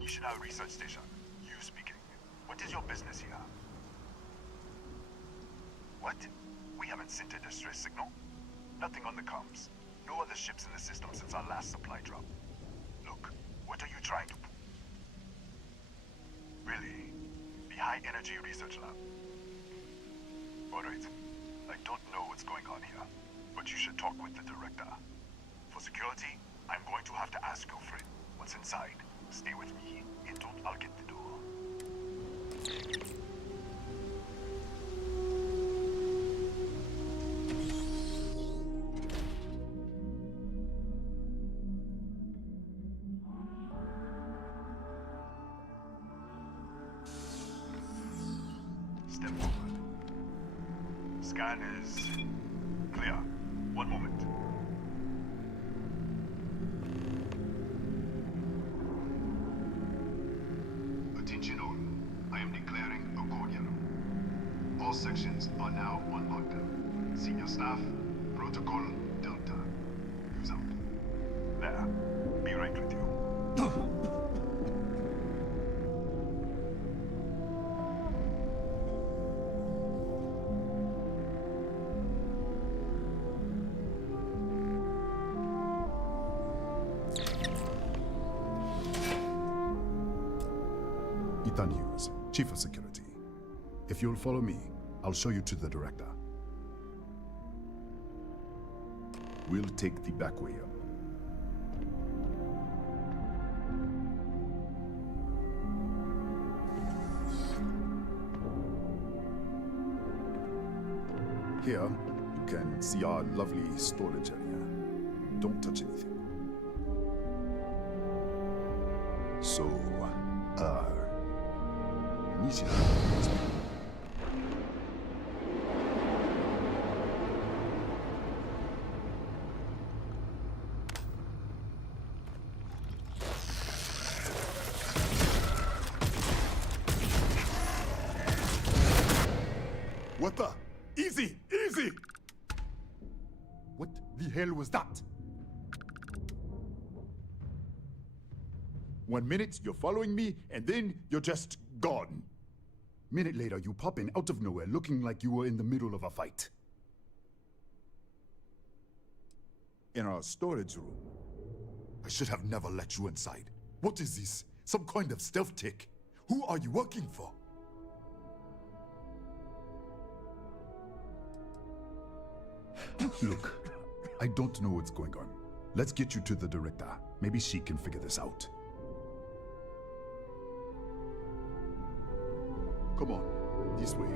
National Research Station. You speaking. What is your business here? What? We haven't sent a distress signal? Nothing on the comms. No other ships in the system since our last supply drop. Look, what are you trying to... Really? The High Energy Research Lab? Alright. I don't know what's going on here, but you should talk with the director. For security, I'm going to have to ask your friend what's inside. Stay with me. You don't, I'll get the door. Step forward. Scan is clear. One moment. Attention all. I am declaring a cordial. All sections are now on lockdown. Senior staff, protocol Delta. Use out. There. Be right with you. Ethan Hughes, Chief of Security. If you'll follow me, I'll show you to the director. We'll take the back way up. Here, you can see our lovely storage area. Don't touch anything. So, Nishina must be... What the? Easy! Easy! What the hell was that? 1 minute, you're following me, and then you're just gone. Minute later, you pop in out of nowhere looking like you were in the middle of a fight. In our storage room. I should have never let you inside. What is this? Some kind of stealth tick? Who are you working for? Look, I don't know what's going on. Let's get you to the director. Maybe she can figure this out. Come on, this way.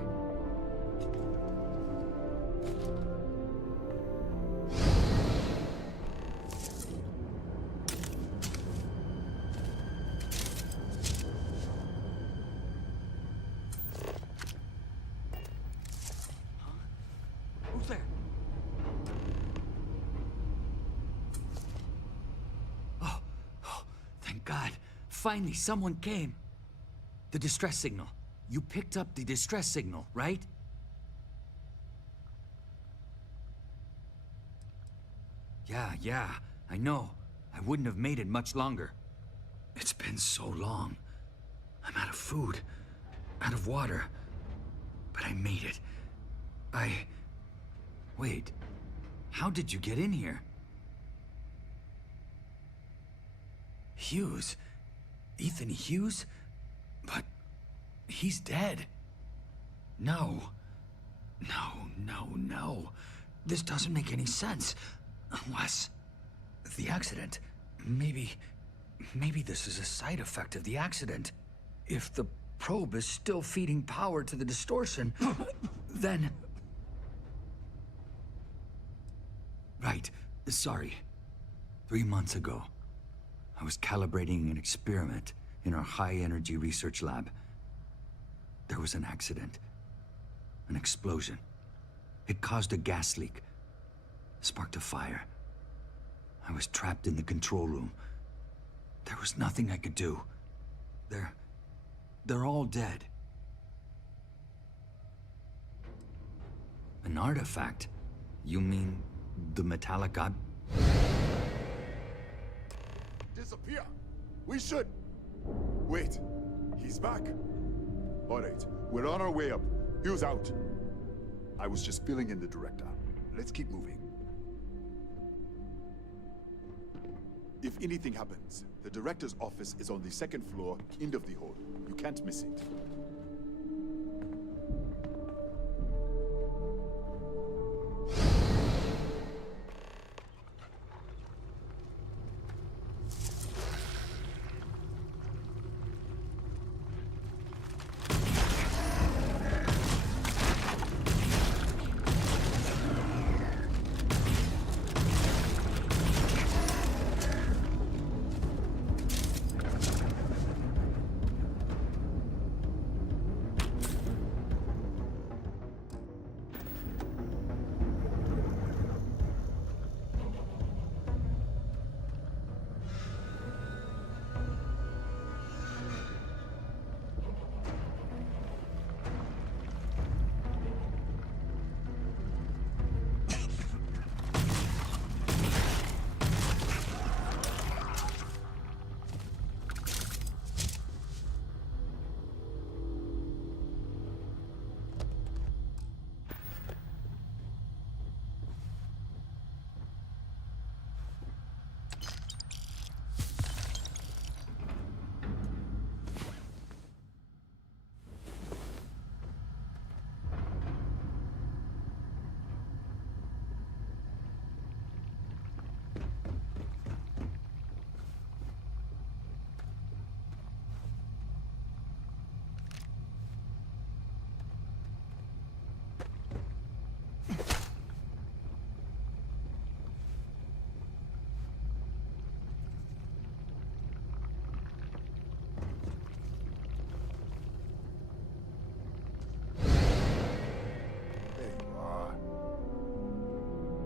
Who's there? Oh, thank God. Finally, someone came. The distress signal. You picked up the distress signal, right? Yeah, I know. I wouldn't have made it much longer. It's been so long. I'm out of food, out of water. But I made it. Wait. How did you get in here? Hughes? Ethan Hughes? But he's dead. No. This doesn't make any sense. Unless... the accident. Maybe this is a side effect of the accident. If the probe is still feeding power to the distortion, then... Right. Sorry. 3 months ago, I was calibrating an experiment in our high-energy research lab. There was an accident. An explosion. It caused a gas leak. Sparked a fire. I was trapped in the control room. There was nothing I could do. They're all dead. An artifact? You mean the metallic god? Disappear! We should... Wait, he's back. All right, we're on our way up. Hughes out. I was just filling in the director. Let's keep moving. If anything happens, the director's office is on the second floor, end of the hall. You can't miss it.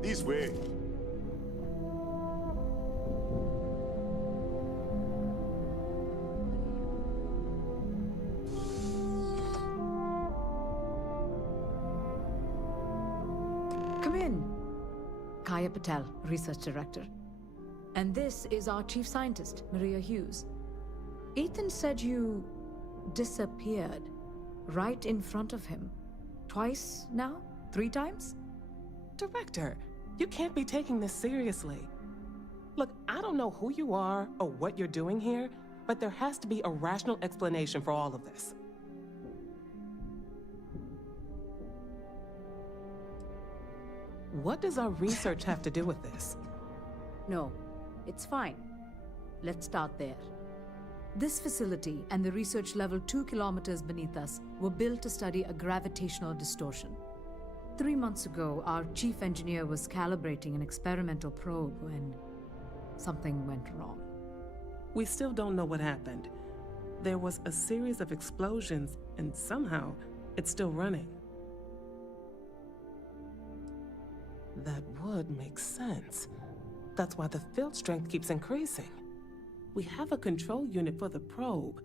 This way. in. Kaya Patel, Research Director. And this is our Chief Scientist, Maria Hughes. Ethan said you disappeared right in front of him. Twice now? 3 times? Director, you can't be taking this seriously. Look, I don't know who you are or what you're doing here, but there has to be a rational explanation for all of this. What does our research have to do with this? No, it's fine. Let's start there. This facility and the research level 2 kilometers beneath us were built to study a gravitational distortion. 3 months ago, our chief engineer was calibrating an experimental probe when something went wrong. We still don't know what happened. There was a series of explosions, and somehow it's still running. That would make sense. That's why the field strength keeps increasing. We have a control unit for the probe.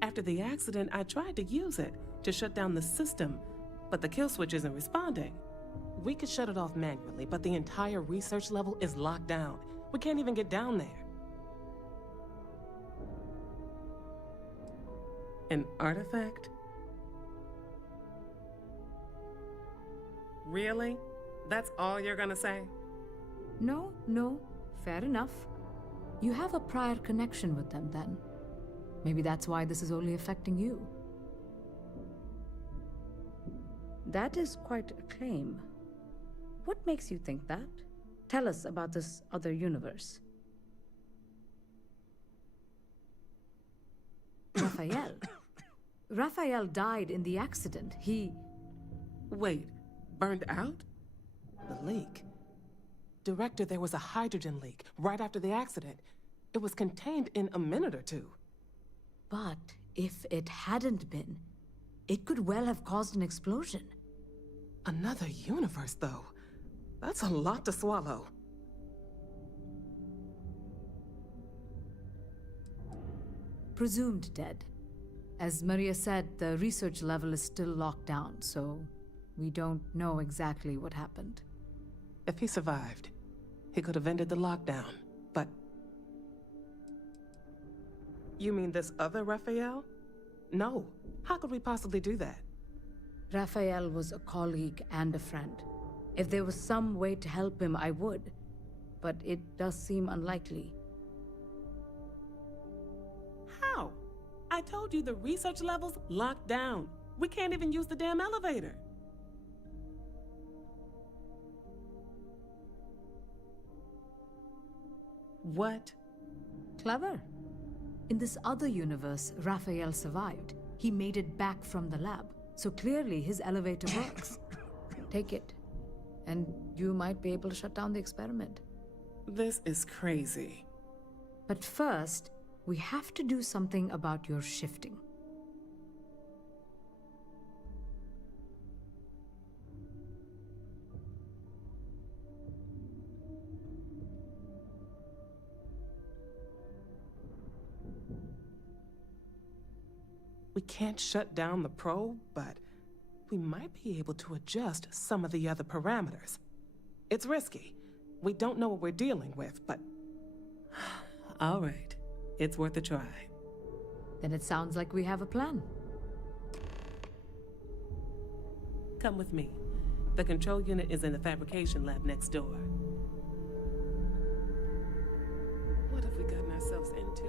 After the accident, I tried to use it to shut down the system, but the kill switch isn't responding. We could shut it off manually, but the entire research level is locked down. We can't even get down there. An artifact? Really? That's all you're gonna say? No, fair enough. You have a prior connection with them then. Maybe that's why this is only affecting you. That is quite a claim. What makes you think that? Tell us about this other universe. Raphael. Raphael died in the accident. He... Wait, burned out? The leak. Director, there was a hydrogen leak right after the accident. It was contained in a minute or 2. But if it hadn't been, it could well have caused an explosion. Another universe, though. That's a lot to swallow. Presumed dead. As Maria said, the research level is still locked down, so we don't know exactly what happened. If he survived, he could have ended the lockdown, but... You mean this other Raphael? No. How could we possibly do that? Raphael was a colleague and a friend. If there was some way to help him, I would. But it does seem unlikely. How? I told you the research level's locked down. We can't even use the damn elevator. What? Clever. In this other universe, Raphael survived. He made it back from the lab, so clearly his elevator works. Take it, and you might be able to shut down the experiment. This is crazy. But first, we have to do something about your shifting. We can't shut down the probe, but we might be able to adjust some of the other parameters. It's risky. We don't know what we're dealing with, but... All right. It's worth a try. Then it sounds like we have a plan. Come with me. The control unit is in the fabrication lab next door. What have we gotten ourselves into?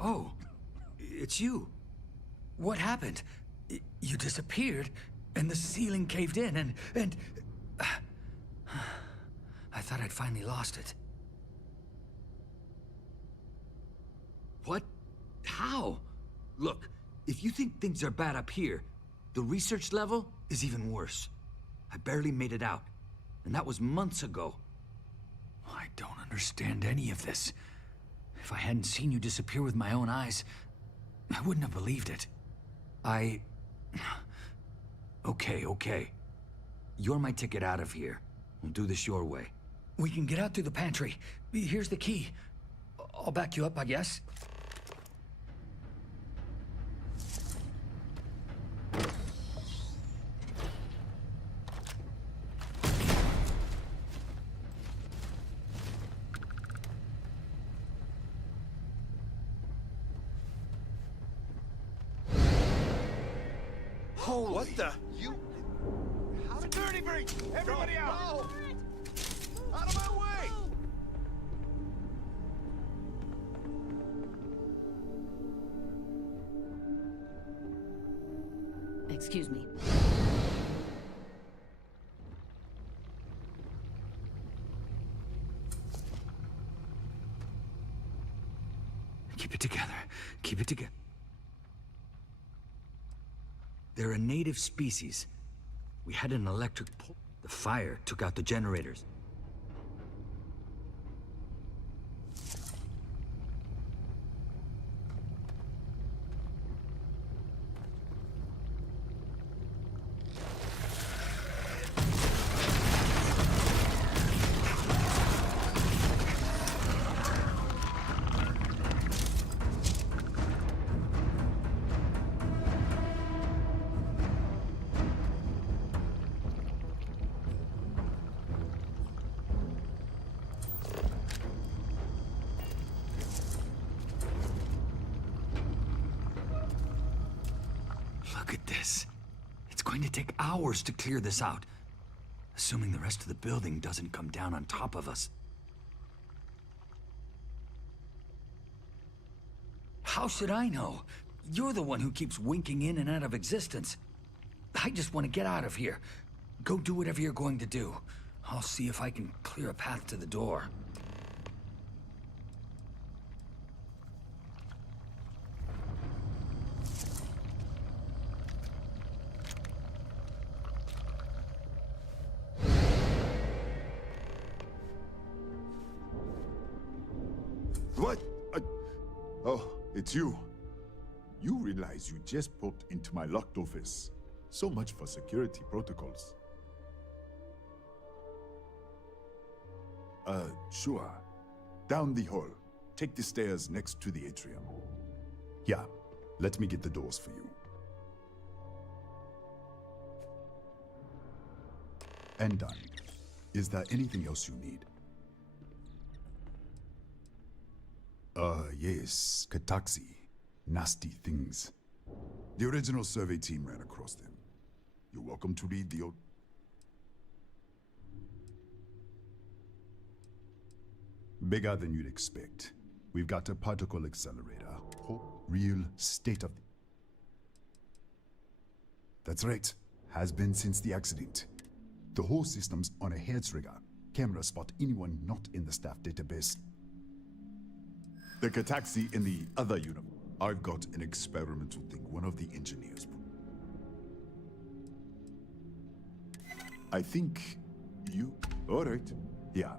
Oh, it's you. What happened? You disappeared, and the ceiling caved in, and... I thought I'd finally lost it. What? How? Look, if you think things are bad up here, the research level is even worse. I barely made it out, and that was months ago. I don't understand any of this. If I hadn't seen you disappear with my own eyes, I wouldn't have believed it. Okay. You're my ticket out of here. We'll do this your way. We can get out through the pantry. Here's the key. I'll back you up, I guess. Holy! What the? You... How security breach! Everybody out! No. Out of my way! Excuse me. Keep it together. Keep it together. They're a native species. We had an electric pole. The fire took out the generators. Look at this. It's going to take hours to clear this out. Assuming the rest of the building doesn't come down on top of us. How should I know? You're the one who keeps winking in and out of existence. I just want to get out of here. Go do whatever you're going to do. I'll see if I can clear a path to the door. What? Oh, it's you. You realize you just popped into my locked office. So much for security protocols. Sure. Down the hall. Take the stairs next to the atrium. Yeah, let me get the doors for you. And done. Is there anything else you need? Yes, Kataxi. Nasty things. The original survey team ran across them. You're welcome to read the... Bigger than you'd expect. We've got a particle accelerator. Real state of... That's right. Has been since the accident. The whole system's on a hair trigger. Camera spot anyone not in the staff database. The Kataxi in the other unit. I've got an experimental thing one of the engineers... I think you... All right. Yeah.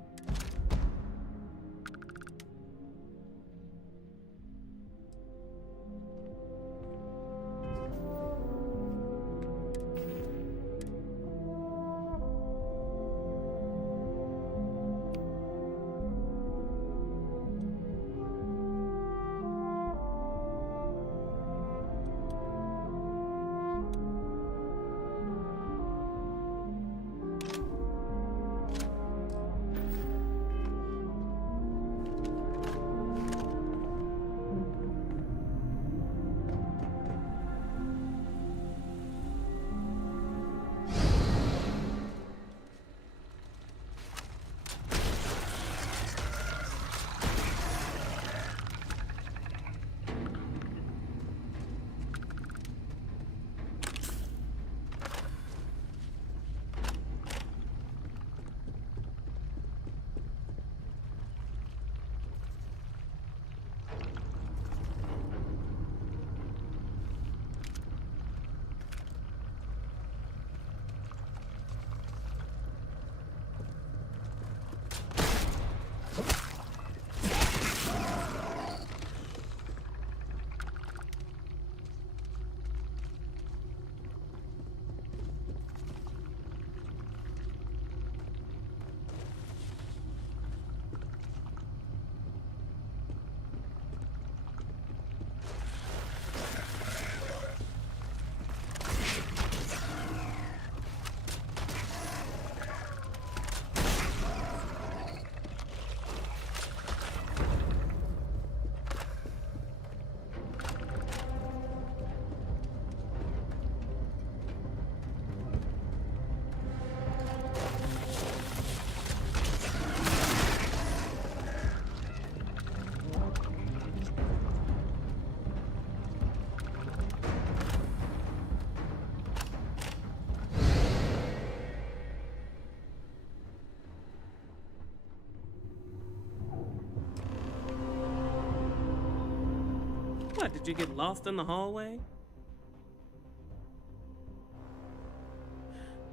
What, did you get lost in the hallway?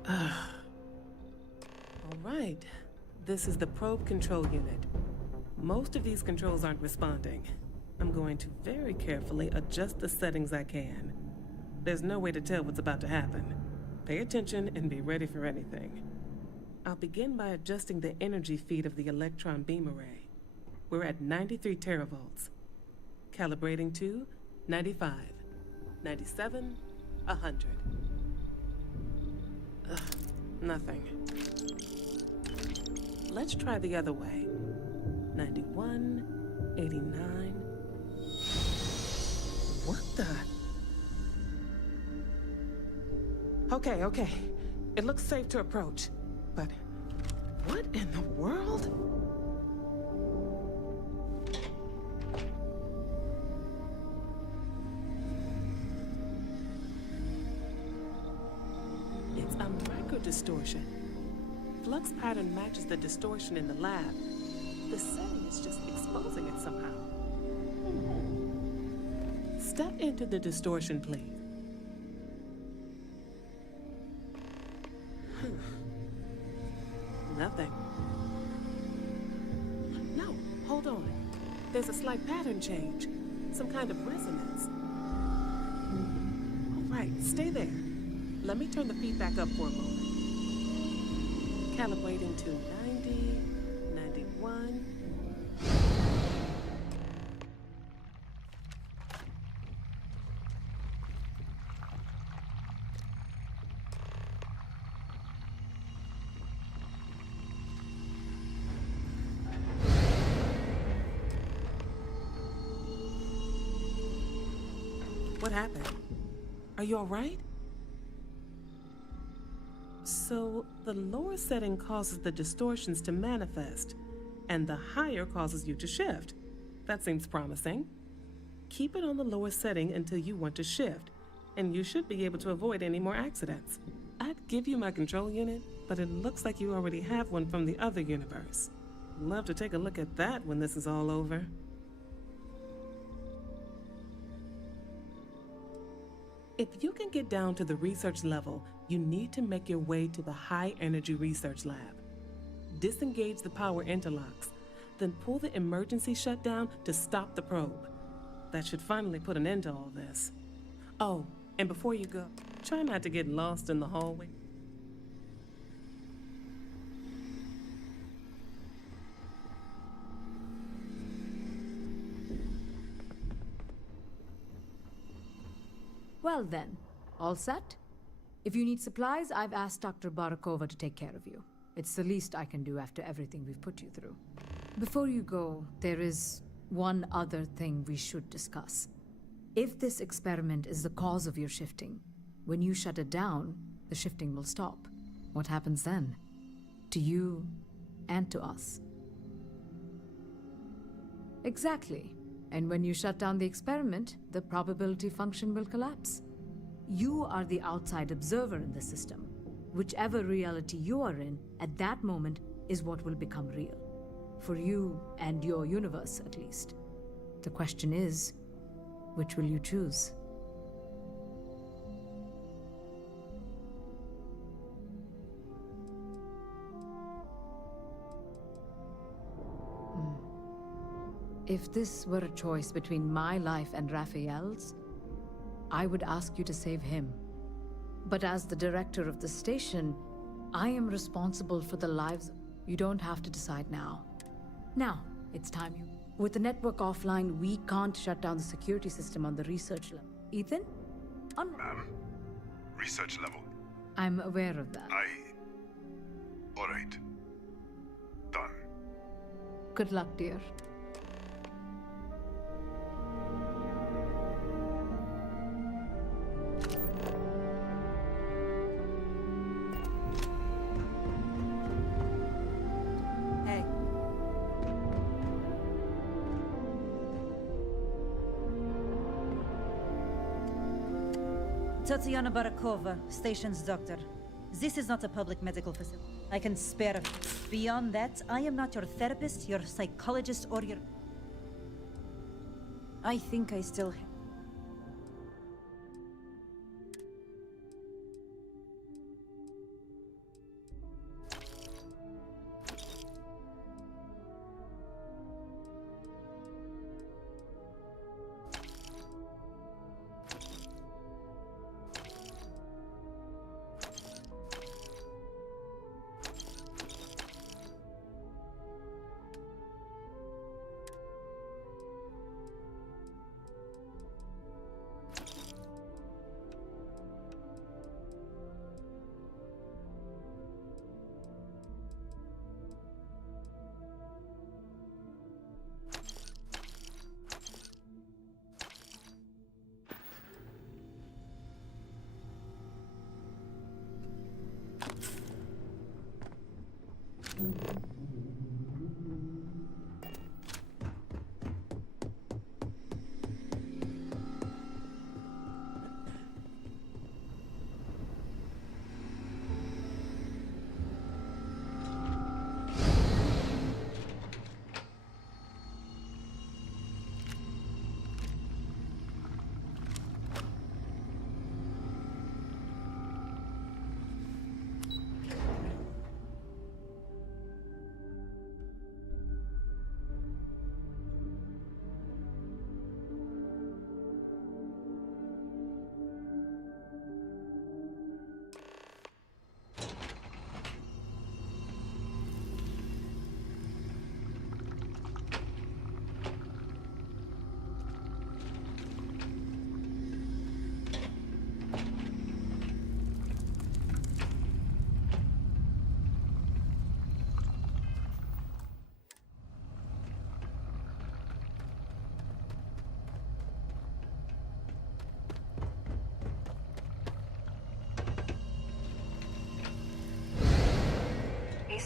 All right. This is the probe control unit. Most of these controls aren't responding. I'm going to very carefully adjust the settings I can. There's no way to tell what's about to happen. Pay attention and be ready for anything. I'll begin by adjusting the energy feed of the electron beam array. We're at 93 teravolts. Calibrating to 95, 97, 100. Nothing. Let's try the other way. 91, 89. What the? Okay. It looks safe to approach. But what in the world? It's a microdistortion. Flux pattern matches the distortion in the lab. The setting is just exposing it somehow. Step into the distortion, please. Nothing. No, hold on. There's a slight pattern change. Some kind of resonance. All right, stay there. Let me turn the feedback up for a moment. Calibrating to 90, 91. What happened? Are you all right? So, the lower setting causes the distortions to manifest, and the higher causes you to shift. That seems promising. Keep it on the lower setting until you want to shift, and you should be able to avoid any more accidents. I'd give you my control unit, but it looks like you already have one from the other universe. Love to take a look at that when this is all over. If you can get down to the research level, you need to make your way to the high energy research lab. Disengage the power interlocks, then pull the emergency shutdown to stop the probe. That should finally put an end to all this. Oh, and before you go, try not to get lost in the hallway. Well then, all set? If you need supplies, I've asked Dr. Barakova to take care of you. It's the least I can do after everything we've put you through. Before you go, there is one other thing we should discuss. If this experiment is the cause of your shifting, when you shut it down, the shifting will stop. What happens then? To you and to us. Exactly. And when you shut down the experiment, the probability function will collapse. You are the outside observer in the system. Whichever reality you are in, at that moment, is what will become real. For you and your universe, at least. The question is, which will you choose? If this were a choice between my life and Raphael's, I would ask you to save him. But as the director of the station, I am responsible for the lives. You don't have to decide now. Now, it's time you... With the network offline, we can't shut down the security system on the research level. Ethan? Ma'am, research level. I'm aware of that. All right. Done. Good luck, dear. Tatiana Barakova, station's doctor. This is not a public medical facility. I can spare. Beyond that, I am not your therapist, your psychologist, or your... I think I still...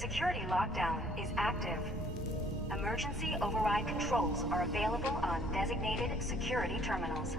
security lockdown is active. Emergency override controls are available on designated security terminals.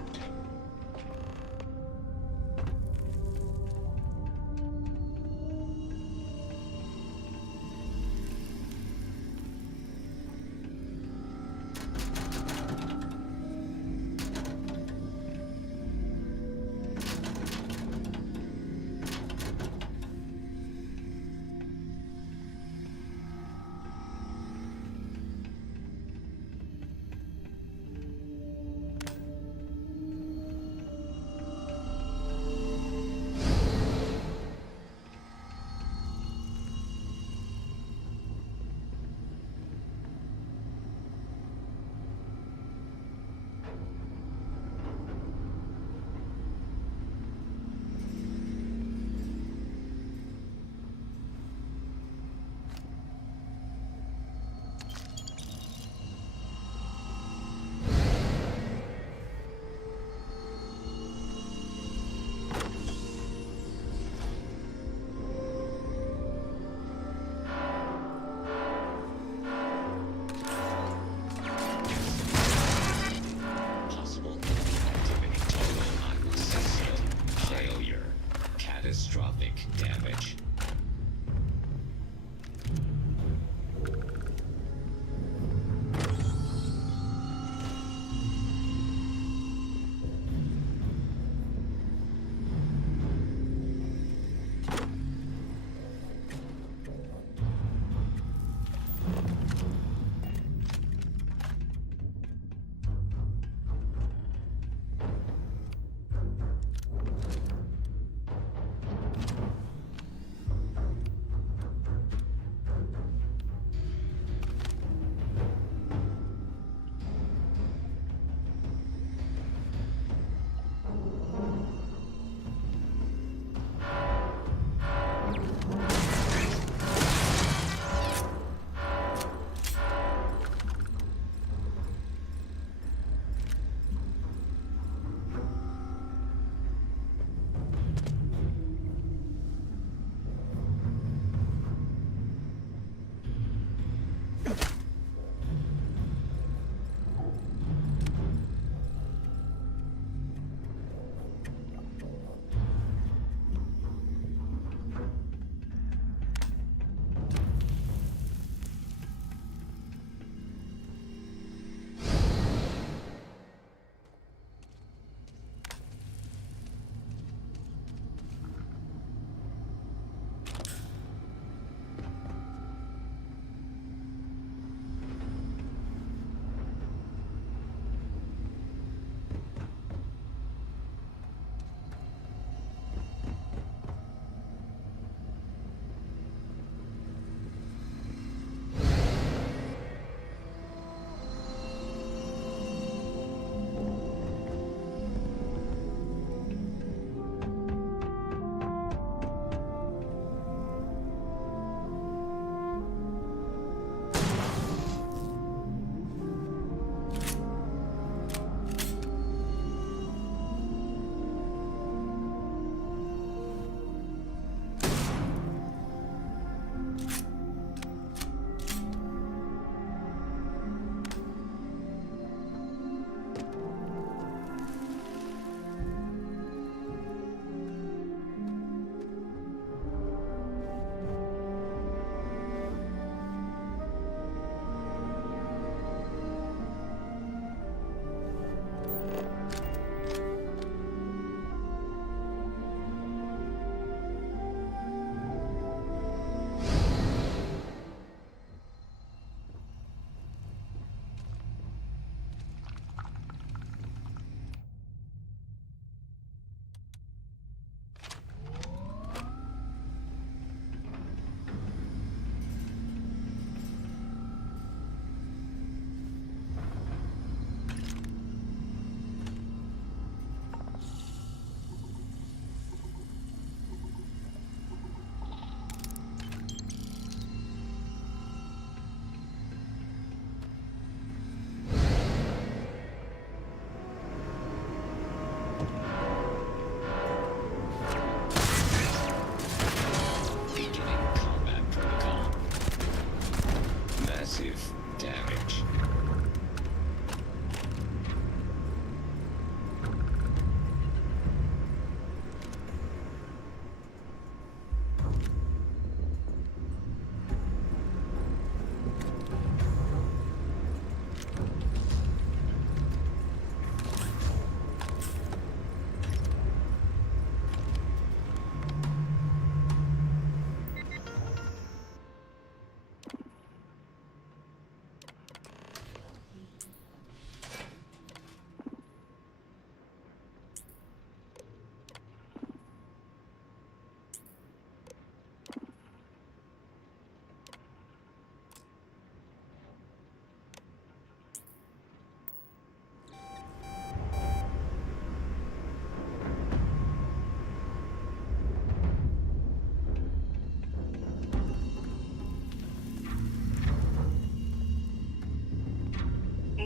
Catastrophic damage.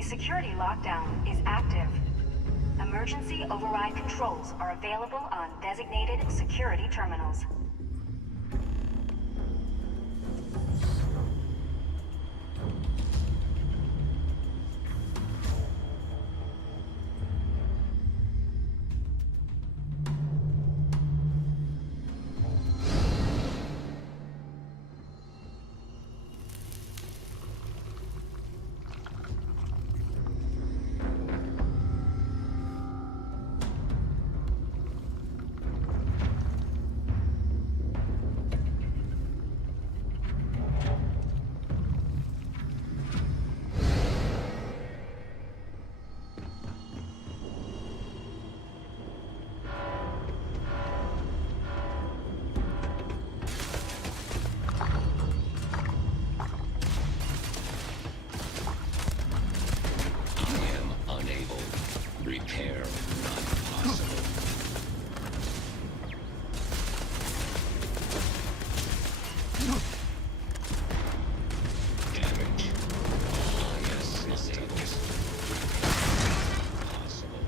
security lockdown is active. Emergency override controls are available on designated security terminals. Repair not possible. Damage. Unassisted. Possible.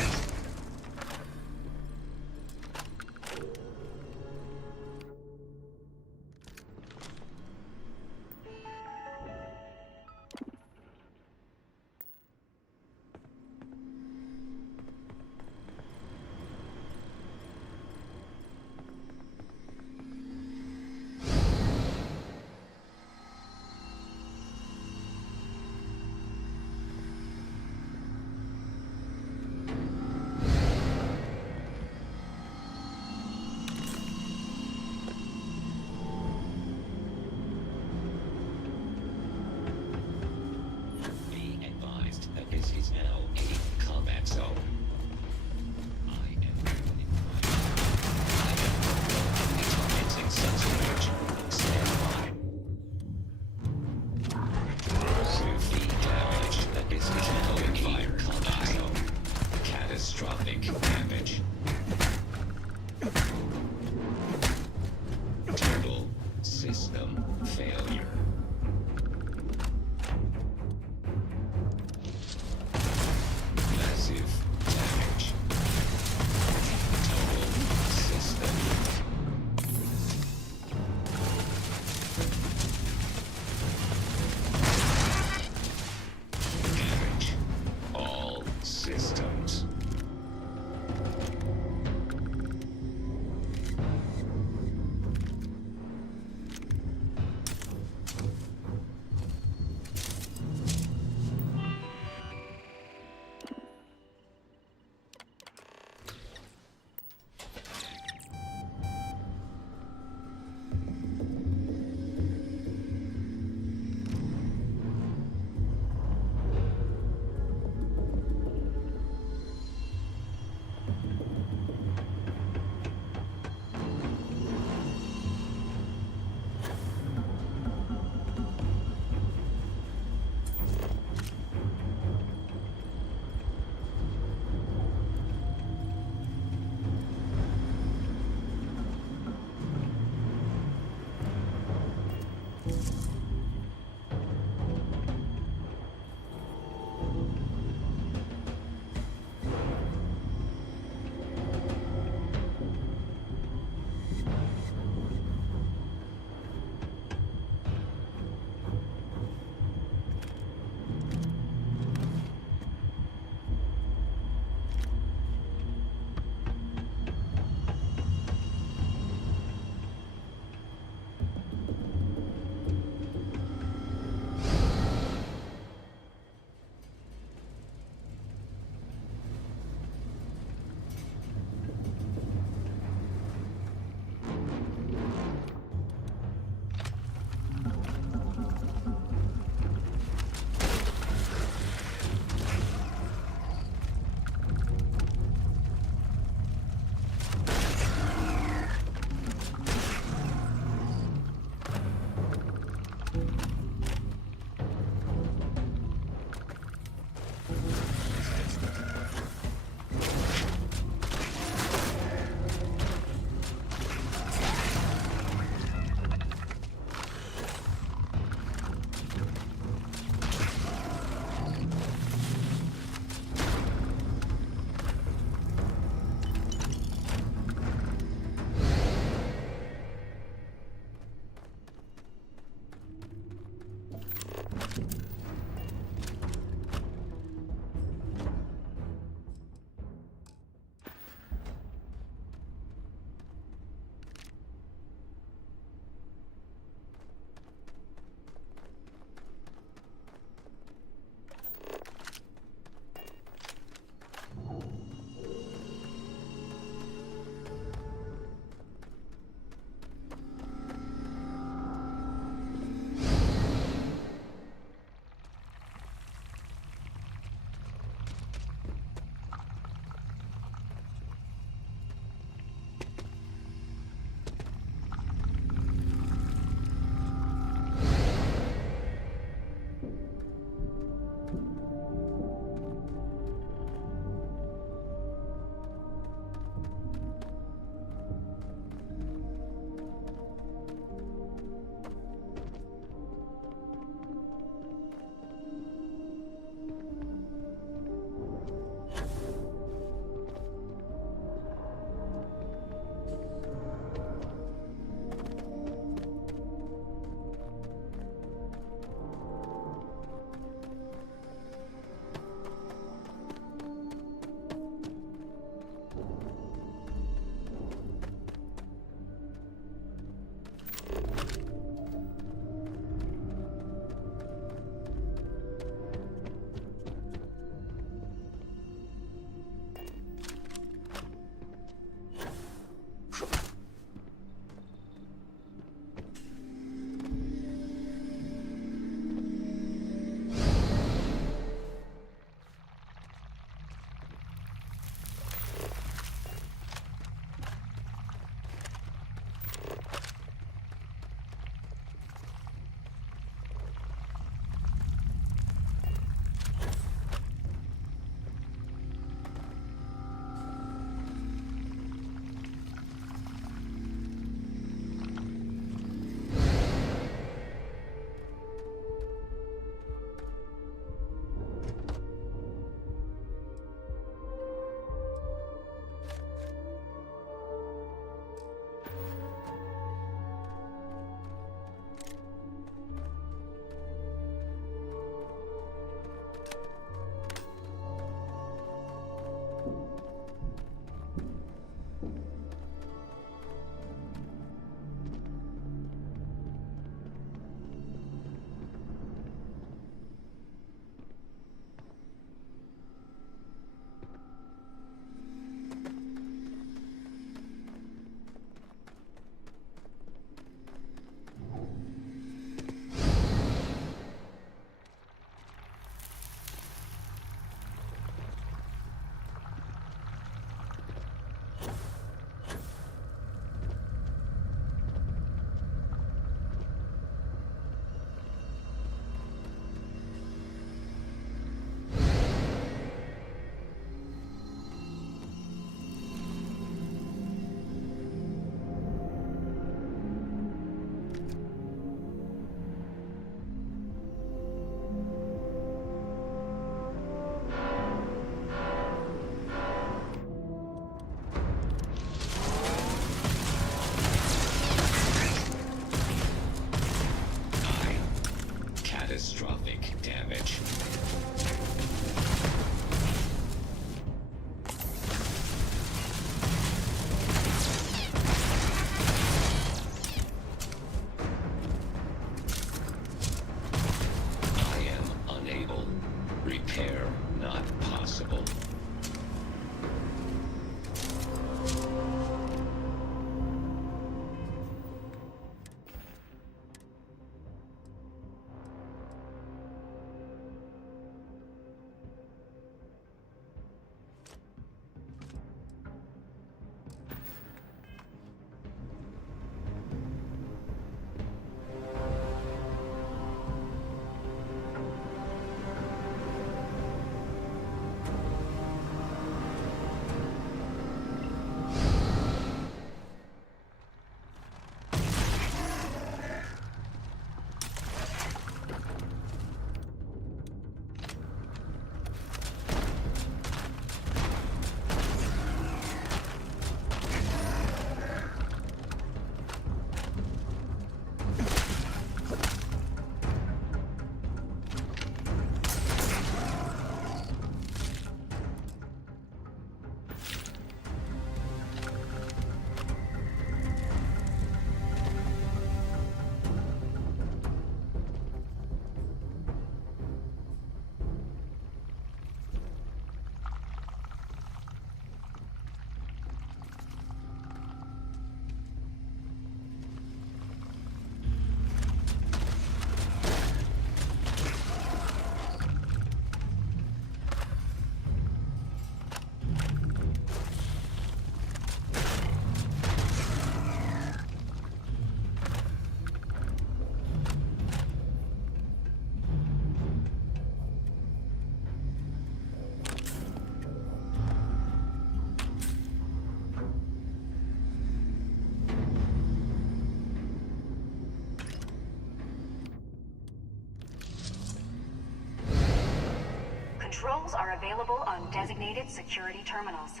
controls are available on designated security terminals.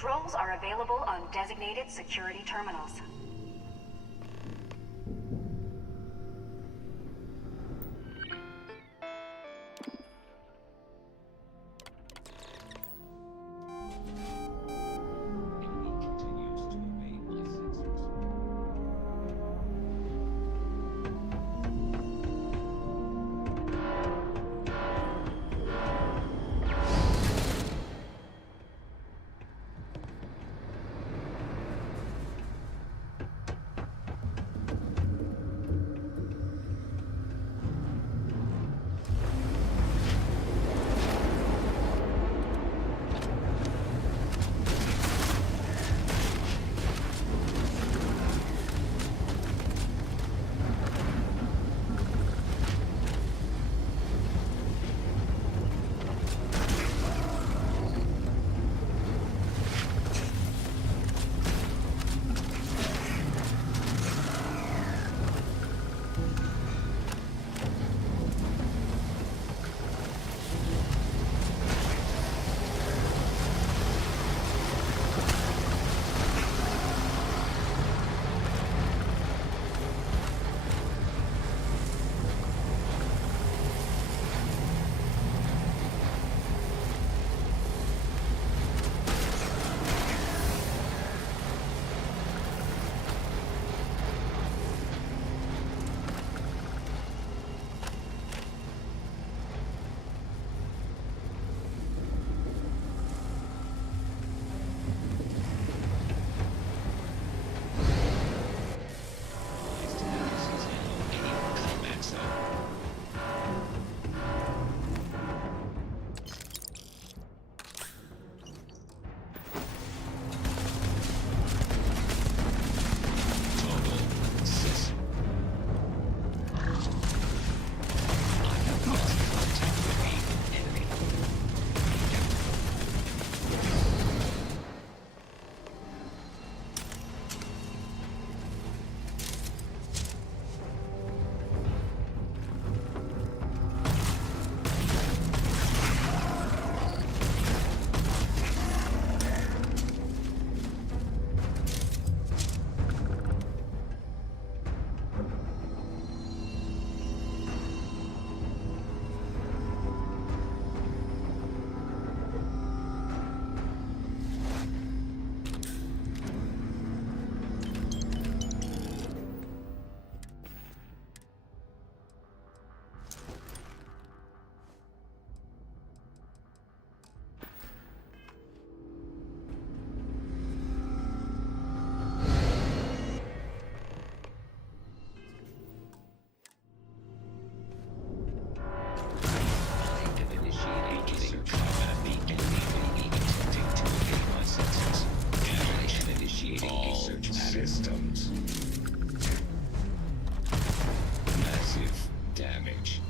Controls are available on designated security terminals. systems. Massive damage.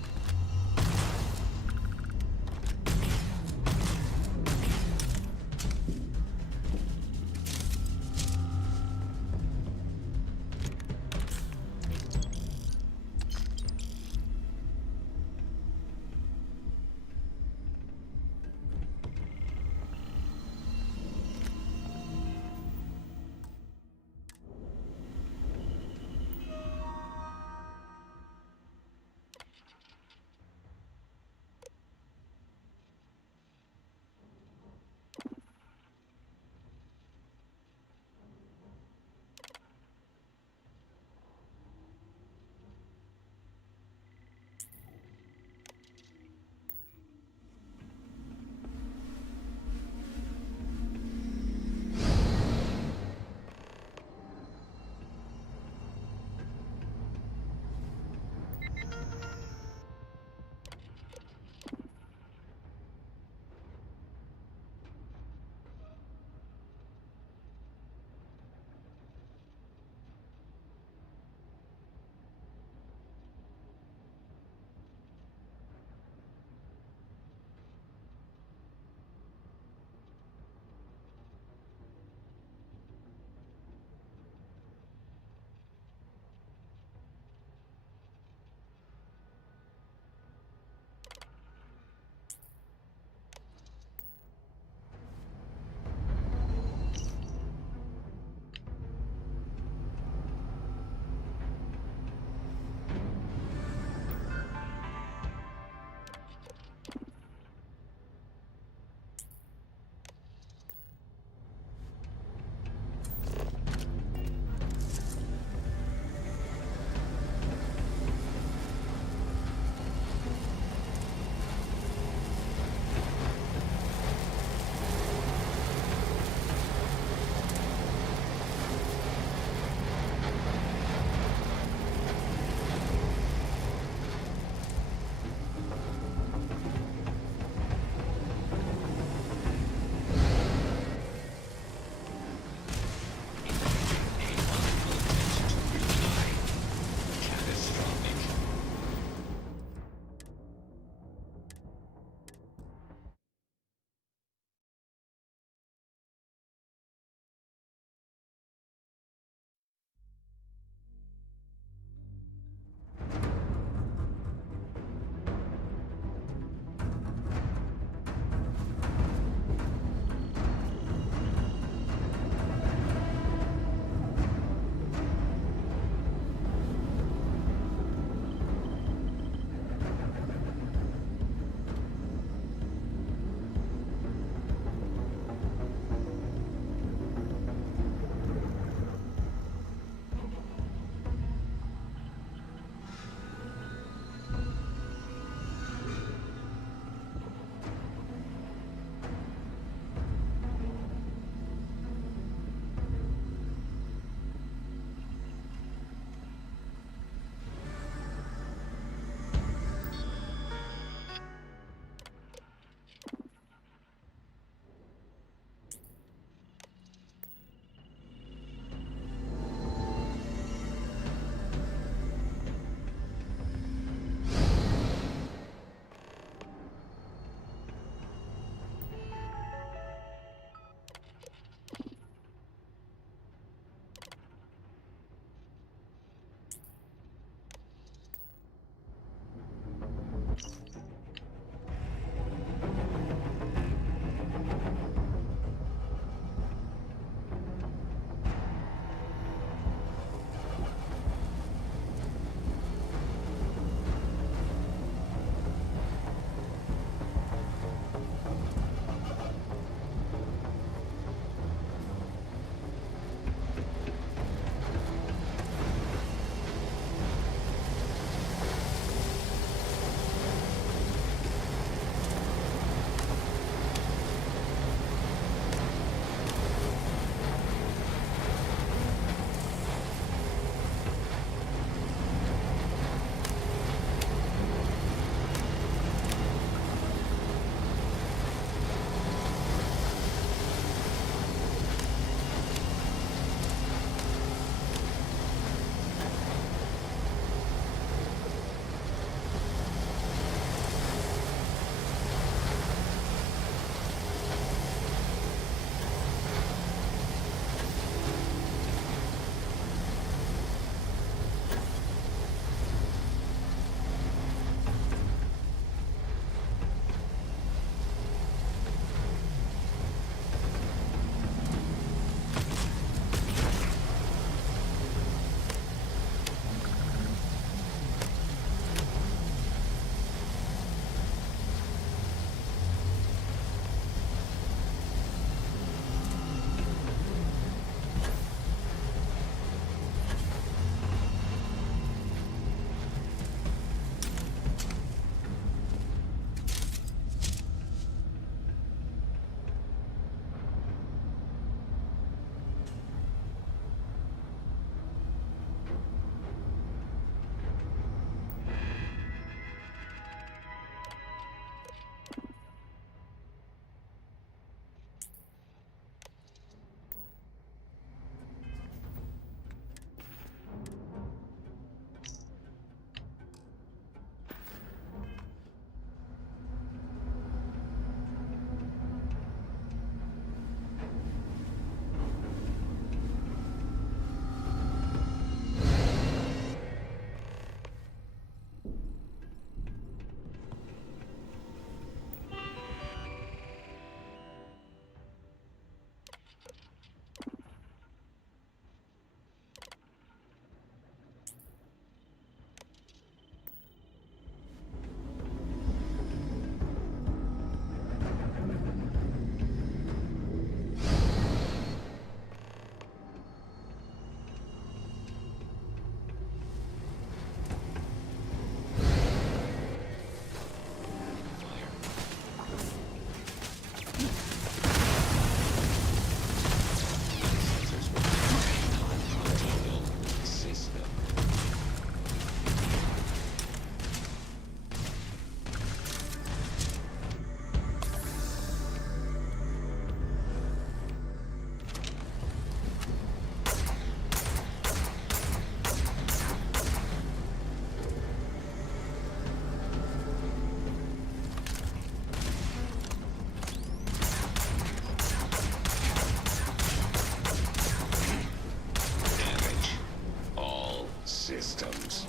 systems.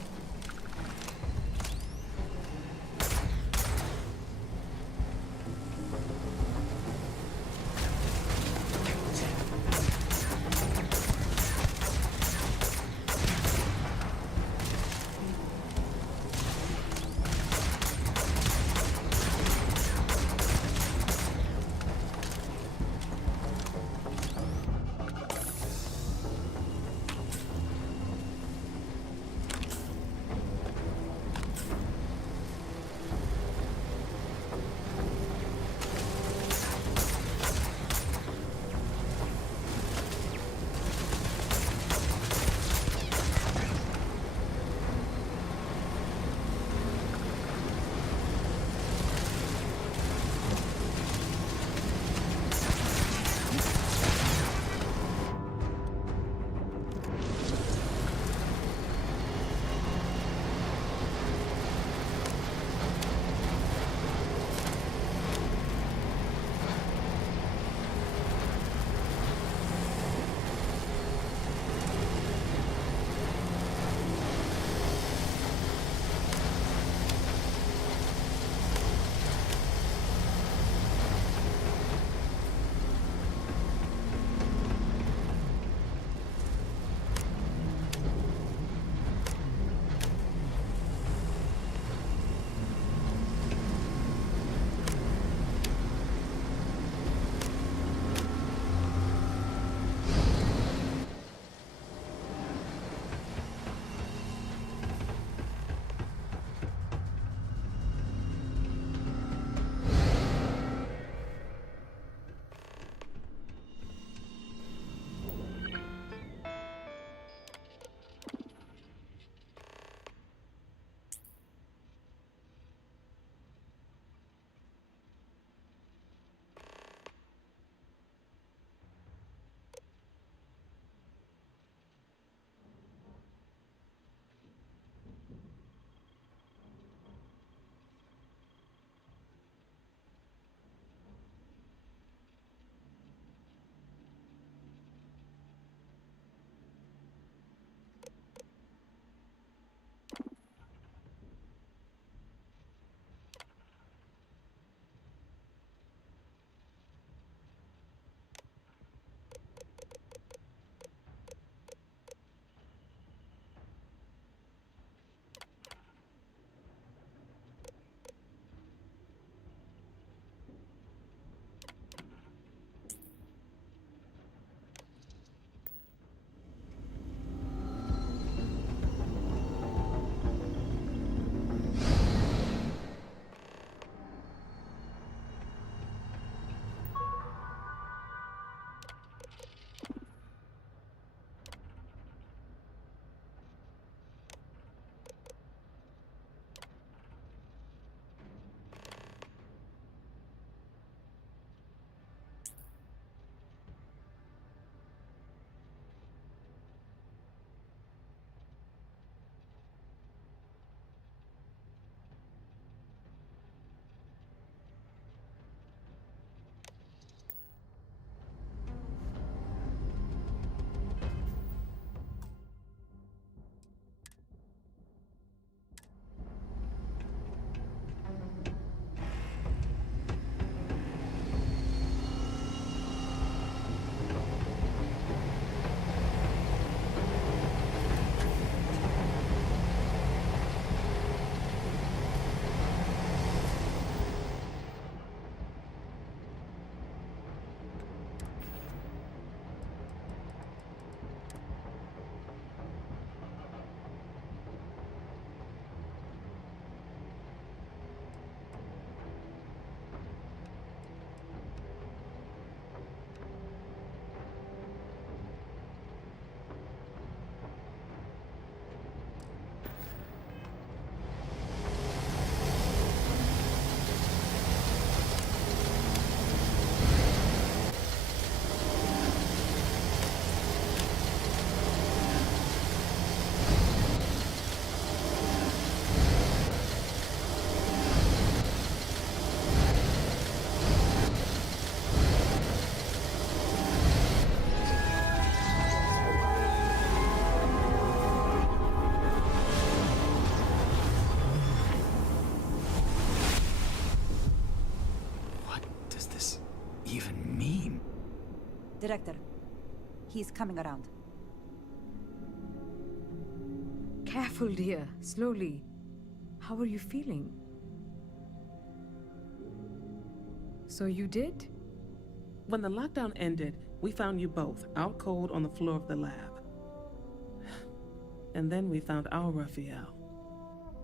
Director, he's coming around. Careful, dear. Slowly. How are you feeling? So you did? When the lockdown ended, we found you both out cold on the floor of the lab. And then we found our Raphael.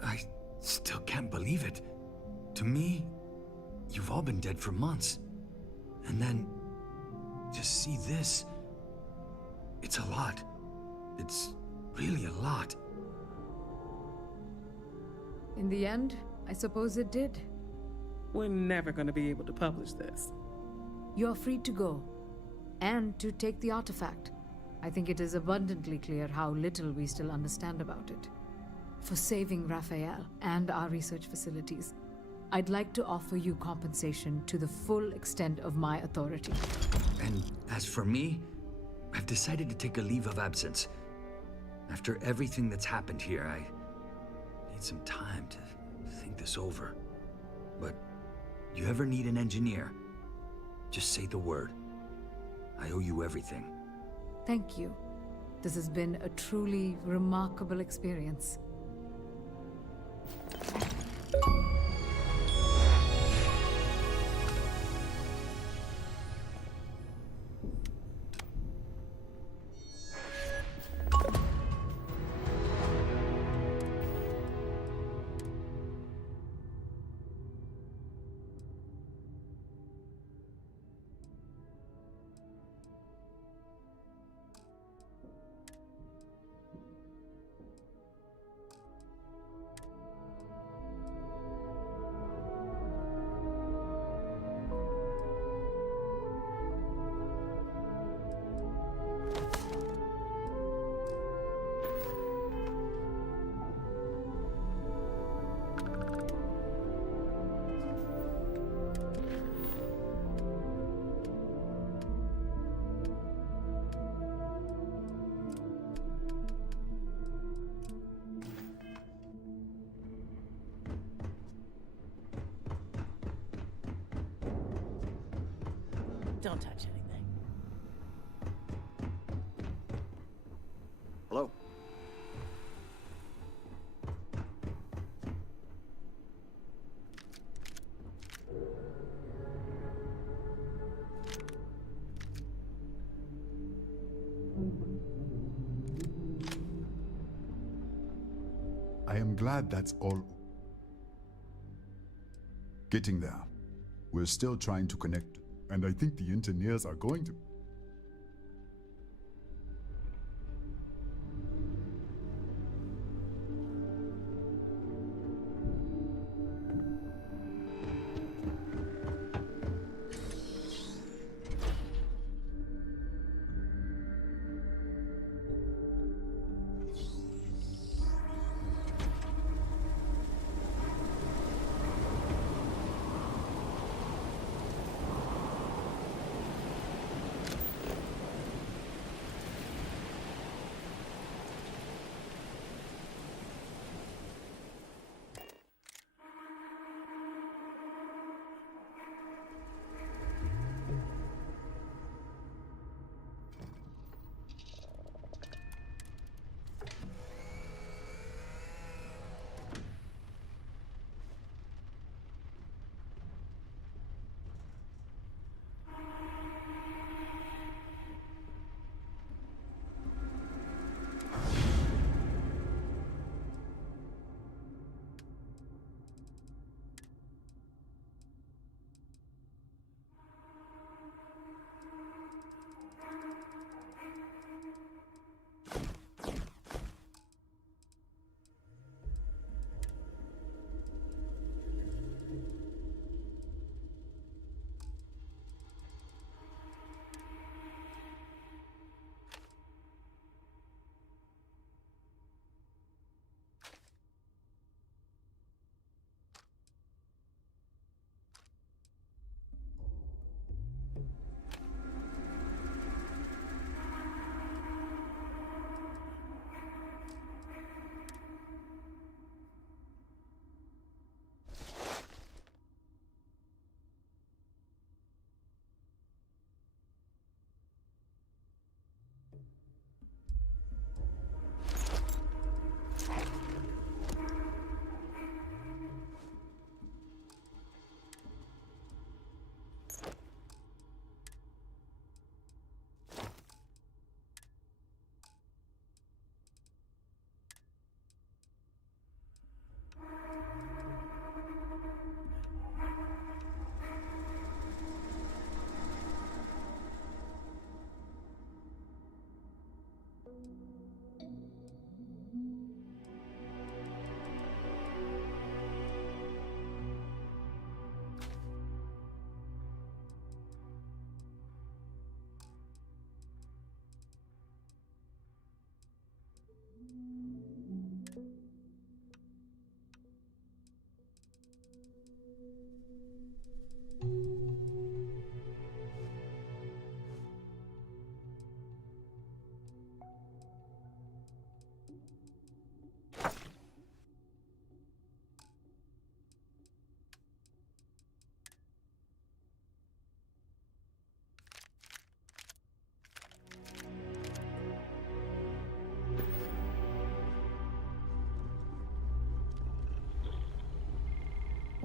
I still can't believe it. To me, you've all been dead for months. And then, just see this. It's a lot. It's really a lot. In the end, I suppose it did. We're never going to be able to publish this. You're free to go. And to take the artifact. I think it is abundantly clear how little we still understand about it. For saving Raphael and our research facilities, I'd like to offer you compensation to the full extent of my authority. And as for me, I've decided to take a leave of absence. After everything that's happened here, I need some time to think this over. But you ever need an engineer, just say the word. I owe you everything. Thank you. This has been a truly remarkable experience. Don't touch anything. Hello? I am glad that's all. Getting there. We're still trying to connect. And I think the engineers are going to.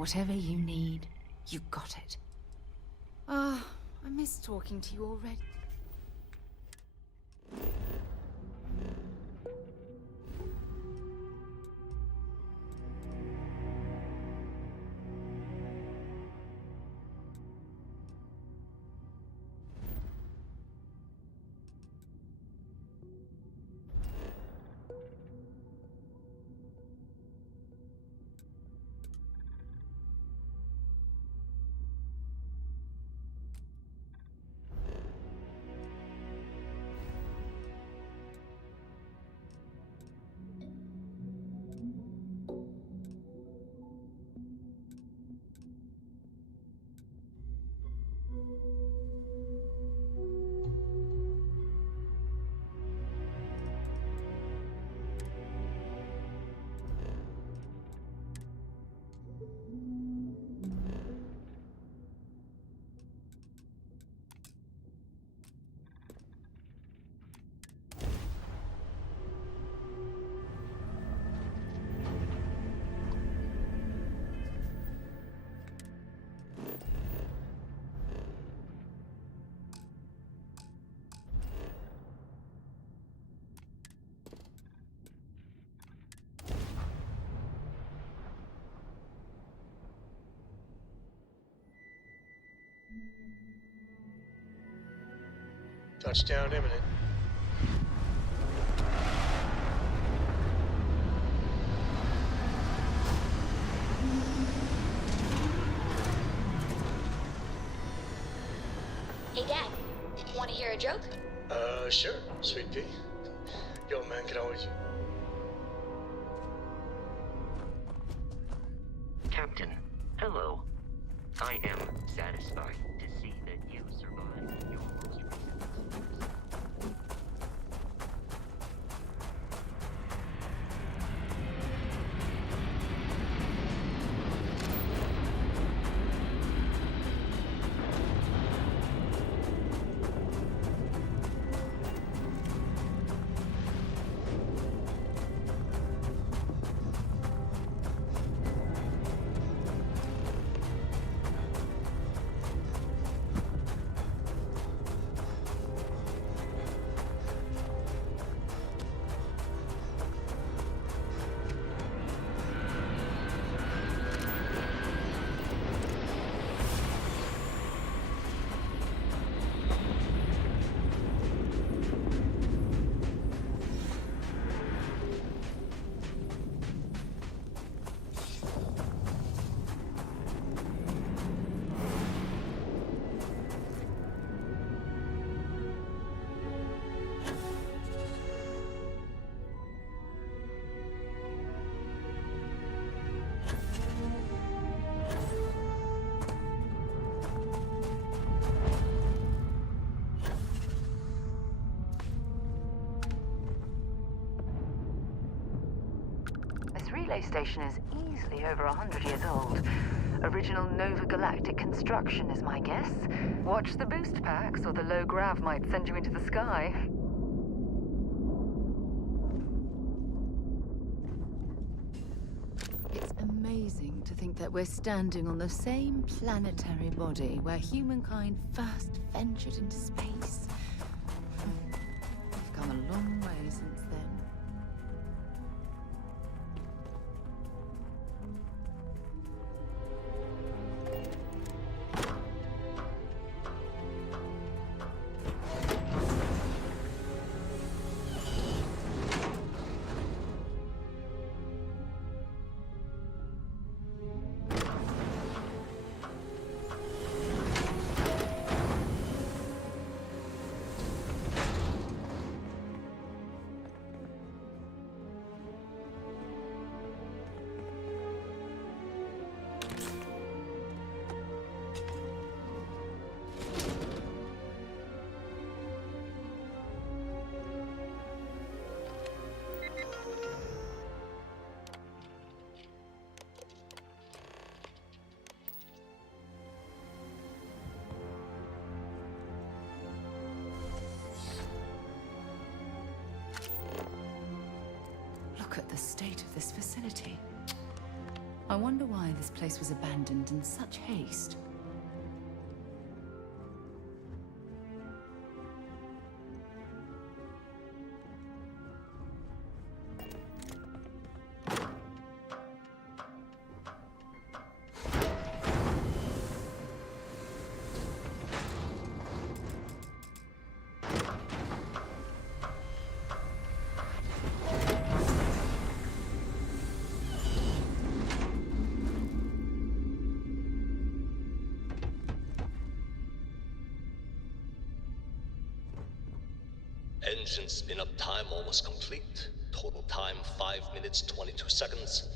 Whatever you need, you got it. Ah, I miss talking to you already. Touchdown imminent. Hey, Dad. Want to hear a joke? Sure, sweet pea. Yo, man, can always... Captain, hello. I am satisfied to see that you survived your most recent experience. This relay station is easily over 100 years old. Original Nova Galactic construction is my guess. Watch the boost packs, or the low grav might send you into the sky. It's amazing to think that we're standing on the same planetary body where humankind first ventured into space. We've come a long way since then. Look at the state of this facility. I wonder why this place was abandoned in such haste. Engine spin-up time almost complete. Total time 5 minutes 22 seconds.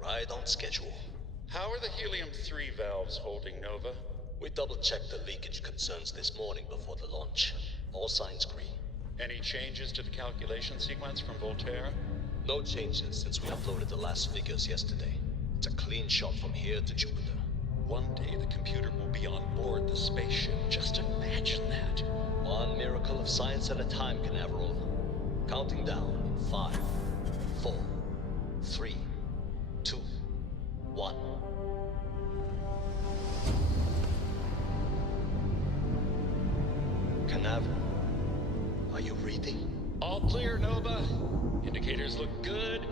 Right on schedule. How are the helium-3 valves holding, Nova? We double-checked the leakage concerns this morning before the launch. All signs green. Any changes to the calculation sequence from Volterra? No changes since we uploaded the last figures yesterday. It's a clean shot from here to Jupiter. One day the computer will be on board the spaceship. Just imagine that. One miracle of science at a time, Canaveral. Counting down in 5, 4, 3, 2, 1. Canaveral, are you reading? All clear, Nova. Indicators look good.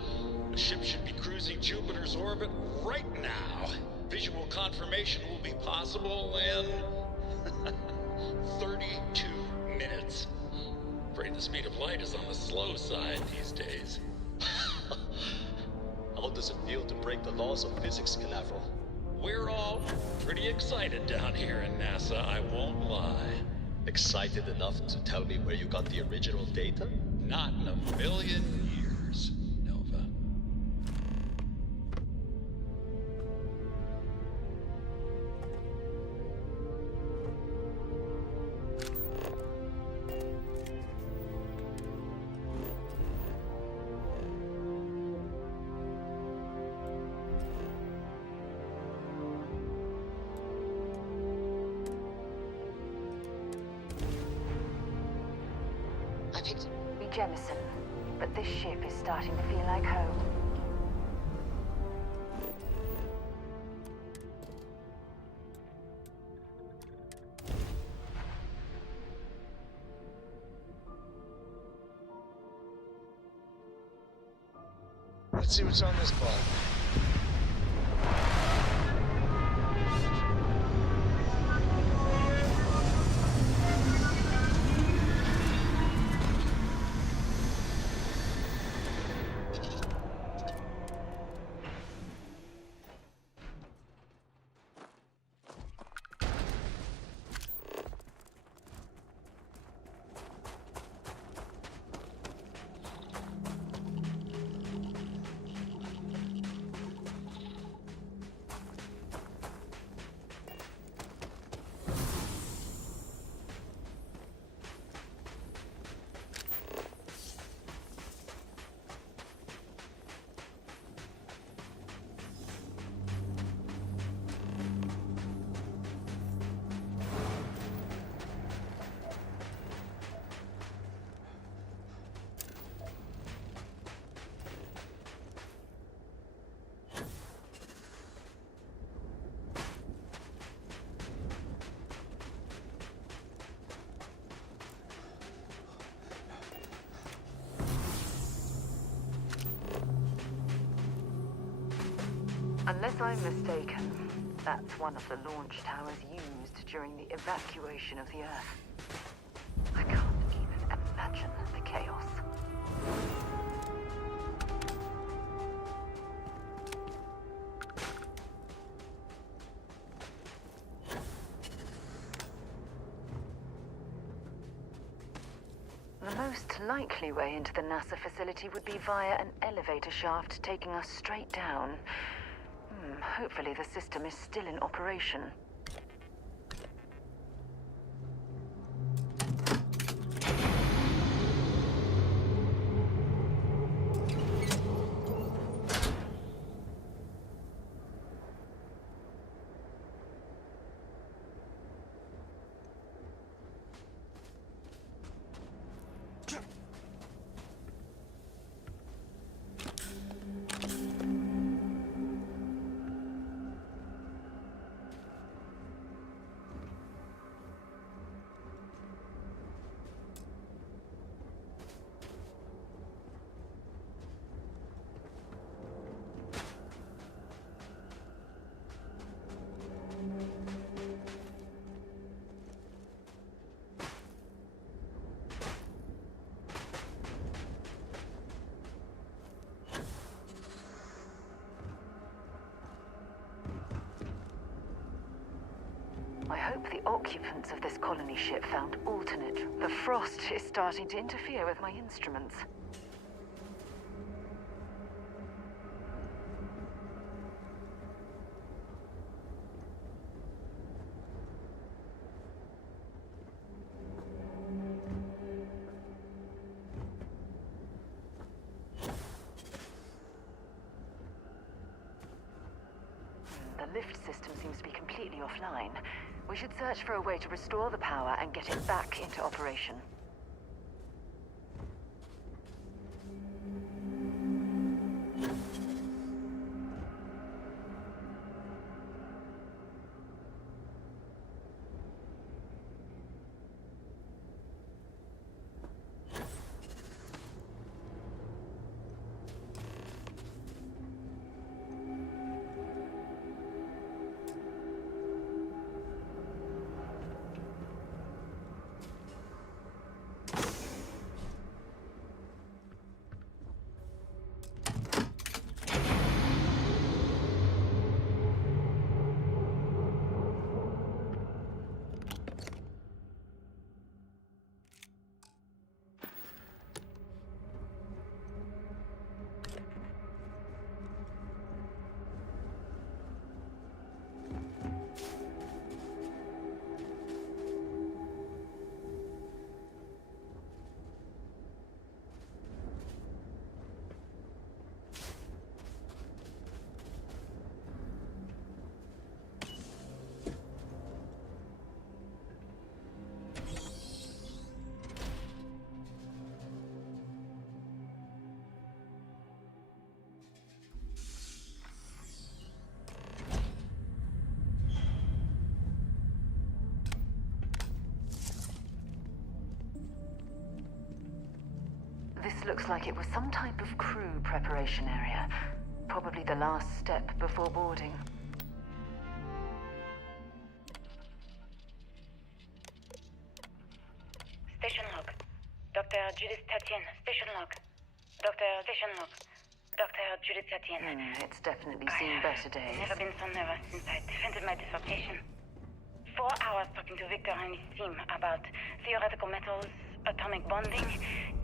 The ship should be cruising Jupiter's orbit right now. Visual confirmation will be possible in 32 minutes. Afraid the speed of light is on the slow side these days. How does it feel to break the laws of physics, Canaveral? We're all pretty excited down here in NASA, I won't lie. Excited enough to tell me where you got the original data? Not in a million years, Nova. Jemison, but this ship is starting to feel like home. Let's see what's on this pod. Unless I'm mistaken, that's one of the launch towers used during the evacuation of the Earth. I can't even imagine the chaos. The most likely way into the NASA facility would be via an elevator shaft taking us straight down. Hopefully the system is still in operation. occupants of this colony ship found alternate. The frost is starting to interfere with my instruments. The lift system seems to be completely offline. We should search for a way to restore the power and get it back into operation. This looks like it was some type of crew preparation area. Probably the last step before boarding. Station log. Dr. Judith Tatian, station log. Dr. Station log. Dr. Judith Tatian. It's definitely seen better days. I've never been so nervous since I defended my dissertation. 4 hours talking to Victor and his team about theoretical metals, atomic bonding,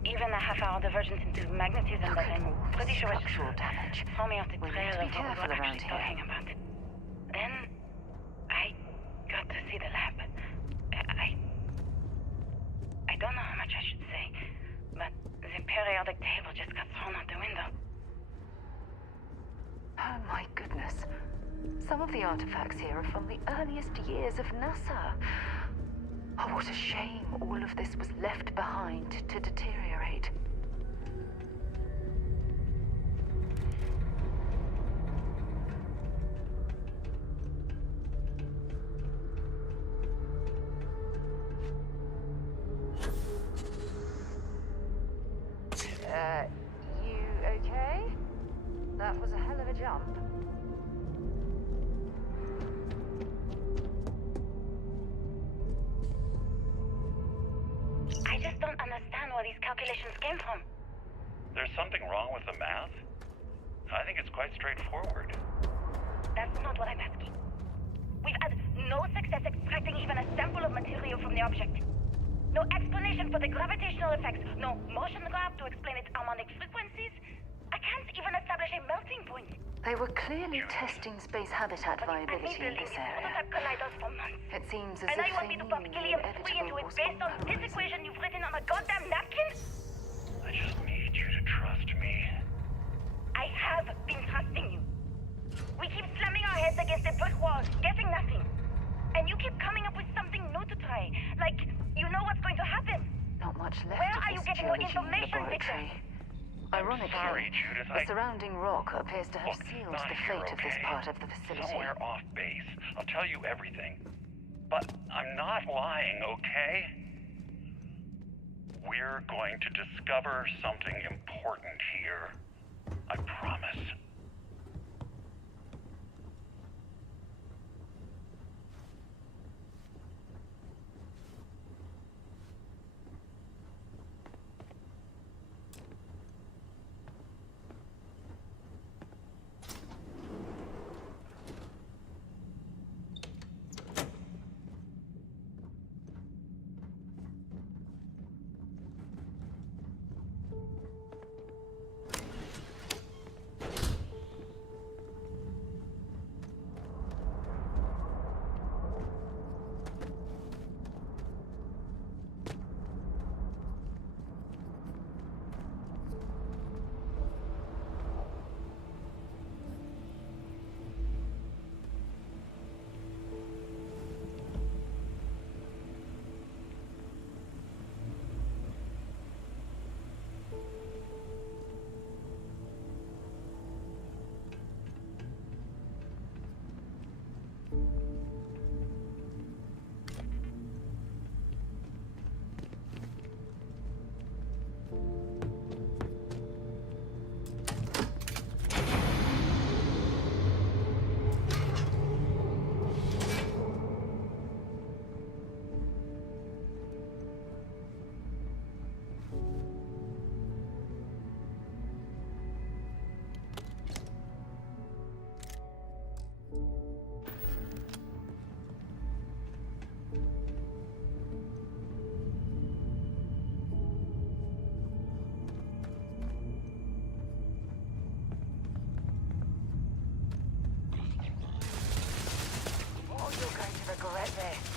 even a half-hour divergence into magnetism that I'm pretty sure was damage. throw me off the We need trail to be of what we careful were around actually here. talking about. Then I got to see the lab. I don't know how much I should say, but the periodic table just got thrown out the window. Oh my goodness. Some of the artifacts here are from the earliest years of NASA. Oh, what a shame all of this was left behind to deteriorate. You okay? That was a hell of a jump. I just don't understand where these calculations came from. There's something wrong with the math? I think it's quite straightforward. That's not what I'm asking. We've had no success extracting even a sample of material from the object. No explanation for the gravitational effects. No motion graph to explain its harmonic frequencies. I can't even establish a melting point. They were clearly testing space habitat viability in this area. It seems as And now if you want they me to knew pop the Gilliam 3 into inevitable it was based on this equation you've written on a goddamn napkin? I just need you to trust me. I have been trusting you. We keep slamming our heads against a brick wall, getting nothing. And you keep coming up with something new to try. Like, you know what's going to happen. Not much left Where of are you this getting your geology information, Victor? laboratory. Ironically, Sorry, Judith, the surrounding rock appears to have sealed not the here, fate of this okay? part of the facility. Somewhere off base. I'll tell you everything. But I'm not lying, okay? We're going to discover something important here. I promise. right there.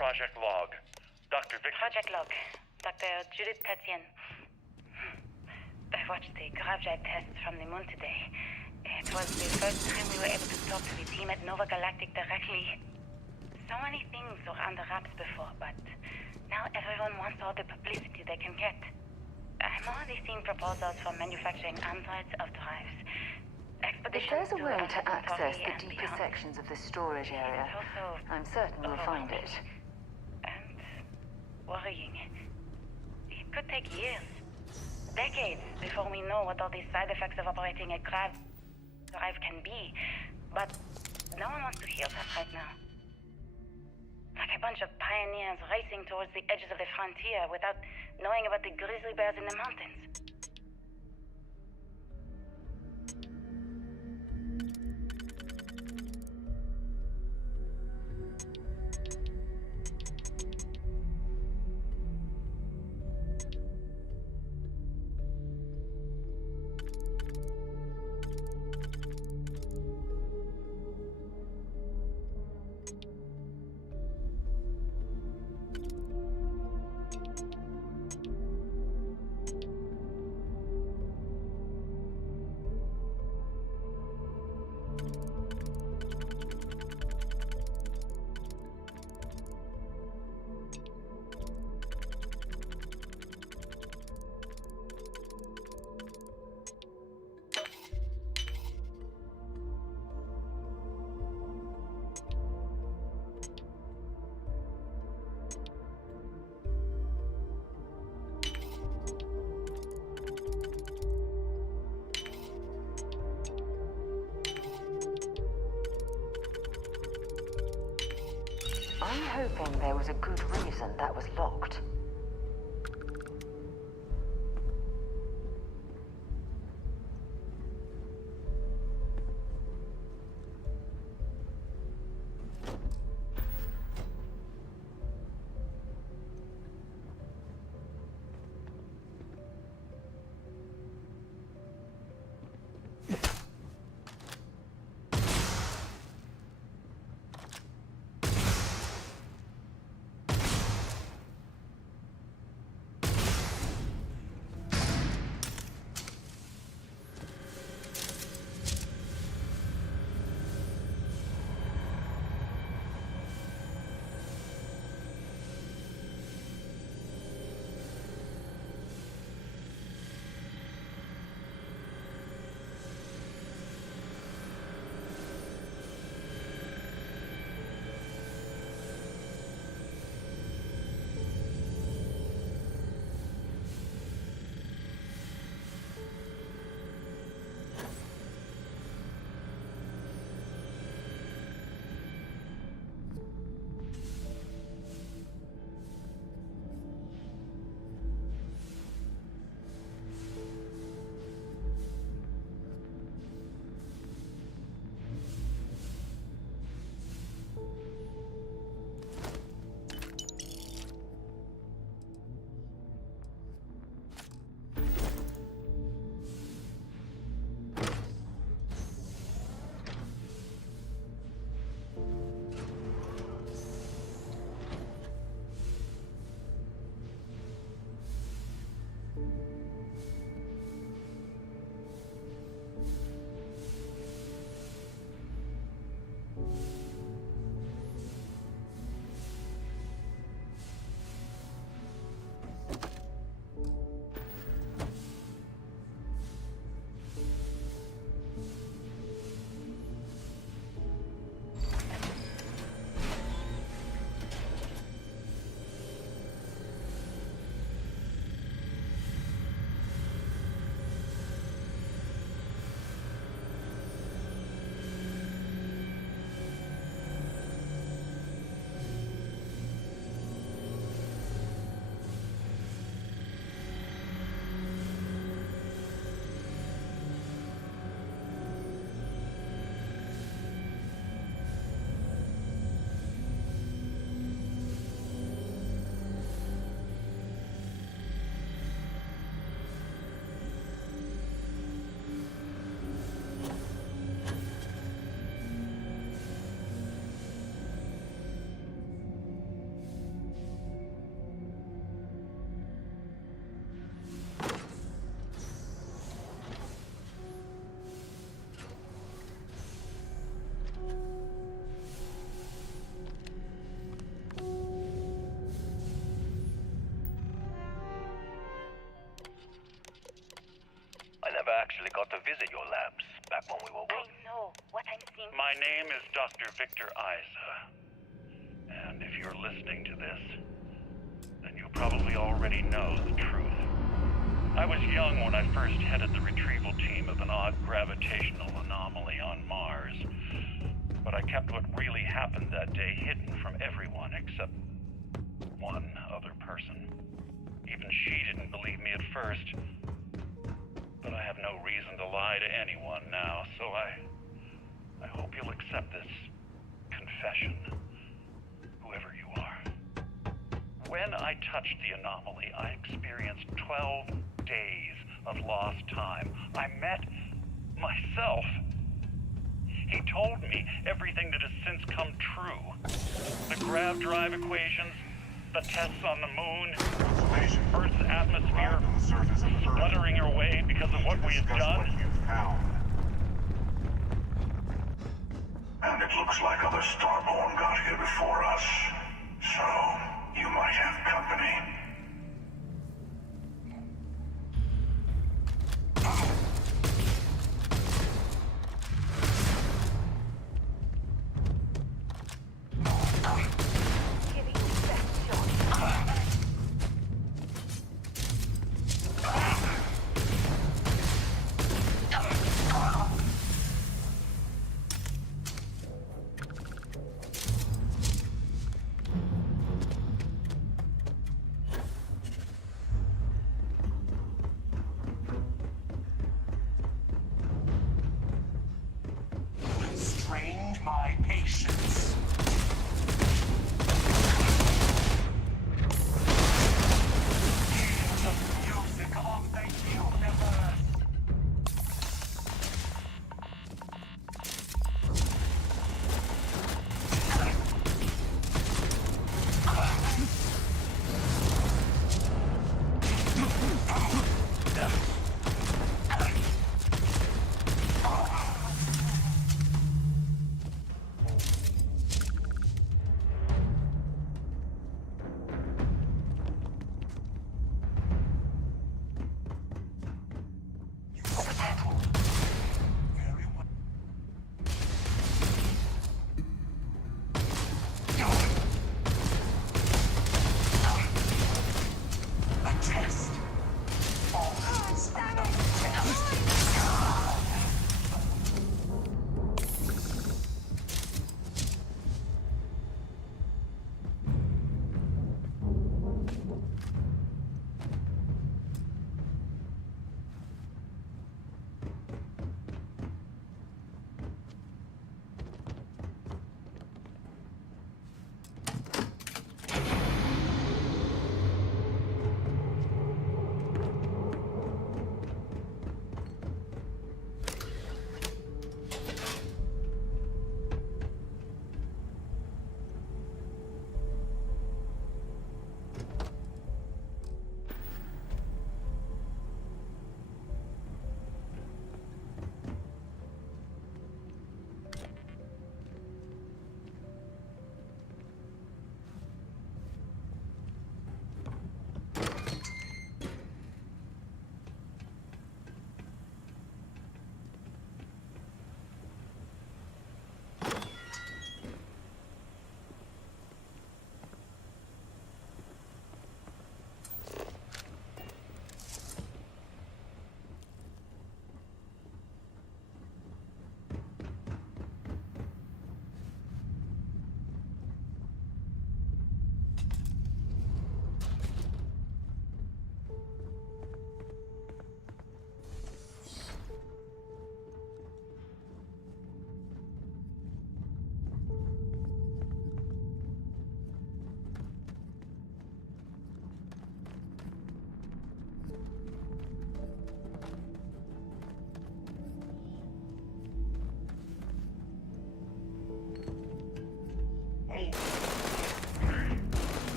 Project Log. Dr. Victor... Project Log. Dr. Judith Tatian. I watched the gravjite tests from the moon today. It was the first time we were able to talk to the team at Nova Galactic directly. So many things were under wraps before, but now everyone wants all the publicity they can get. I'm already seeing proposals for manufacturing androids of drives. If there's a way to access the deeper sections of the storage area, I'm certain we'll find it. Worrying. It could take years, decades, before we know what all these side effects of operating a drive can be. But no one wants to hear that right now. Like a bunch of pioneers racing towards the edges of the frontier without knowing about the grizzly bears in the mountains. I'm hoping there was a good reason that was locked. My name is Dr. Victor Isa. And if you're listening to this, then you probably already know the truth. I was young when I first headed the retrieval team of an odd gravitational anomaly on Mars. But I kept what really happened that day hidden from everyone except one other person. Even she didn't believe me at first. But I have no reason to lie to anyone now, so I hope you'll accept this confession, whoever you are. When I touched the anomaly, I experienced 12 days of lost time. I met myself. He told me everything that has since come true. The grav drive equations, the tests on the moon, Earth's atmosphere sputtering away because of what we had done. And it looks like other Starborn got here before us. So, you might have company. Strained my patience. Hear the music of the universe.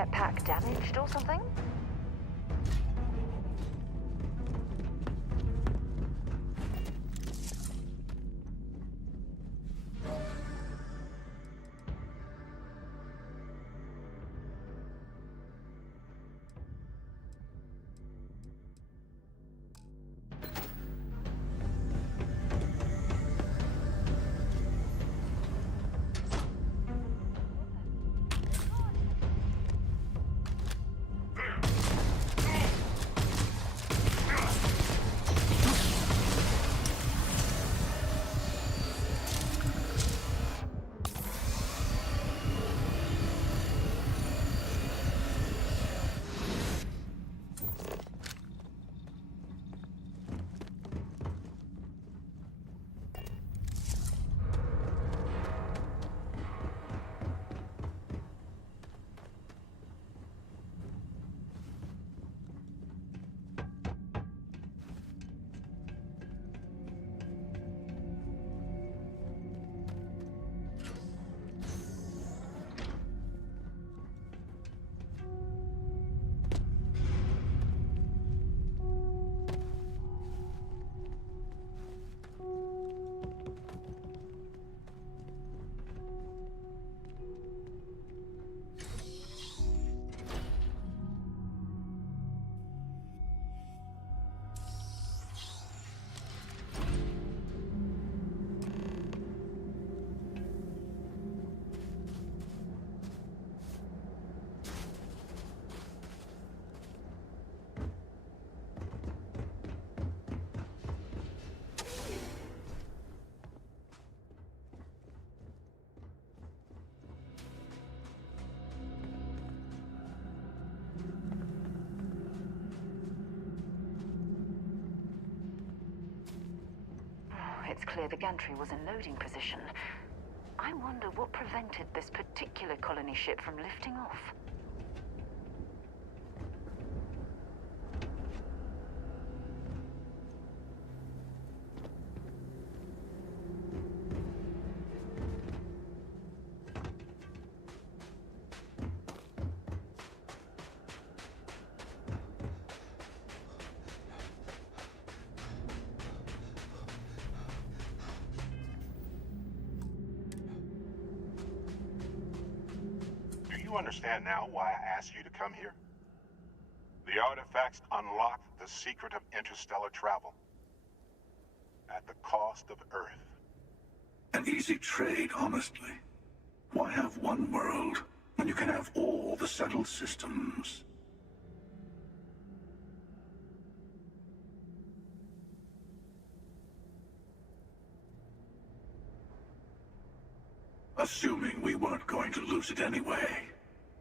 jetpack damaged or something? It's clear the gantry was in loading position. I wonder what prevented this particular colony ship from lifting off. You understand now why I asked you to come here? The artifacts unlocked the secret of interstellar travel. At the cost of Earth. An easy trade, honestly. Why have one world when you can have all the settled systems? Assuming we weren't going to lose it anyway.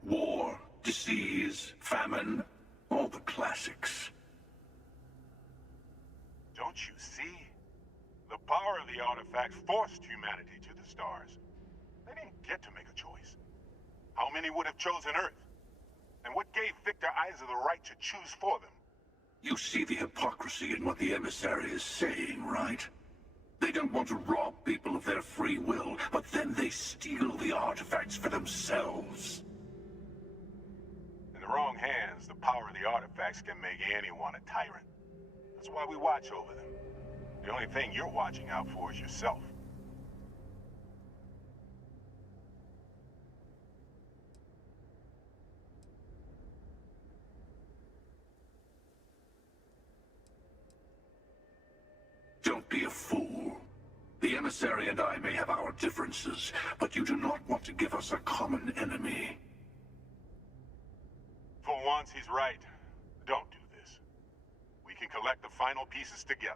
War, disease, famine, all the classics. Don't you see? The power of the artifacts forced humanity to the stars. They didn't get to make a choice. How many would have chosen Earth? And what gave Victor Isa the right to choose for them? You see the hypocrisy in what the emissary is saying, right? They don't want to rob people of their free will, but then they steal the artifacts for themselves. In the wrong hands, the power of the artifacts can make anyone a tyrant. That's why we watch over them. The only thing you're watching out for is yourself. Don't be a fool. The emissary and I may have our differences, but you do not want to give us a common enemy. For once, he's right. Don't do this. We can collect the final pieces together.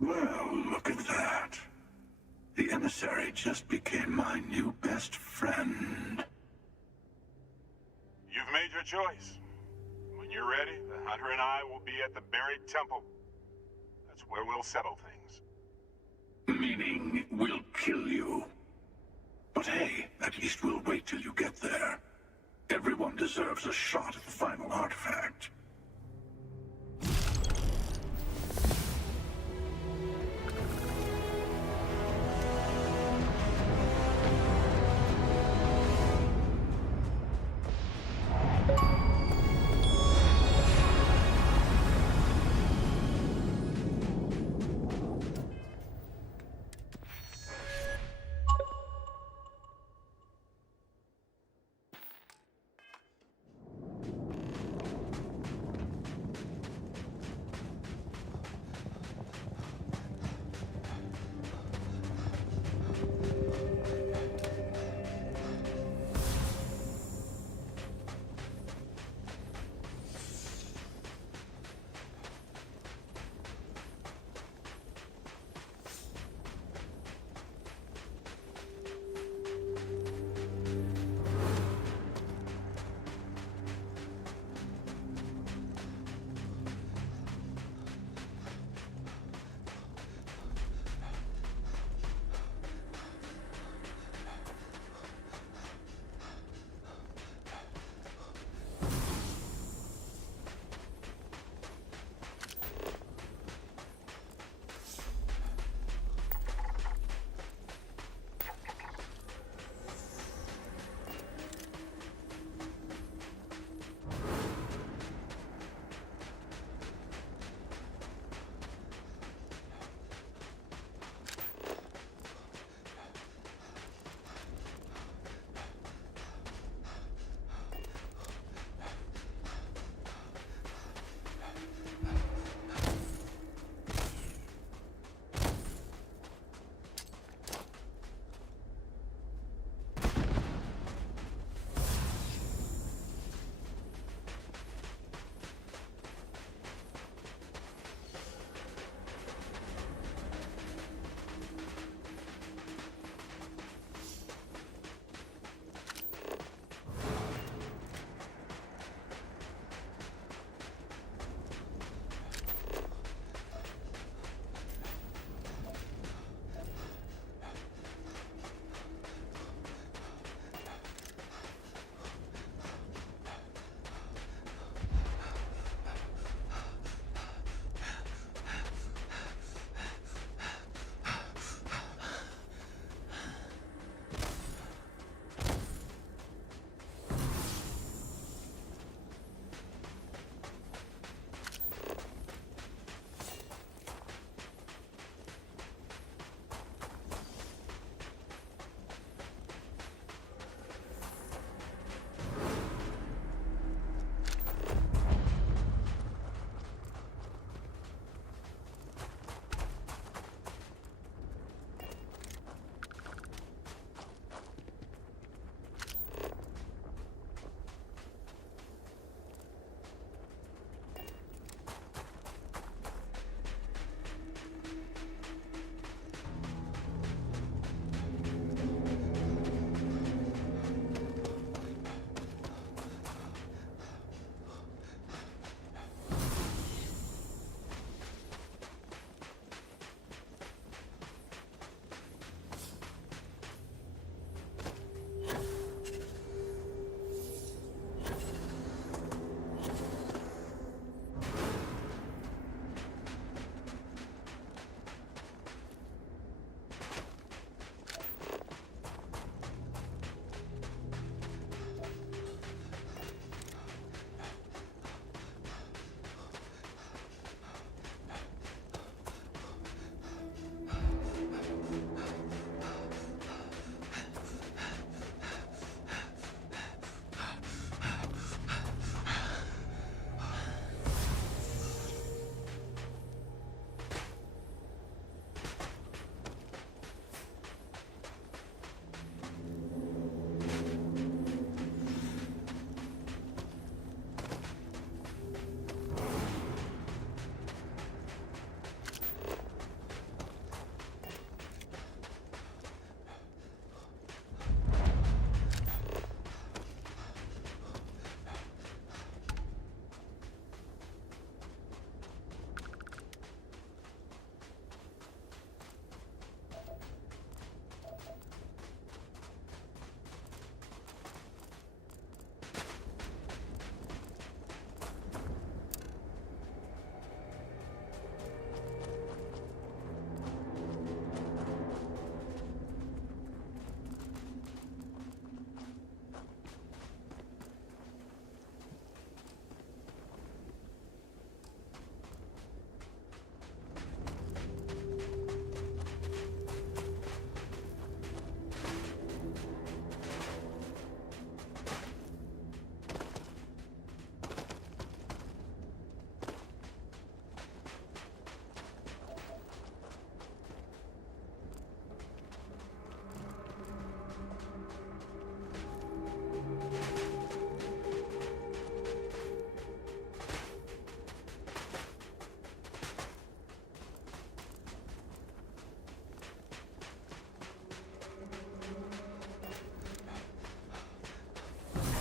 Well, look at that. The emissary just became my new best friend. You've made your choice. When you're ready, the Hunter and I will be at the buried temple. That's where we'll settle things. Meaning, we'll kill you. But hey, at least we'll wait till you get there. Everyone deserves a shot at the final artifact.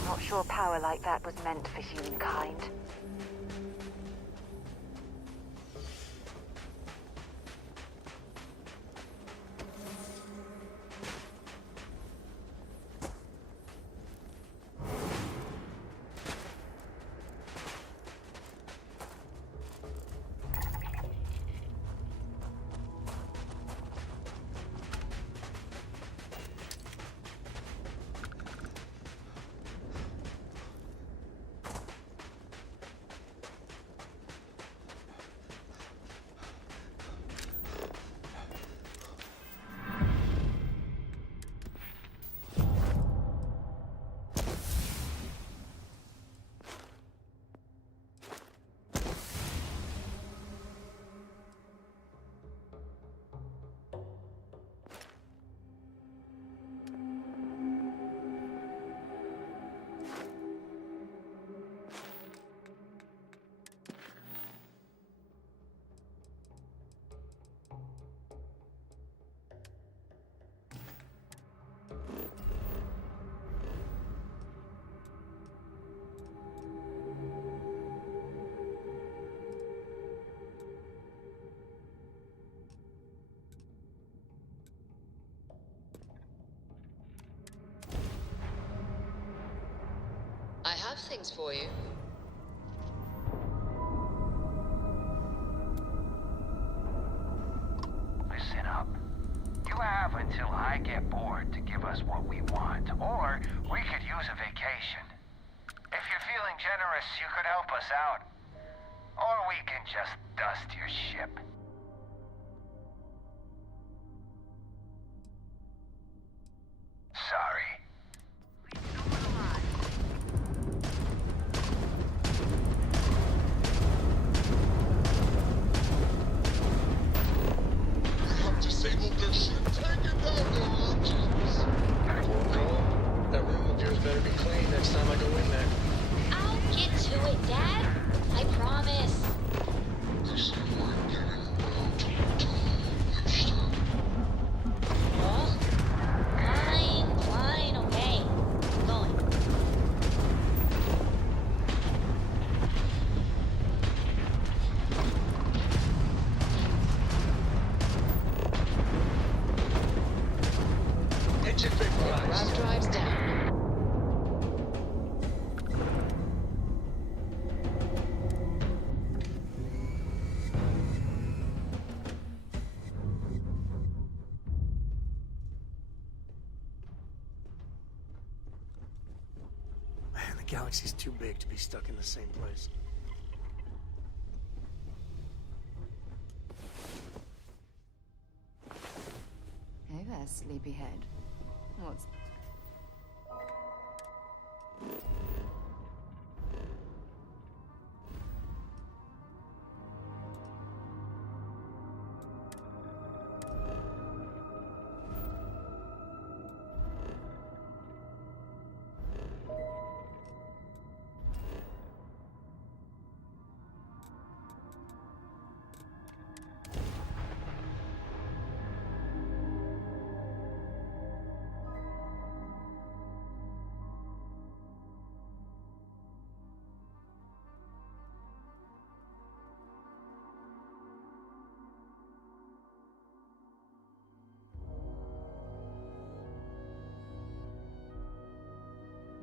Not sure power like that was meant for humankind. I have things for you. Listen up. You have until I get bored to give us what we want, or we could use a vacation. If you're feeling generous, you could help us out. Or we can just dust your ship. Sorry. Disabled their shit. Take it down, engines. Cool. That room of yours better be clean next time I go in there. I'll get to it, Dad. I promise. This ain't getting well till you stop. Well, fine, okay. I'm going. Hit your big prize. Grab drives down. Man, the galaxy's too big to be stuck in the same place. Hey there, sleepyhead. What's...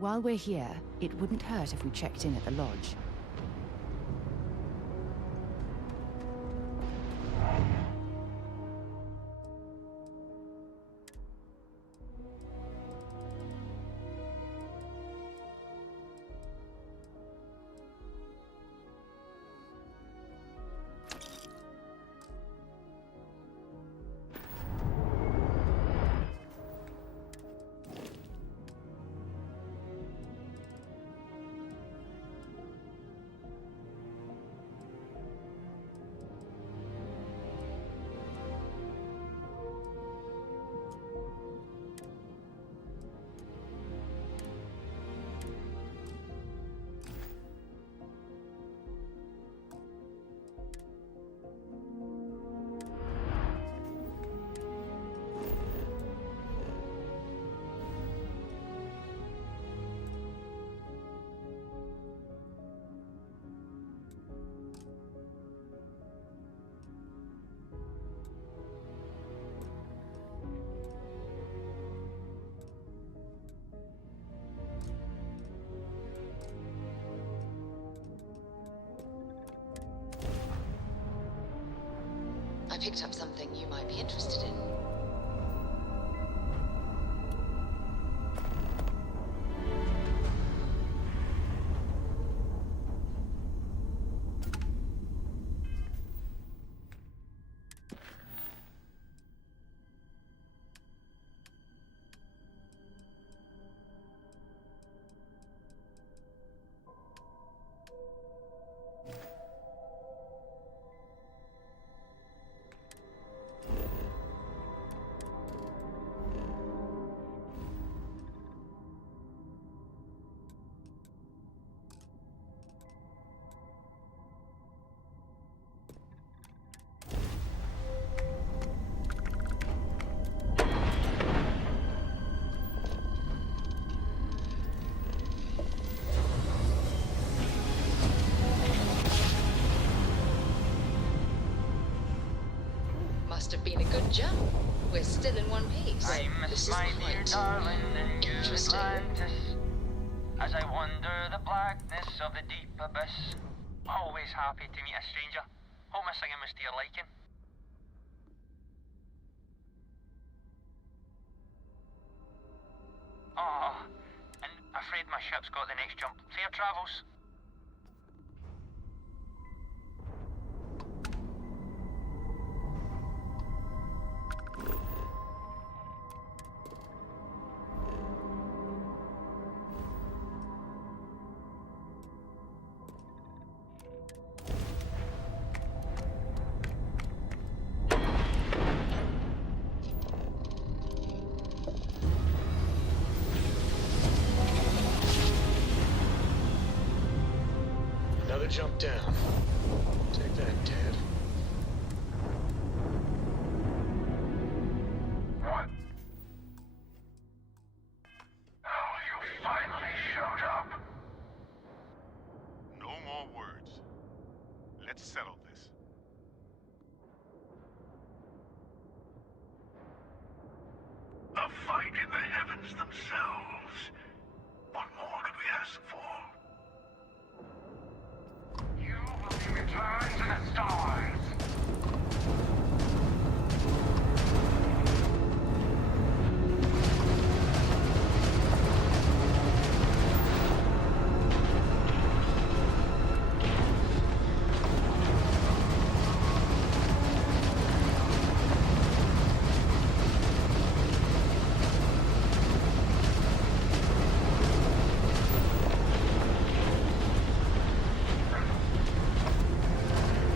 While we're here, it wouldn't hurt if we checked in at the lodge. picked up something you might be interested in. Must have been a good jump. We're still in one piece. I miss my dear darling in your Atlantis. As I wander the blackness of the deep abyss. Always happy to meet a stranger. Hope my singing was to your liking. Oh, and afraid my ship's got the next jump. Fair travels. Another jump down. Take that, Dad. What? Oh, you finally showed up. No more words. Let's settle this. A fight in the heavens themselves. What more could we ask for? You will be returned to the stars.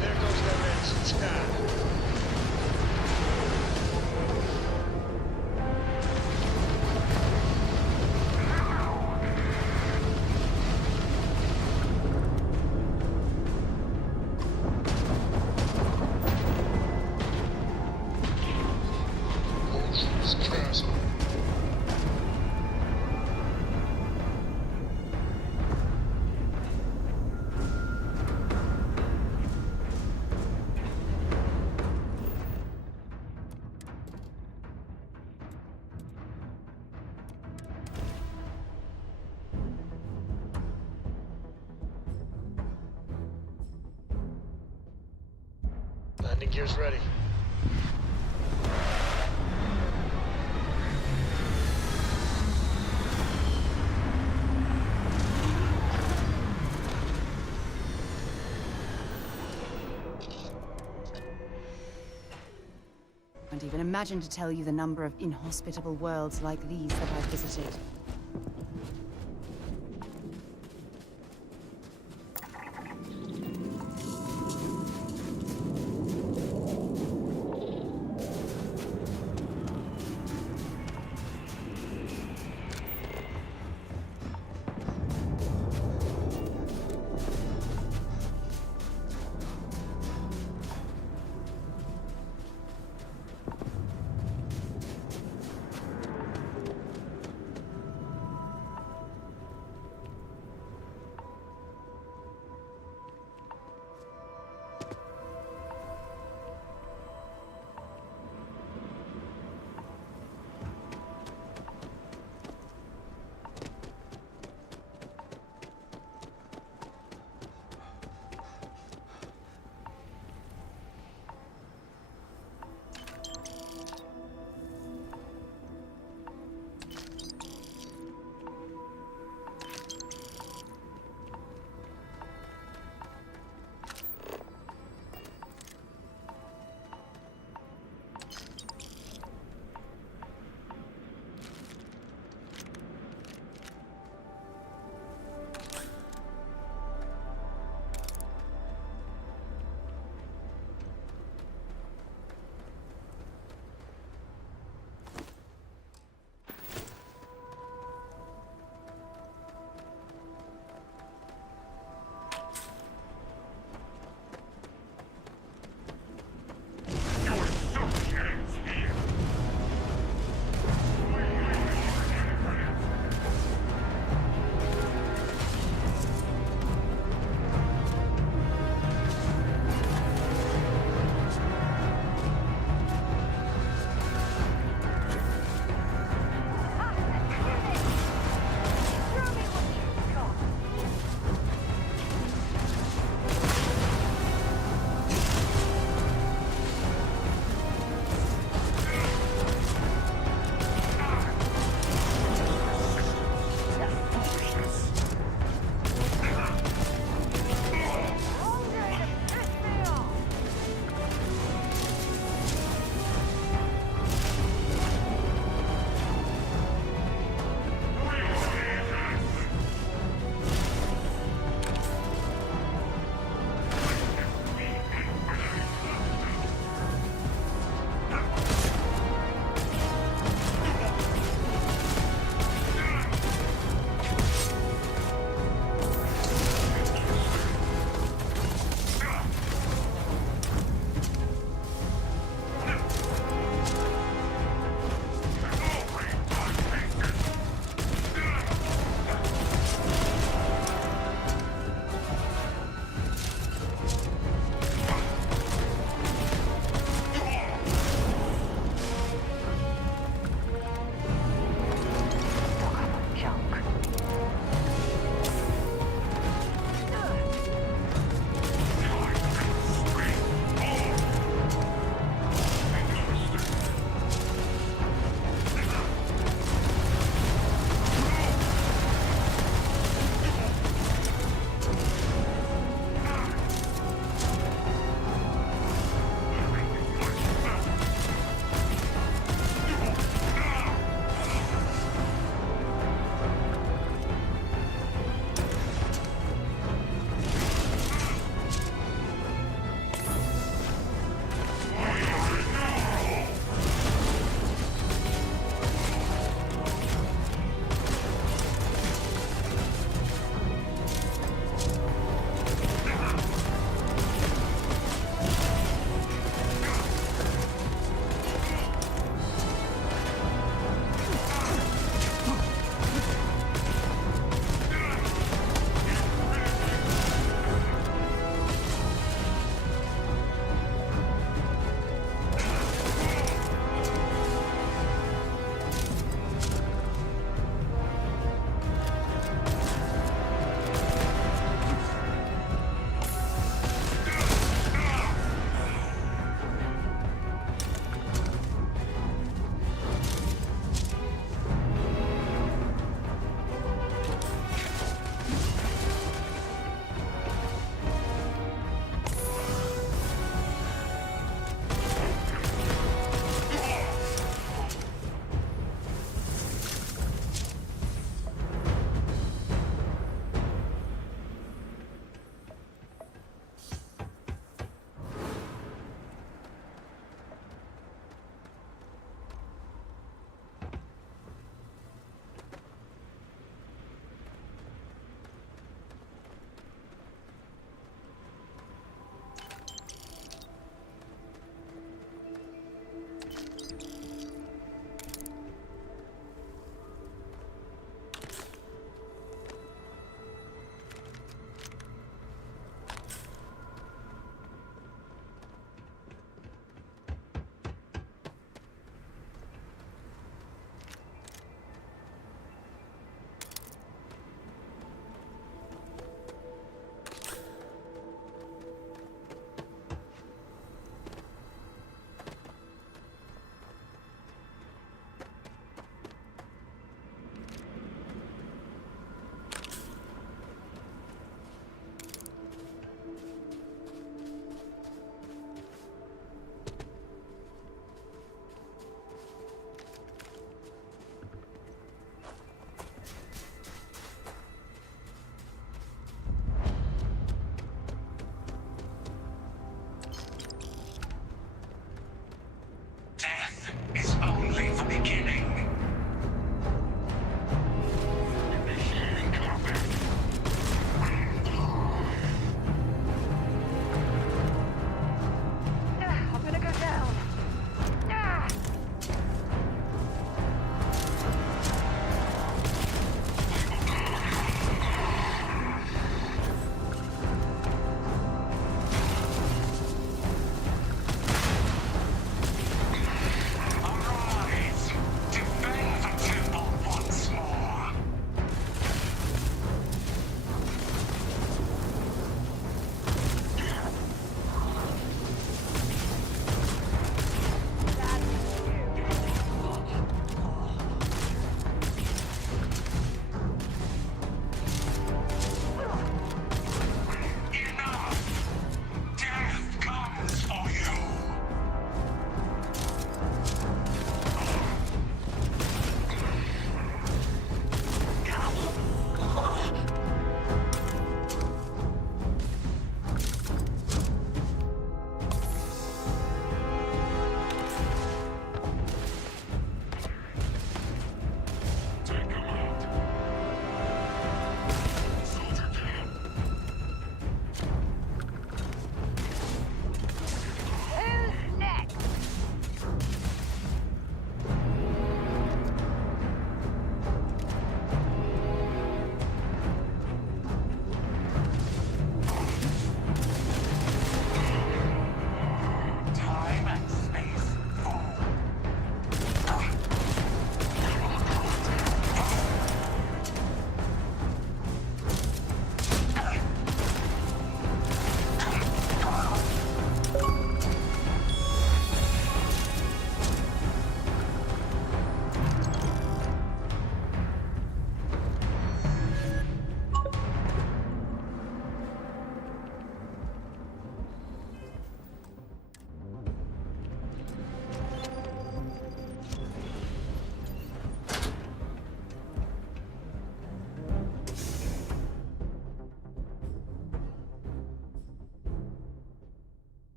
There goes that red sky. Oh, Jesus Christ. Landing gear's ready. Can't even imagine to tell you the number of inhospitable worlds like these that I've visited.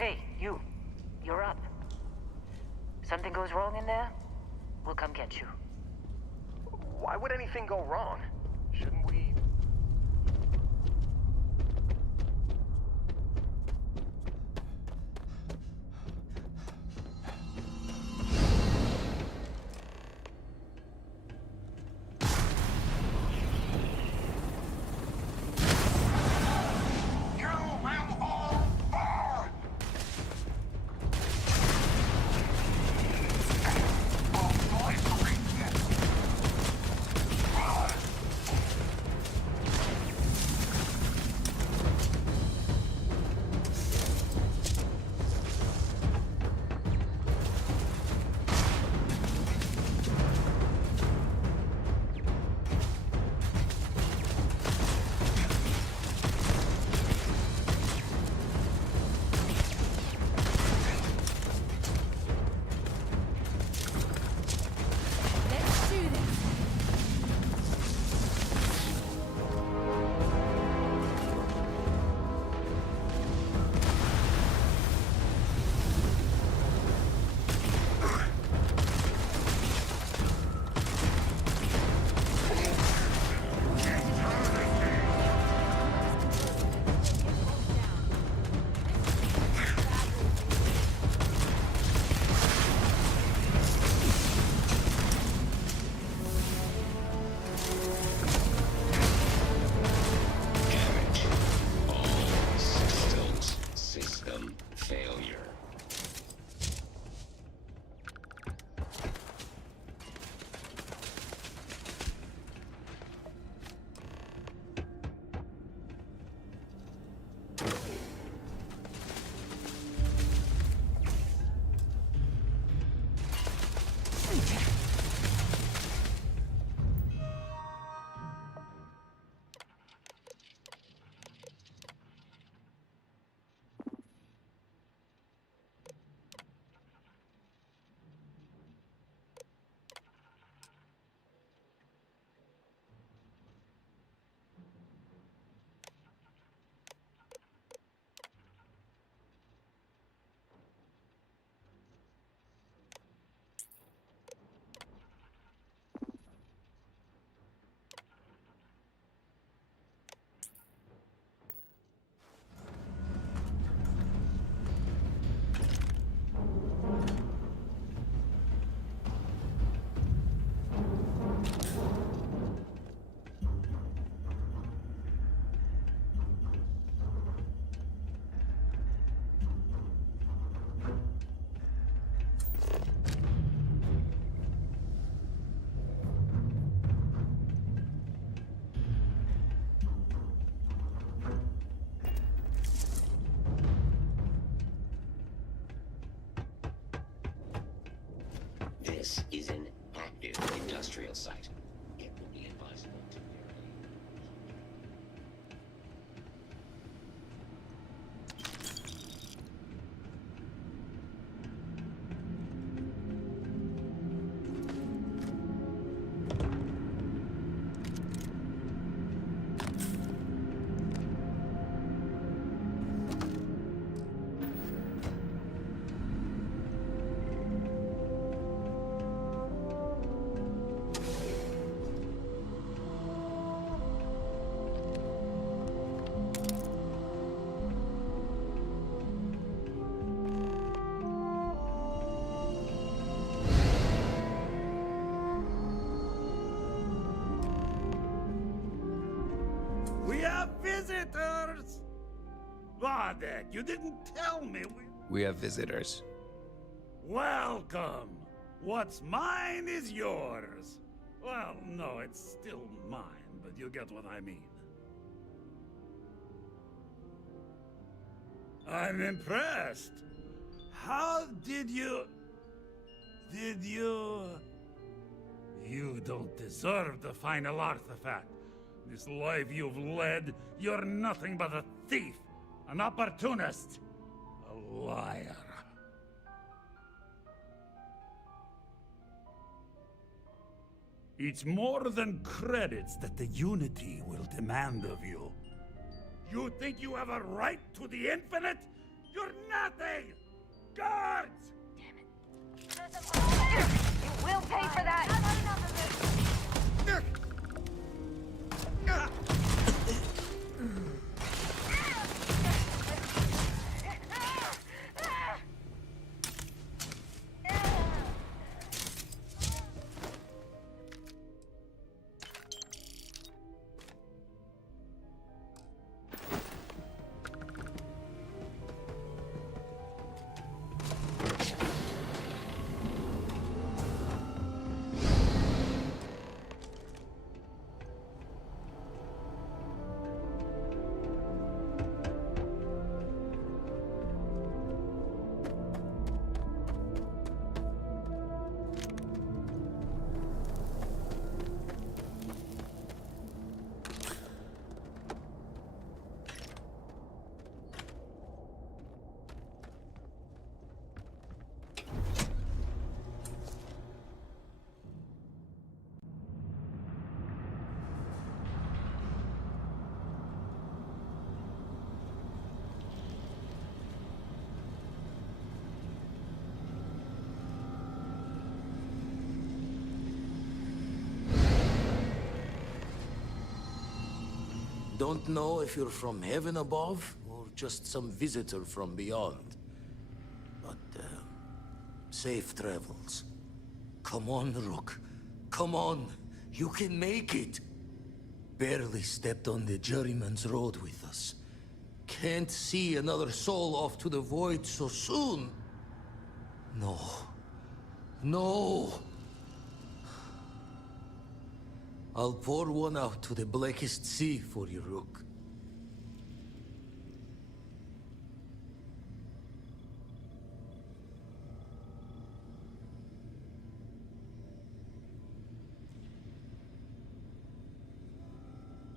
Okay, you're up. Something goes wrong in there, we'll come get you. Why would anything go wrong? Shouldn't we... This is an active industrial site. It will be advisable to We have visitors! Vodek, you didn't tell me We have visitors. Welcome! What's mine is yours. Well, no, it's still mine, but you get what I mean. I'm impressed. How did you... You don't deserve the final artifact. This life you've led, you're nothing but a thief, an opportunist, a liar. It's more than credits that the Unity will demand of you. You think you have a right to the infinite? You're nothing! Guards! You will pay for that! Don't know if you're from heaven above, or just some visitor from beyond. But, safe travels. Come on, Rook. Come on. You can make it. Barely stepped on the juryman's road with us. Can't see another soul off to the void so soon. No. No! I'll pour one out to the blackest sea for you, Rook.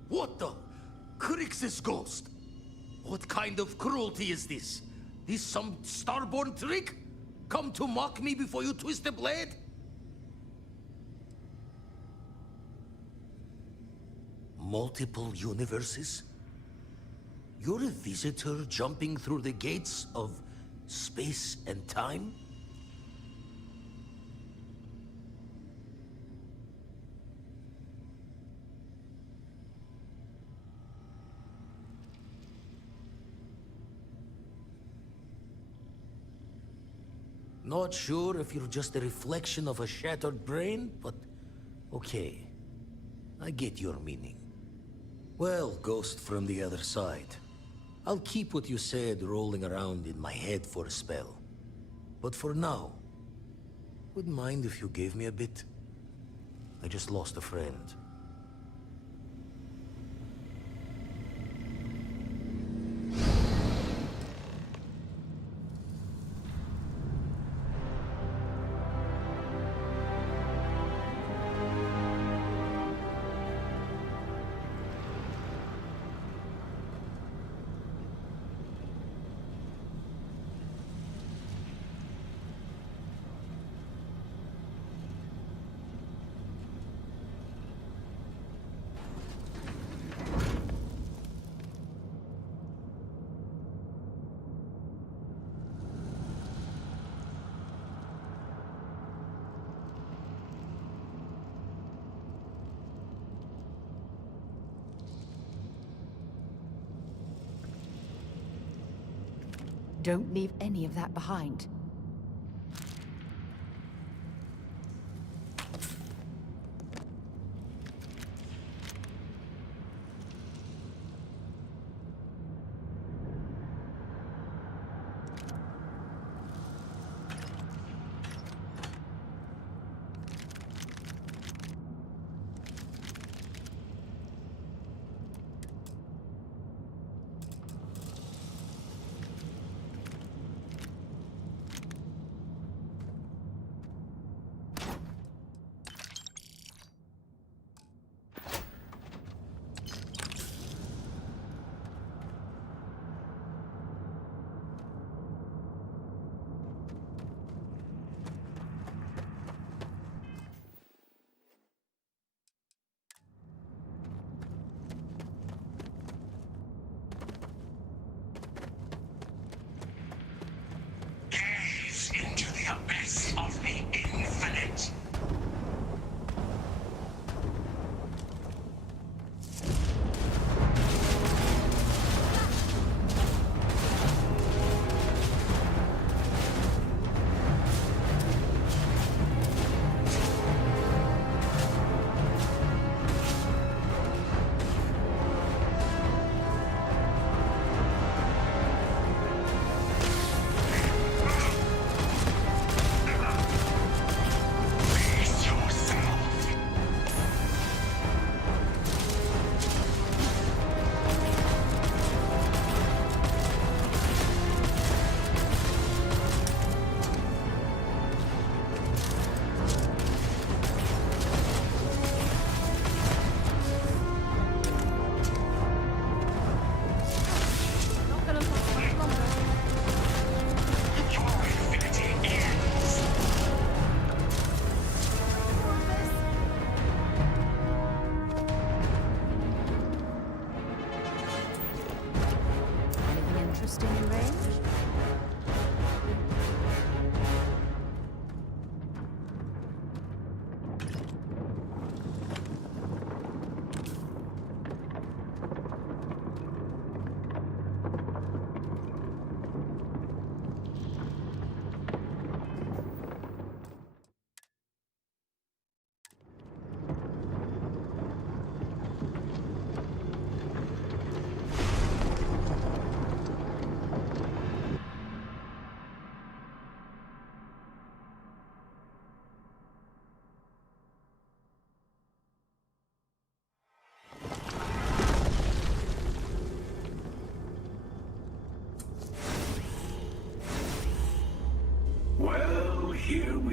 What the? Crix's ghost? What kind of cruelty is this? This some starborn trick? Come to mock me before you twist the blade? Multiple universes? You're a visitor jumping through the gates of space and time? Not sure if you're just a reflection of a shattered brain, but okay. I get your meaning. Well, ghost from the other side. I'll keep what you said rolling around in my head for a spell. But for now, wouldn't mind if you gave me a bit. I just lost a friend. Don't leave any of that behind.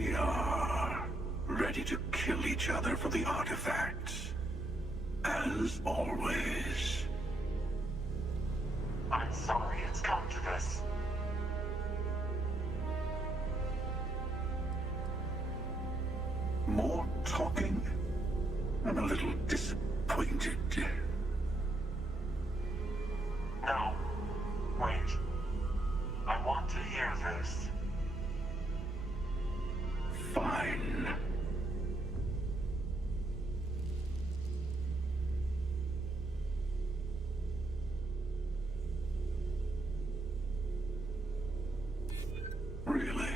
we are, ready to kill each other for the artifacts. As always. I'm sorry it's come to this. More talking? I'm a little disappointed. No. Wait. I want to hear this. Fine. Really?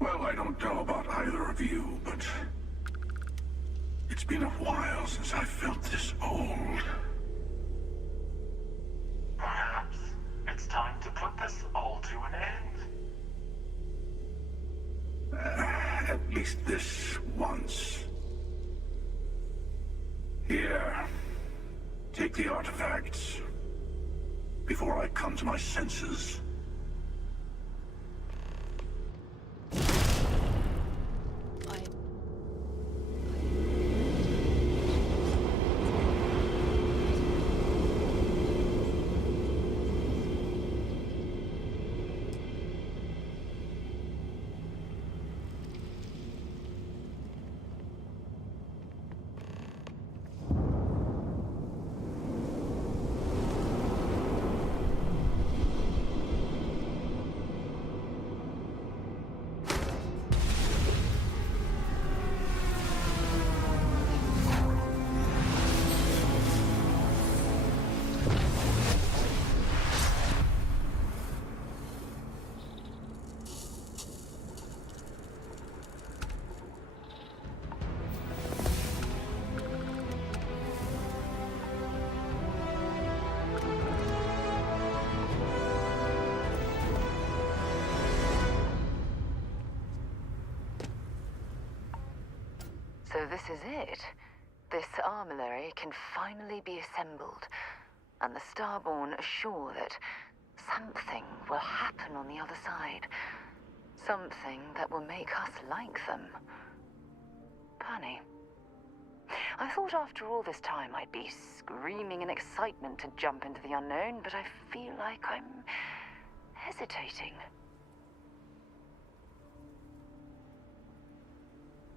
Well, I don't know about either of you, but it's been a while since I felt this old. Perhaps it's time to put this all to an end. At least this once. Here. Take the artifacts. Before I come to my senses. So this is it. This armillary can finally be assembled, and the Starborn are sure that something will happen on the other side. Something that will make us like them. Funny. I thought after all this time I'd be screaming in excitement to jump into the unknown, but I feel like I'm hesitating.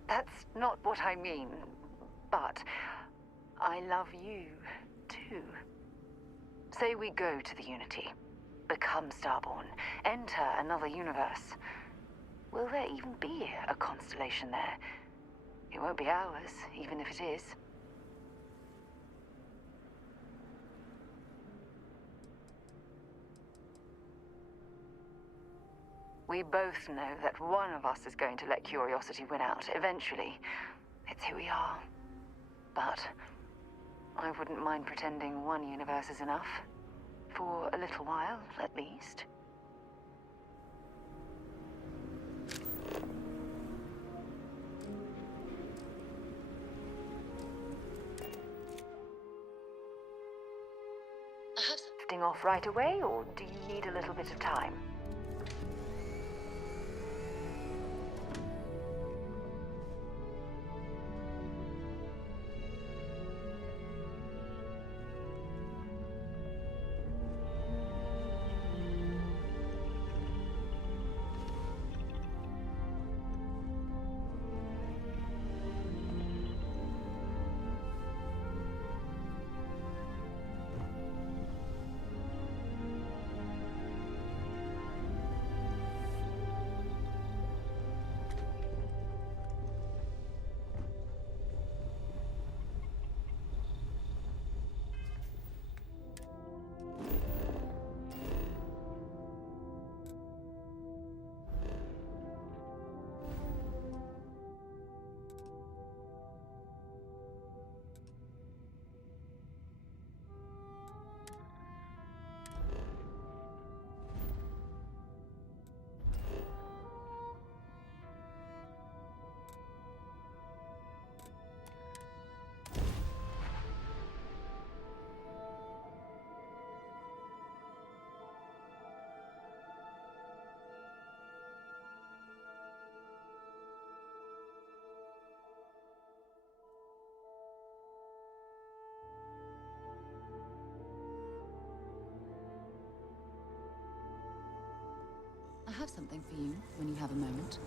That's not what I mean, but I love you, too. Say we go to the Unity, become Starborn, enter another universe. Will there even be a constellation there? It won't be ours, even if it is. We both know that one of us is going to let curiosity win out, eventually. It's who we are. But I wouldn't mind pretending one universe is enough. For a little while, at least. Drifting off right away, or do you need a little bit of time? have something for you when you have a moment.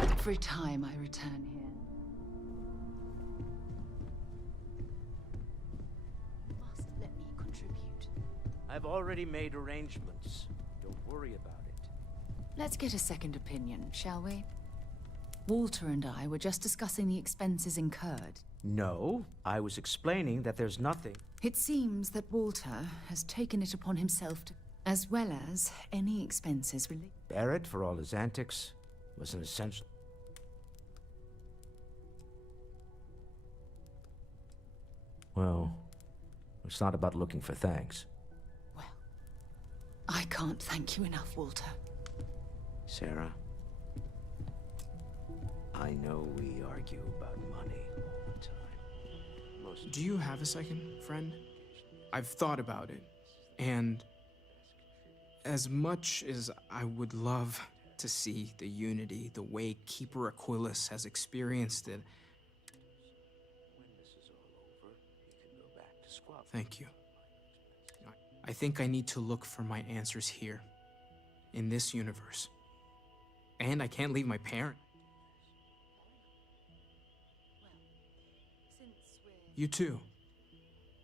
Every time I return here, you must let me contribute. I've already made arrangements. Don't worry about it. Let's get a second opinion, shall we? Walter and I were just discussing the expenses incurred. No, I was explaining that there's nothing. It seems that Walter has taken it upon himself to, as well as any expenses related. Barrett, for all his antics, was an essential. Well, it's not about looking for thanks. I can't thank you enough, Walter. Sarah, I know we argue about money all the time. Do you have a second, friend? I've thought about it, and as much as I would love to see the Unity the way Keeper Aquilus has experienced it, thank you. I think I need to look for my answers here, in this universe. And I can't leave my parent. You too.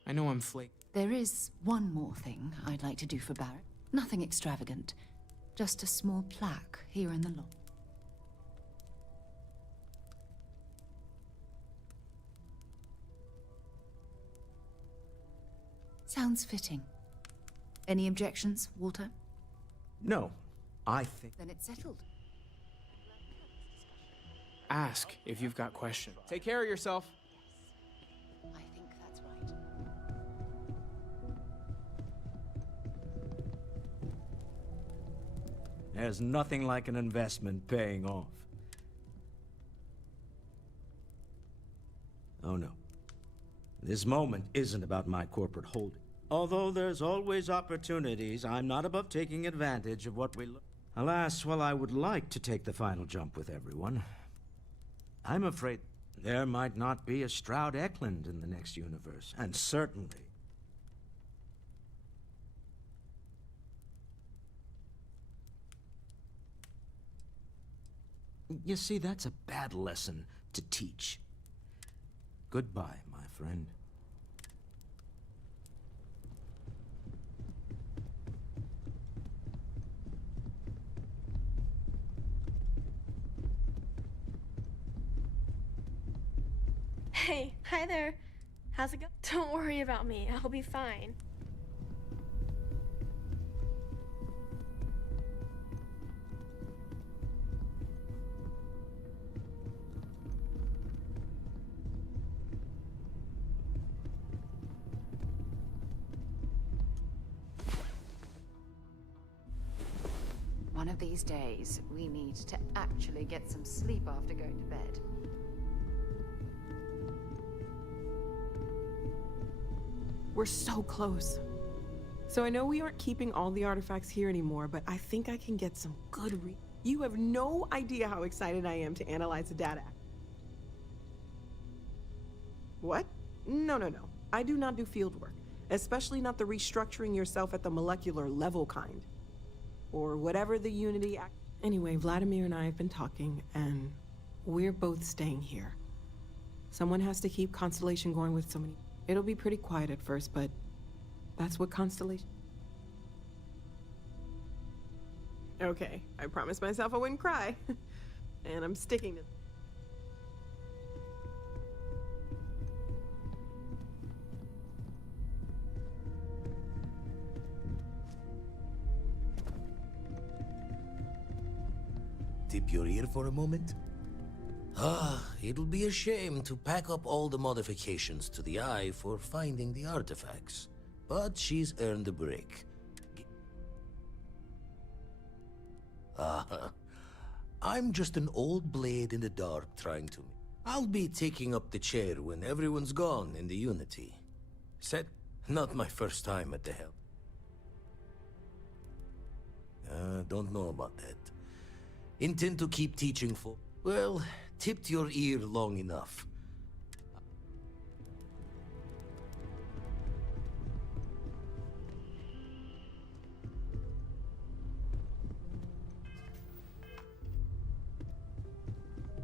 I know I'm flake. There is one more thing I'd like to do for Barrett. Nothing extravagant. Just a small plaque here in the lobby. Sounds fitting. Any objections, Walter? No, I think... Then it's settled. Ask if you've got questions. Take care of yourself. I think that's right. There's nothing like an investment paying off. Oh no. This moment isn't about my corporate holding. Although there's always opportunities, I'm not above taking advantage of what we learn. Alas, while I would like to take the final jump with everyone, I'm afraid there might not be a Stroud Eklund in the next universe, and certainly... You see, that's a bad lesson to teach. Goodbye, my friend. Hey, hi there. How's it going? Don't worry about me. I'll be fine. One of these days, we need to actually get some sleep after going to bed. We're so close. So I know we aren't keeping all the artifacts here anymore, but I think I can get some good You have no idea how excited I am to analyze the data. What? No. I do not do field work, especially not the restructuring yourself at the molecular level kind. Or whatever the Unity act. Anyway, Vladimir and I have been talking, and we're both staying here. Someone has to keep Constellation going with so many. It'll be pretty quiet at first, but that's what Constellation... Okay, I promised myself I wouldn't cry. And I'm sticking to... Tip your ear for a moment? It'll be a shame to pack up all the modifications to the Eye for finding the artifacts. But she's earned a break. I'm just an old blade in the dark trying to... I'll be taking up the chair when everyone's gone in the Unity. Said, not my first time at the helm. Don't know about that. Intend to keep teaching for... Well, tipped your ear long enough.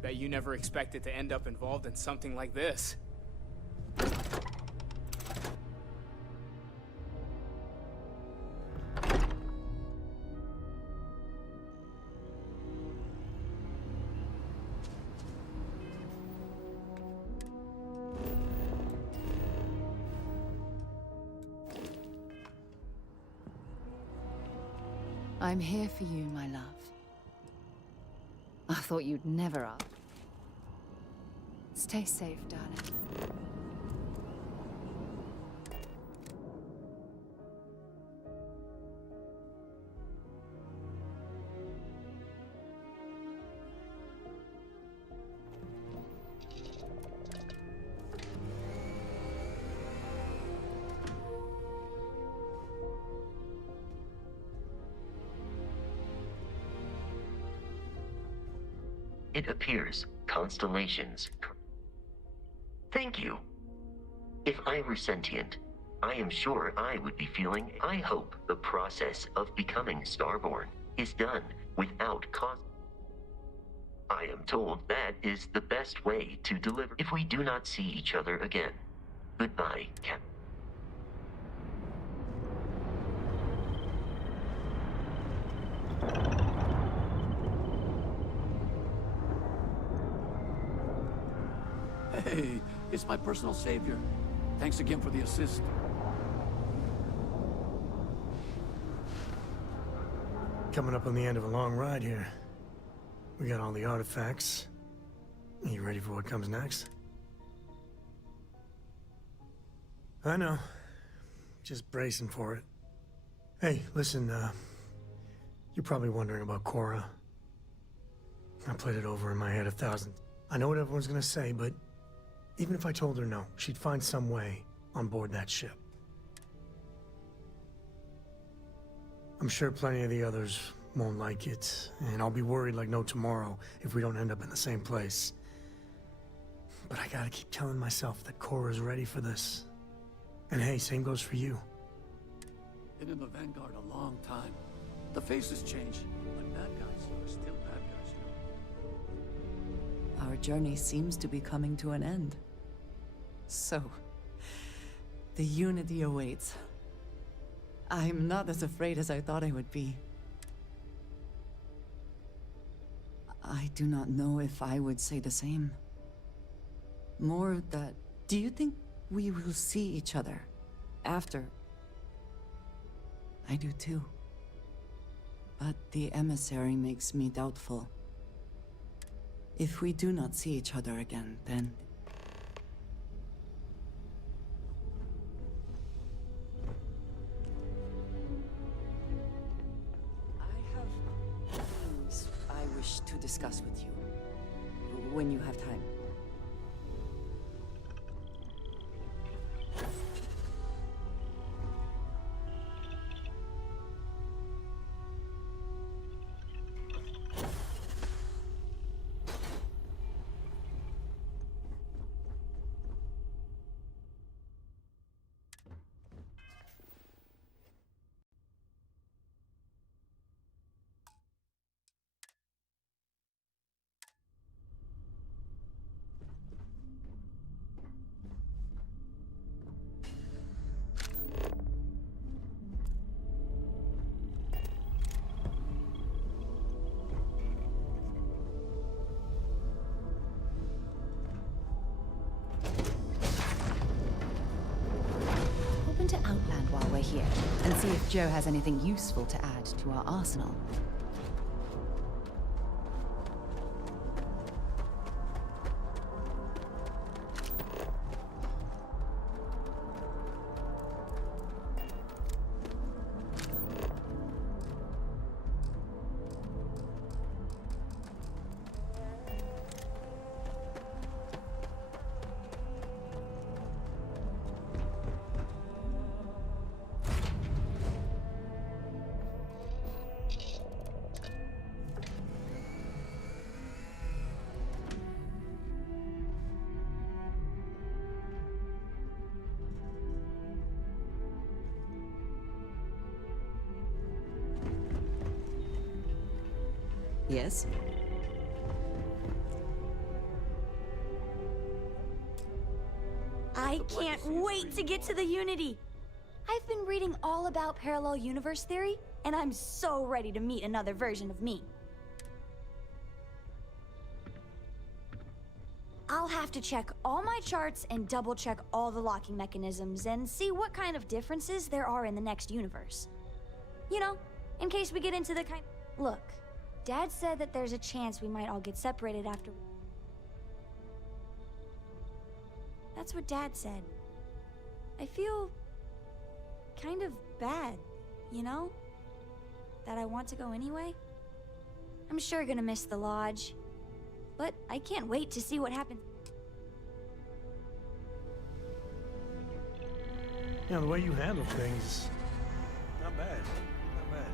Bet you never expected to end up involved in something like this. I'm here for you, my love. I thought you'd never ask. Stay safe, darling. It appears constellations. Thank you. If I were sentient, I am sure I would be feeling. I hope the process of becoming Starborn is done without cost. I am told that is the best way to deliver. If we do not see each other again, goodbye, Cap. Hey, it's my personal savior. Thanks again for the assist. Coming up on the end of a long ride here. We got all the artifacts. You ready for what comes next? I know. Just bracing for it. Hey, listen, you're probably wondering about Cora. I played it over in my head 1,000. I know what everyone's gonna say, but even if I told her no, she'd find some way on board that ship. I'm sure plenty of the others won't like it, and I'll be worried like no tomorrow if we don't end up in the same place. But I gotta keep telling myself that Cora's ready for this. And hey, same goes for you. Been in the Vanguard a long time. The faces change, but bad guys are still bad guys, you know. Our journey seems to be coming to an end. So, the Unity awaits. I'm not as afraid as I thought I would be. I do not know if I would say the same. More that, do you think we will see each other after? I do too. But the emissary makes me doubtful. If we do not see each other again, then... I have things I wish to discuss with you, when you have time. To Outland while we're here, and see if Joe has anything useful to add to our arsenal. Yes? I can't wait to get to the Unity. I've been reading all about parallel universe theory, and I'm so ready to meet another version of me. I'll have to check all my charts and double-check all the locking mechanisms and see what kind of differences there are in the next universe. You know, in case we get into the kind... Look, Dad said that there's a chance we might all get separated after... That's what Dad said. I feel... kind of bad, you know? That I want to go anyway. I'm sure gonna miss the lodge. But I can't wait to see what happens. Yeah, the way you handle things, not bad. Not bad.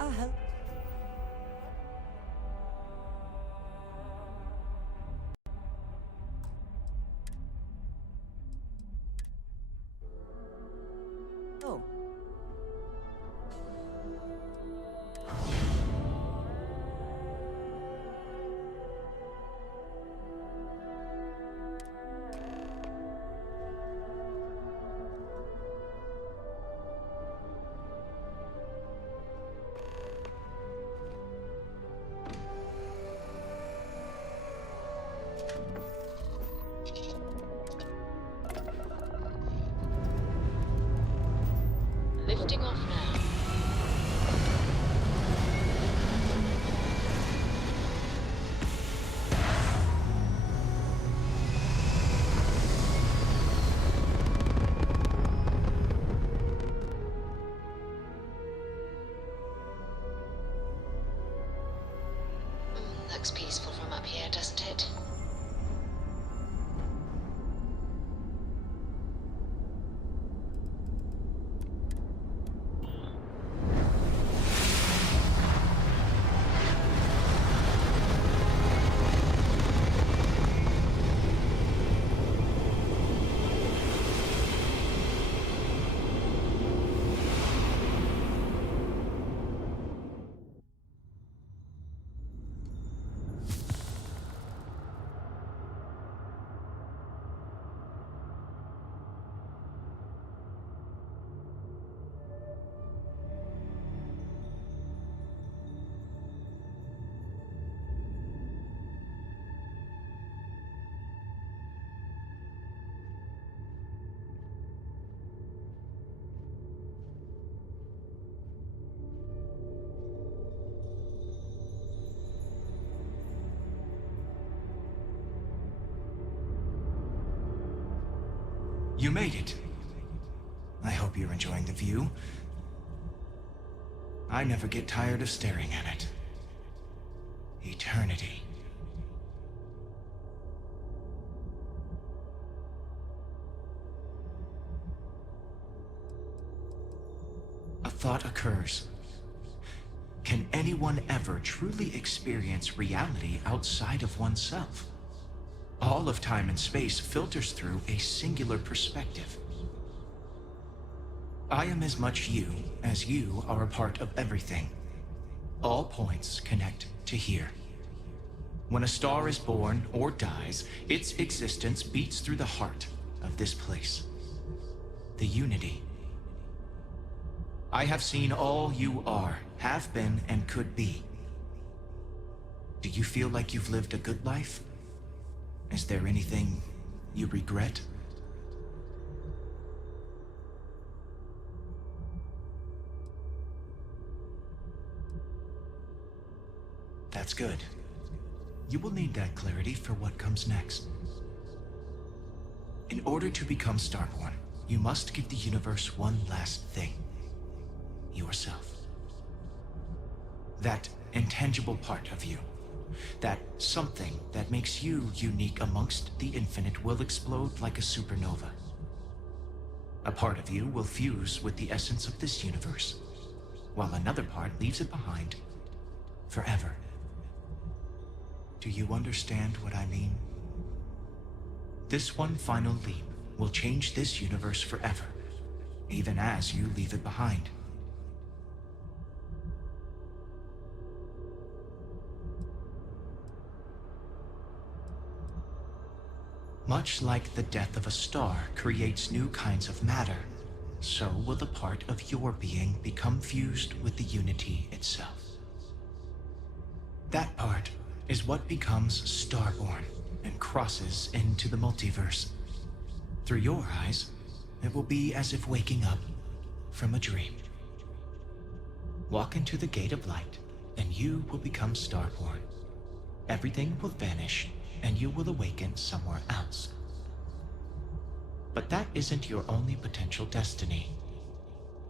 Uh-huh. Oh. Lifting off now. Looks peaceful from up here, doesn't it? You made it. I hope you're enjoying the view. I never get tired of staring at it. Eternity. A thought occurs. Can anyone ever truly experience reality outside of oneself? All of time and space filters through a singular perspective. I am as much you as you are a part of everything. All points connect to here. When a star is born or dies, its existence beats through the heart of this place. The Unity. I have seen all you are, have been, and could be. Do you feel like you've lived a good life? Is there anything you regret? That's good. You will need that clarity for what comes next. In order to become Starborn, you must give the universe one last thing. Yourself. That intangible part of you. That something that makes you unique amongst the infinite will explode like a supernova. A part of you will fuse with the essence of this universe, while another part leaves it behind forever. Do you understand what I mean? This one final leap will change this universe forever, even as you leave it behind. Much like the death of a star creates new kinds of matter, so will the part of your being become fused with the unity itself. That part is what becomes Starborn and crosses into the multiverse. Through your eyes, it will be as if waking up from a dream. Walk into the gate of light, and you will become Starborn. Everything will vanish, and you will awaken somewhere else. But that isn't your only potential destiny.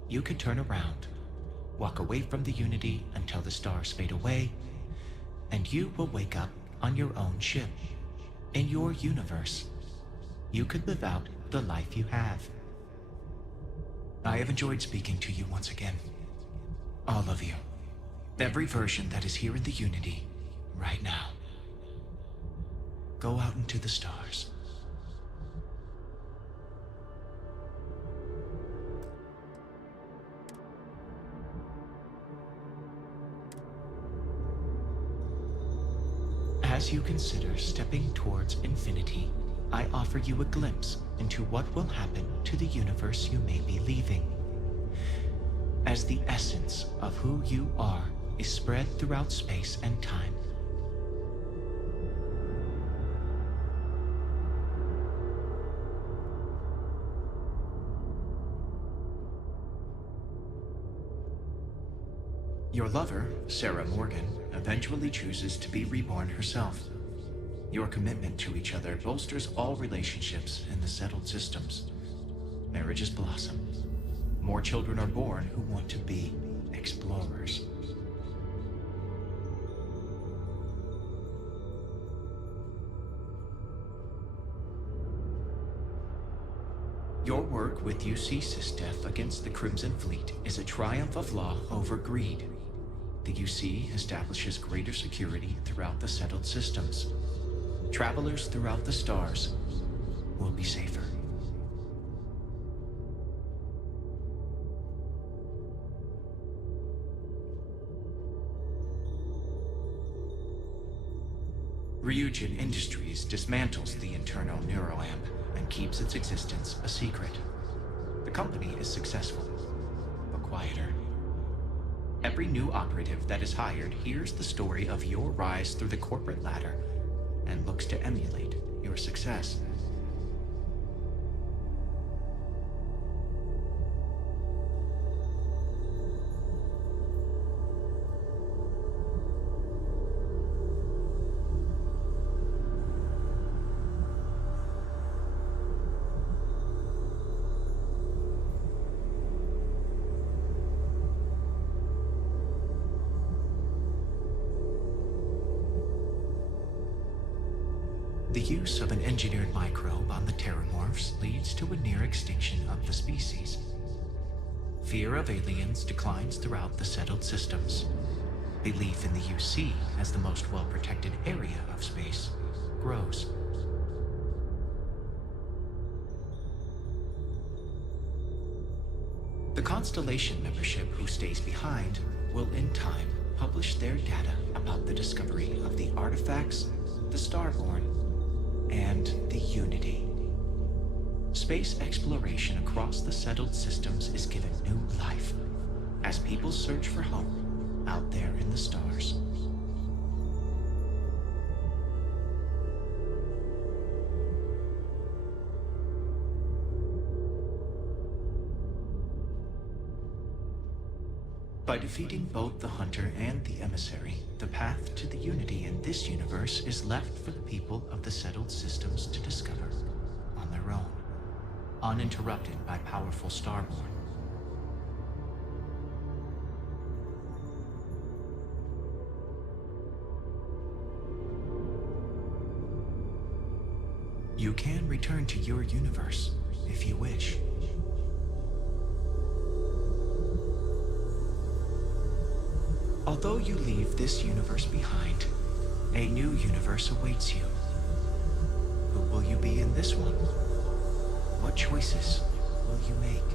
You can turn around, walk away from the Unity until the stars fade away, and you will wake up on your own ship, in your universe. You could live out the life you have. I have enjoyed speaking to you once again. All of you. Every version that is here in the Unity, right now. Go out into the stars. As you consider stepping towards infinity, I offer you a glimpse into what will happen to the universe you may be leaving. As the essence of who you are is spread throughout space and time. Your lover, Sarah Morgan, eventually chooses to be reborn herself. Your commitment to each other bolsters all relationships in the settled systems. Marriages blossom. More children are born who want to be explorers. Your work with UC Systef against the Crimson Fleet is a triumph of law over greed. The UC establishes greater security throughout the settled systems. Travelers throughout the stars will be safer. Ryujin Industries dismantles the internal neuroamp and keeps its existence a secret. The company is successful, but quieter. Every new operative that is hired hears the story of your rise through the corporate ladder and looks to emulate your success. The use of an engineered microbe on the Terramorphs leads to a near extinction of the species. Fear of aliens declines throughout the settled systems. Belief in the UC as the most well-protected area of space grows. The Constellation membership who stays behind will in time publish their data about the discovery of the artifacts, the Starborn, and the Unity. Space exploration across the settled systems is given new life as people search for home out there in the stars. By defeating both the Hunter and the Emissary, the path to the Unity in this universe is left for the people of the settled systems to discover on their own, uninterrupted by powerful Starborn. You can return to your universe if you wish. Although you leave this universe behind, a new universe awaits you. Who will you be in this one? What choices will you make?